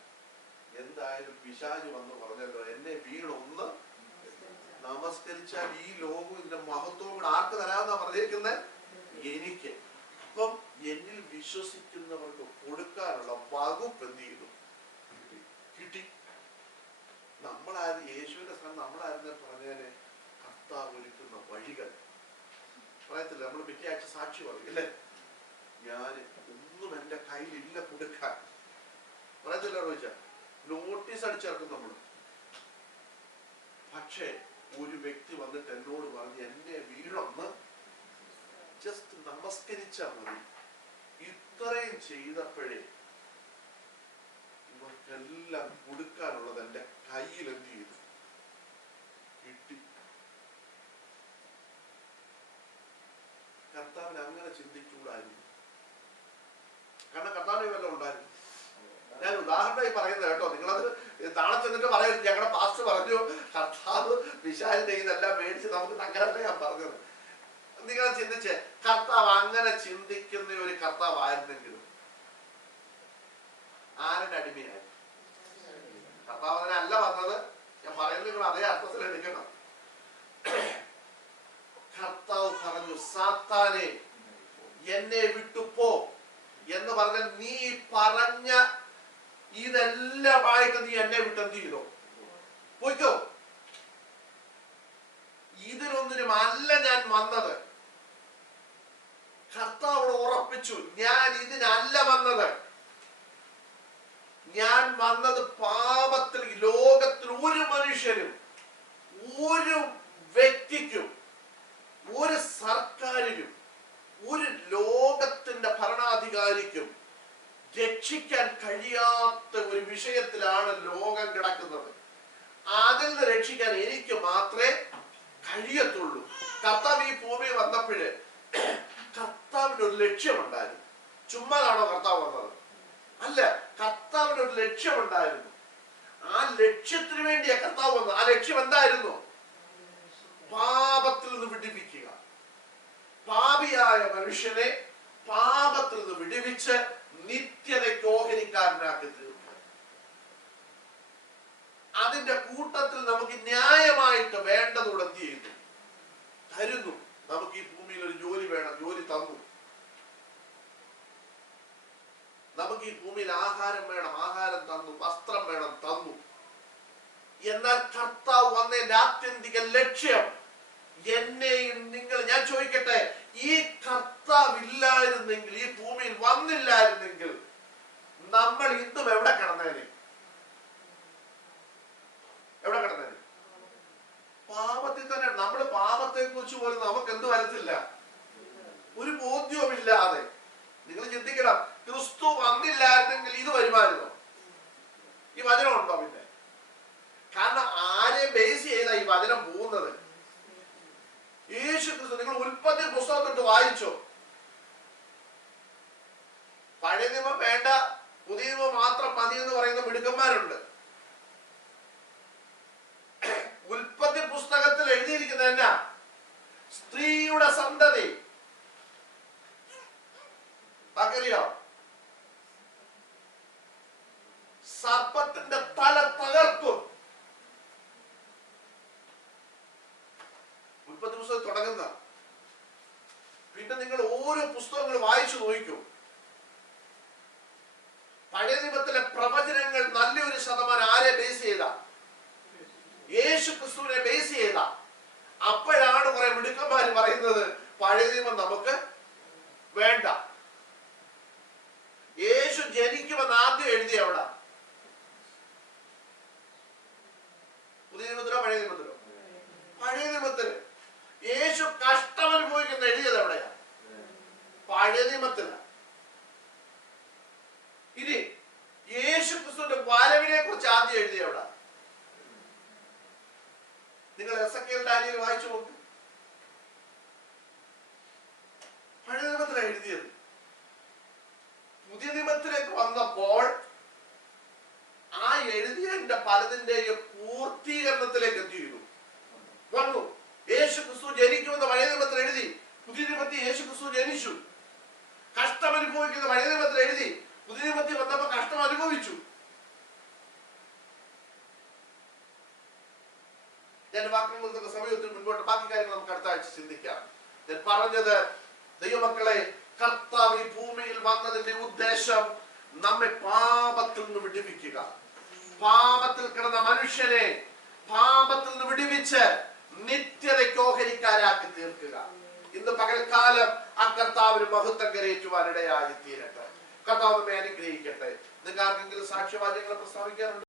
എന്തായാലും പിശാച് വന്ന് പറഞ്ഞല്ലോ, എന്നെ വീണൊന്ന് നമസ്കരിച്ചാൽ ഈ ലോകവും ഇതിന്റെ മഹത്വവും കൂടെ ആർക്ക് തരാമെന്നാ പറഞ്ഞേക്കുന്നത്? എനിക്ക്. അപ്പം എന്നിൽ വിശ്വസിക്കുന്നവർക്ക് കൊടുക്കാനുള്ള വകുപ്പ് എന്ത് ചെയ്തു? കിട്ടി. നമ്മളായിരുന്നു യേശുവിന്റെ സ്ഥാനം, നമ്മളായിരുന്നു പറഞ്ഞാല് കർത്താവ് ഒരുക്കുന്ന വഴികൾ പറയത്തില്ല. നമ്മൾ പിറ്റേ ആഴ്ച സാക്ഷി പറയും അല്ലേ, ഞാൻ ഒന്നും എന്റെ കയ്യിലില്ല കൊടുക്കാൻ പറയത്തില്ല. ചോദിച്ച നോട്ടീസ് അടിച്ചിറക്കും നമ്മൾ. പക്ഷേ ഒരു വ്യക്തി വന്നിട്ട് എന്നോട് പറഞ്ഞ് എന്നെ വീടൊന്ന് ജസ്റ്റ് നമസ്കരിച്ചാൽ മതി. ഇത്രയും ചെയ്തപ്പോഴേ ഇവർക്കെല്ലാം കൊടുക്കാനുള്ളത് എന്റെ കയ്യിൽ എന്ത് ചെയ്തു? കിട്ടി. കർത്താവിന് അങ്ങനെ ചിന്തിച്ചുകൂടായിരുന്നു. കാരണം കർത്താവിന് വല്ലതും ഉണ്ടായിരുന്നു. ഞാൻ ഉദാഹരണമായി പറയുന്നത് കേട്ടോ, നിങ്ങളത് നാളെ ചെന്നിട്ട് പറയരുത് ഞങ്ങളുടെ പാസ്റ്റർ പറഞ്ഞു കർത്താവ് പിശാചിന്റെ ഇതെല്ലാം മേടിച്ച് നമുക്ക് അങ്ങനല്ല ഞാൻ പറഞ്ഞത്. നിങ്ങൾ ചിന്തിച്ച്, കർത്താവ് അങ്ങനെ ചിന്തിക്കുന്ന ഒരു കർത്താവ് ആയിരുന്നെങ്കിലും ആരുടെ അടിമയായി? കർത്താവ് അതിനല്ല വന്നത്. ഞാൻ പറയുന്നത് നിങ്ങൾ അതേ അർത്ഥത്തിൽ എടുക്കണം. കർത്താവ് പറഞ്ഞു, സാത്താനെ എന്നെ വിട്ടുപോ എന്ന് പറഞ്ഞാൽ നീ പറഞ്ഞ ഇതെല്ലാമായിട്ട് നീ എന്നെ വിട്ടെന്ത് ചെയ്തോ? പോയിക്കോ. ഇതിനൊന്നിനും അല്ല ഞാൻ വന്നത്. കർത്താവോട് ഉറപ്പിച്ചു, ഞാൻ ഇതിനല്ല വന്നത്. ഞാൻ വന്നത് പാപത്തിൽ. ലോകത്തിൽ ഒരു മനുഷ്യനും, ഒരു വ്യക്തിക്കും, ഒരു സർക്കാരിനും, ഒരു ലോകത്തിന്റെ ഭരണാധികാരിക്കും രക്ഷിക്കാൻ കഴിയാത്ത ഒരു വിഷയത്തിലാണ് ലോകം കിടക്കുന്നത്. അതിൽ നിന്ന് രക്ഷിക്കാൻ എനിക്ക് മാത്രമേ കഴിയത്തുള്ളൂ. കർത്താവ് ഈ ഭൂമി വന്നപ്പോഴ് കർത്താവിന് ഒരു ലക്ഷ്യമുണ്ടായിരുന്നു. ചുമ്മാതാണോ കർത്താവ് വന്നത്? അല്ല, കർത്താവിന് ഒരു ലക്ഷ്യമുണ്ടായിരുന്നു. ആ ലക്ഷ്യത്തിന് വേണ്ടിയാ കർത്താവ് വന്നത്. ആ ലക്ഷ്യം എന്തായിരുന്നു? പാപത്തിൽ നിന്ന് വിടുവിക്കുക. പാപിയായ മനുഷ്യനെ പാപത്തിൽ നിന്ന് വിടുവിച്ച് നിത്യതയ്ക്ക് ഓഹരിക്കാരനാക്കി തീർക്കുക. അതിന്റെ കൂട്ടത്തിൽ നമുക്ക് ന്യായമായിട്ട് വേണ്ടതോടെ എന്ത് ചെയ്യുന്നു? തരുന്നു. നമുക്ക് ഈ ഭൂമിയിൽ ഒരു ജോലി വേണം, ജോലി തന്നു. നമുക്ക് ഈ ഭൂമിയിൽ ആഹാരം വേണം, ആഹാരം തന്നു. വസ്ത്രം വേണം, തന്നു. എന്നാൽ കർത്താവ് വന്നതിന്റെ ആത്യന്തിക ലക്ഷ്യം എന്നെയും നിങ്ങൾ, ഞാൻ ചോദിക്കട്ടെ, ഈ കർത്താവ് ഇല്ലായിരുന്നെങ്കിൽ, ഈ ഭൂമിയിൽ വന്നില്ലായിരുന്നെങ്കിൽ നമ്മൾ ഇന്നും എവിടെ കിടന്നേനെ? എവിടെ കിടന്നേനെ? പാപത്തിൽ തന്നെ. നമ്മൾ പാപത്തെ കുറിച്ച് പോലും നമുക്ക് എന്ത് വരത്തില്ല, ഒരു ബോധ്യവുമില്ലാതെ. നിങ്ങൾ ചിന്തിക്കണം, ക്രിസ്തു വന്നില്ലായിരുന്നെങ്കിൽ ഇത് വരുമായിരുന്നോ? ഈ വചനം ഉണ്ടോ? പിന്നെ കാരണം ആരെ ബേസ് ചെയ്താ ഈ വചനം പോകുന്നത്? യേശു ക്രിസ്തു. നിങ്ങൾ ഉൽപ്പത്തി പുസ്തകത്തിട്ട് വായിച്ചോ? പഴയ നിയമം വേണ്ട, പുതിയ നിയമം മാത്രം മതി എന്ന് പറയുന്ന മിടുക്കന്മാരുണ്ട്. ഉൽപ്പത്തി പുസ്തകത്തിൽ എഴുതിയിരിക്കുന്നത് എന്നാ? സ്ത്രീയുടെ സന്തതി. അറിയോ? സർപ്പത്തിന്റെ തല തകർക്കും. ഉൽപ്പത്തി പുസ്തകം തുടങ്ങുന്ന. പിന്നെ നിങ്ങൾ ഓരോ പുസ്തകങ്ങൾ വായിച്ചു നോക്കൂ. പഴയ നിയമത്തിലെ പ്രവചനങ്ങൾ നല്ലൊരു ശതമാനം ആരെ ബേസ് ചെയ്ത? യേശു ക്രിസ്തുവിനെ ബേസ് ചെയ്ത. അപ്പോഴാണ് കുറെ മിടുക്കന്മാര് പറയുന്നത് പഴയ നിയമം നമുക്ക് വേണ്ട. യേശു ജനിക്കുമെന്ന് ആദ്യം എഴുതിയ എവിടെ? പുതിയ നിയമത്തിലോ പഴയ നിയമത്തിലോ? പഴയ നിയമത്തില്. യേശു കഷ്ടം അനുഭവിക്കുന്ന എഴുതിയത് എവിടെയാ? പഴയ നിയമത്തില. ഇനി യേശു ക്രിസ്തുവിന്റെ വരവിനെ കുറിച്ച് ആദ്യം എഴുതിയ എവിടെ? നിങ്ങൾ എസെക്കിയേൽ ഡാനിയേൽ വായിച്ചു നോക്ക്. പഴയ നിയമത്തിലാണ് എഴുതിയത്. പുതിയ നിയമത്തിലേക്ക് വന്നപ്പോൾ ആ എഴുതിയതിന്റെ പലതിന്റെയും പൂർത്തീകരണത്തിലേക്ക് എന്ത് ചെയ്തു? വന്നു. യേശു ക്രിസ്തു ജനിക്കുമെന്ന് പഴയ നിയമത്തിൽ എഴുതി. പുതിയ നിയമത്തിൽ യേശു ക്രിസ്തു ജനിച്ചു. കഷ്ടം അനുഭവിക്കുന്ന പഴയ നിയമത്തിൽ എഴുതി. പുതിയ നിയമത്തിൽ വന്നപ്പോ കഷ്ടം അനുഭവിച്ചു. ഞാൻ വാക്കുകൾ സമയത്തിന് മുൻപോട്ട് ബാക്കി കാര്യങ്ങൾ നമുക്ക് അടുത്ത ആഴ്ച ചിന്തിക്കാം. ഞാൻ പറഞ്ഞത്, ദൈവമക്കളെ, കർത്താവ് ഈ ഭൂമിയിൽ വന്നതിന്റെ ഉദ്ദേശം നമ്മെ പാപത്തിൽ നിന്ന് വിടുവിക്കുക. പാപത്തിൽ കിടന്ന മനുഷ്യനെ പാപത്തിൽ നിന്ന് വിടുവിച്ച് നിത്യതയ്ക്ക് ഓഹരിക്കാരാക്കി തീർക്കുക. ഇന്ന് പകൽക്കാലം ആ കർത്താവിന് മഹത്വം കരയേറ്റുവാൻ ഇടയായി തീരട്ടെ. കർത്താവ് നമ്മെ അനുഗ്രഹിക്കട്ടെ. നിങ്ങൾക്ക് ആർക്കെങ്കിലും സാക്ഷ്യവാചകങ്ങൾ പ്രസ്താവിക്കാനുണ്ട്?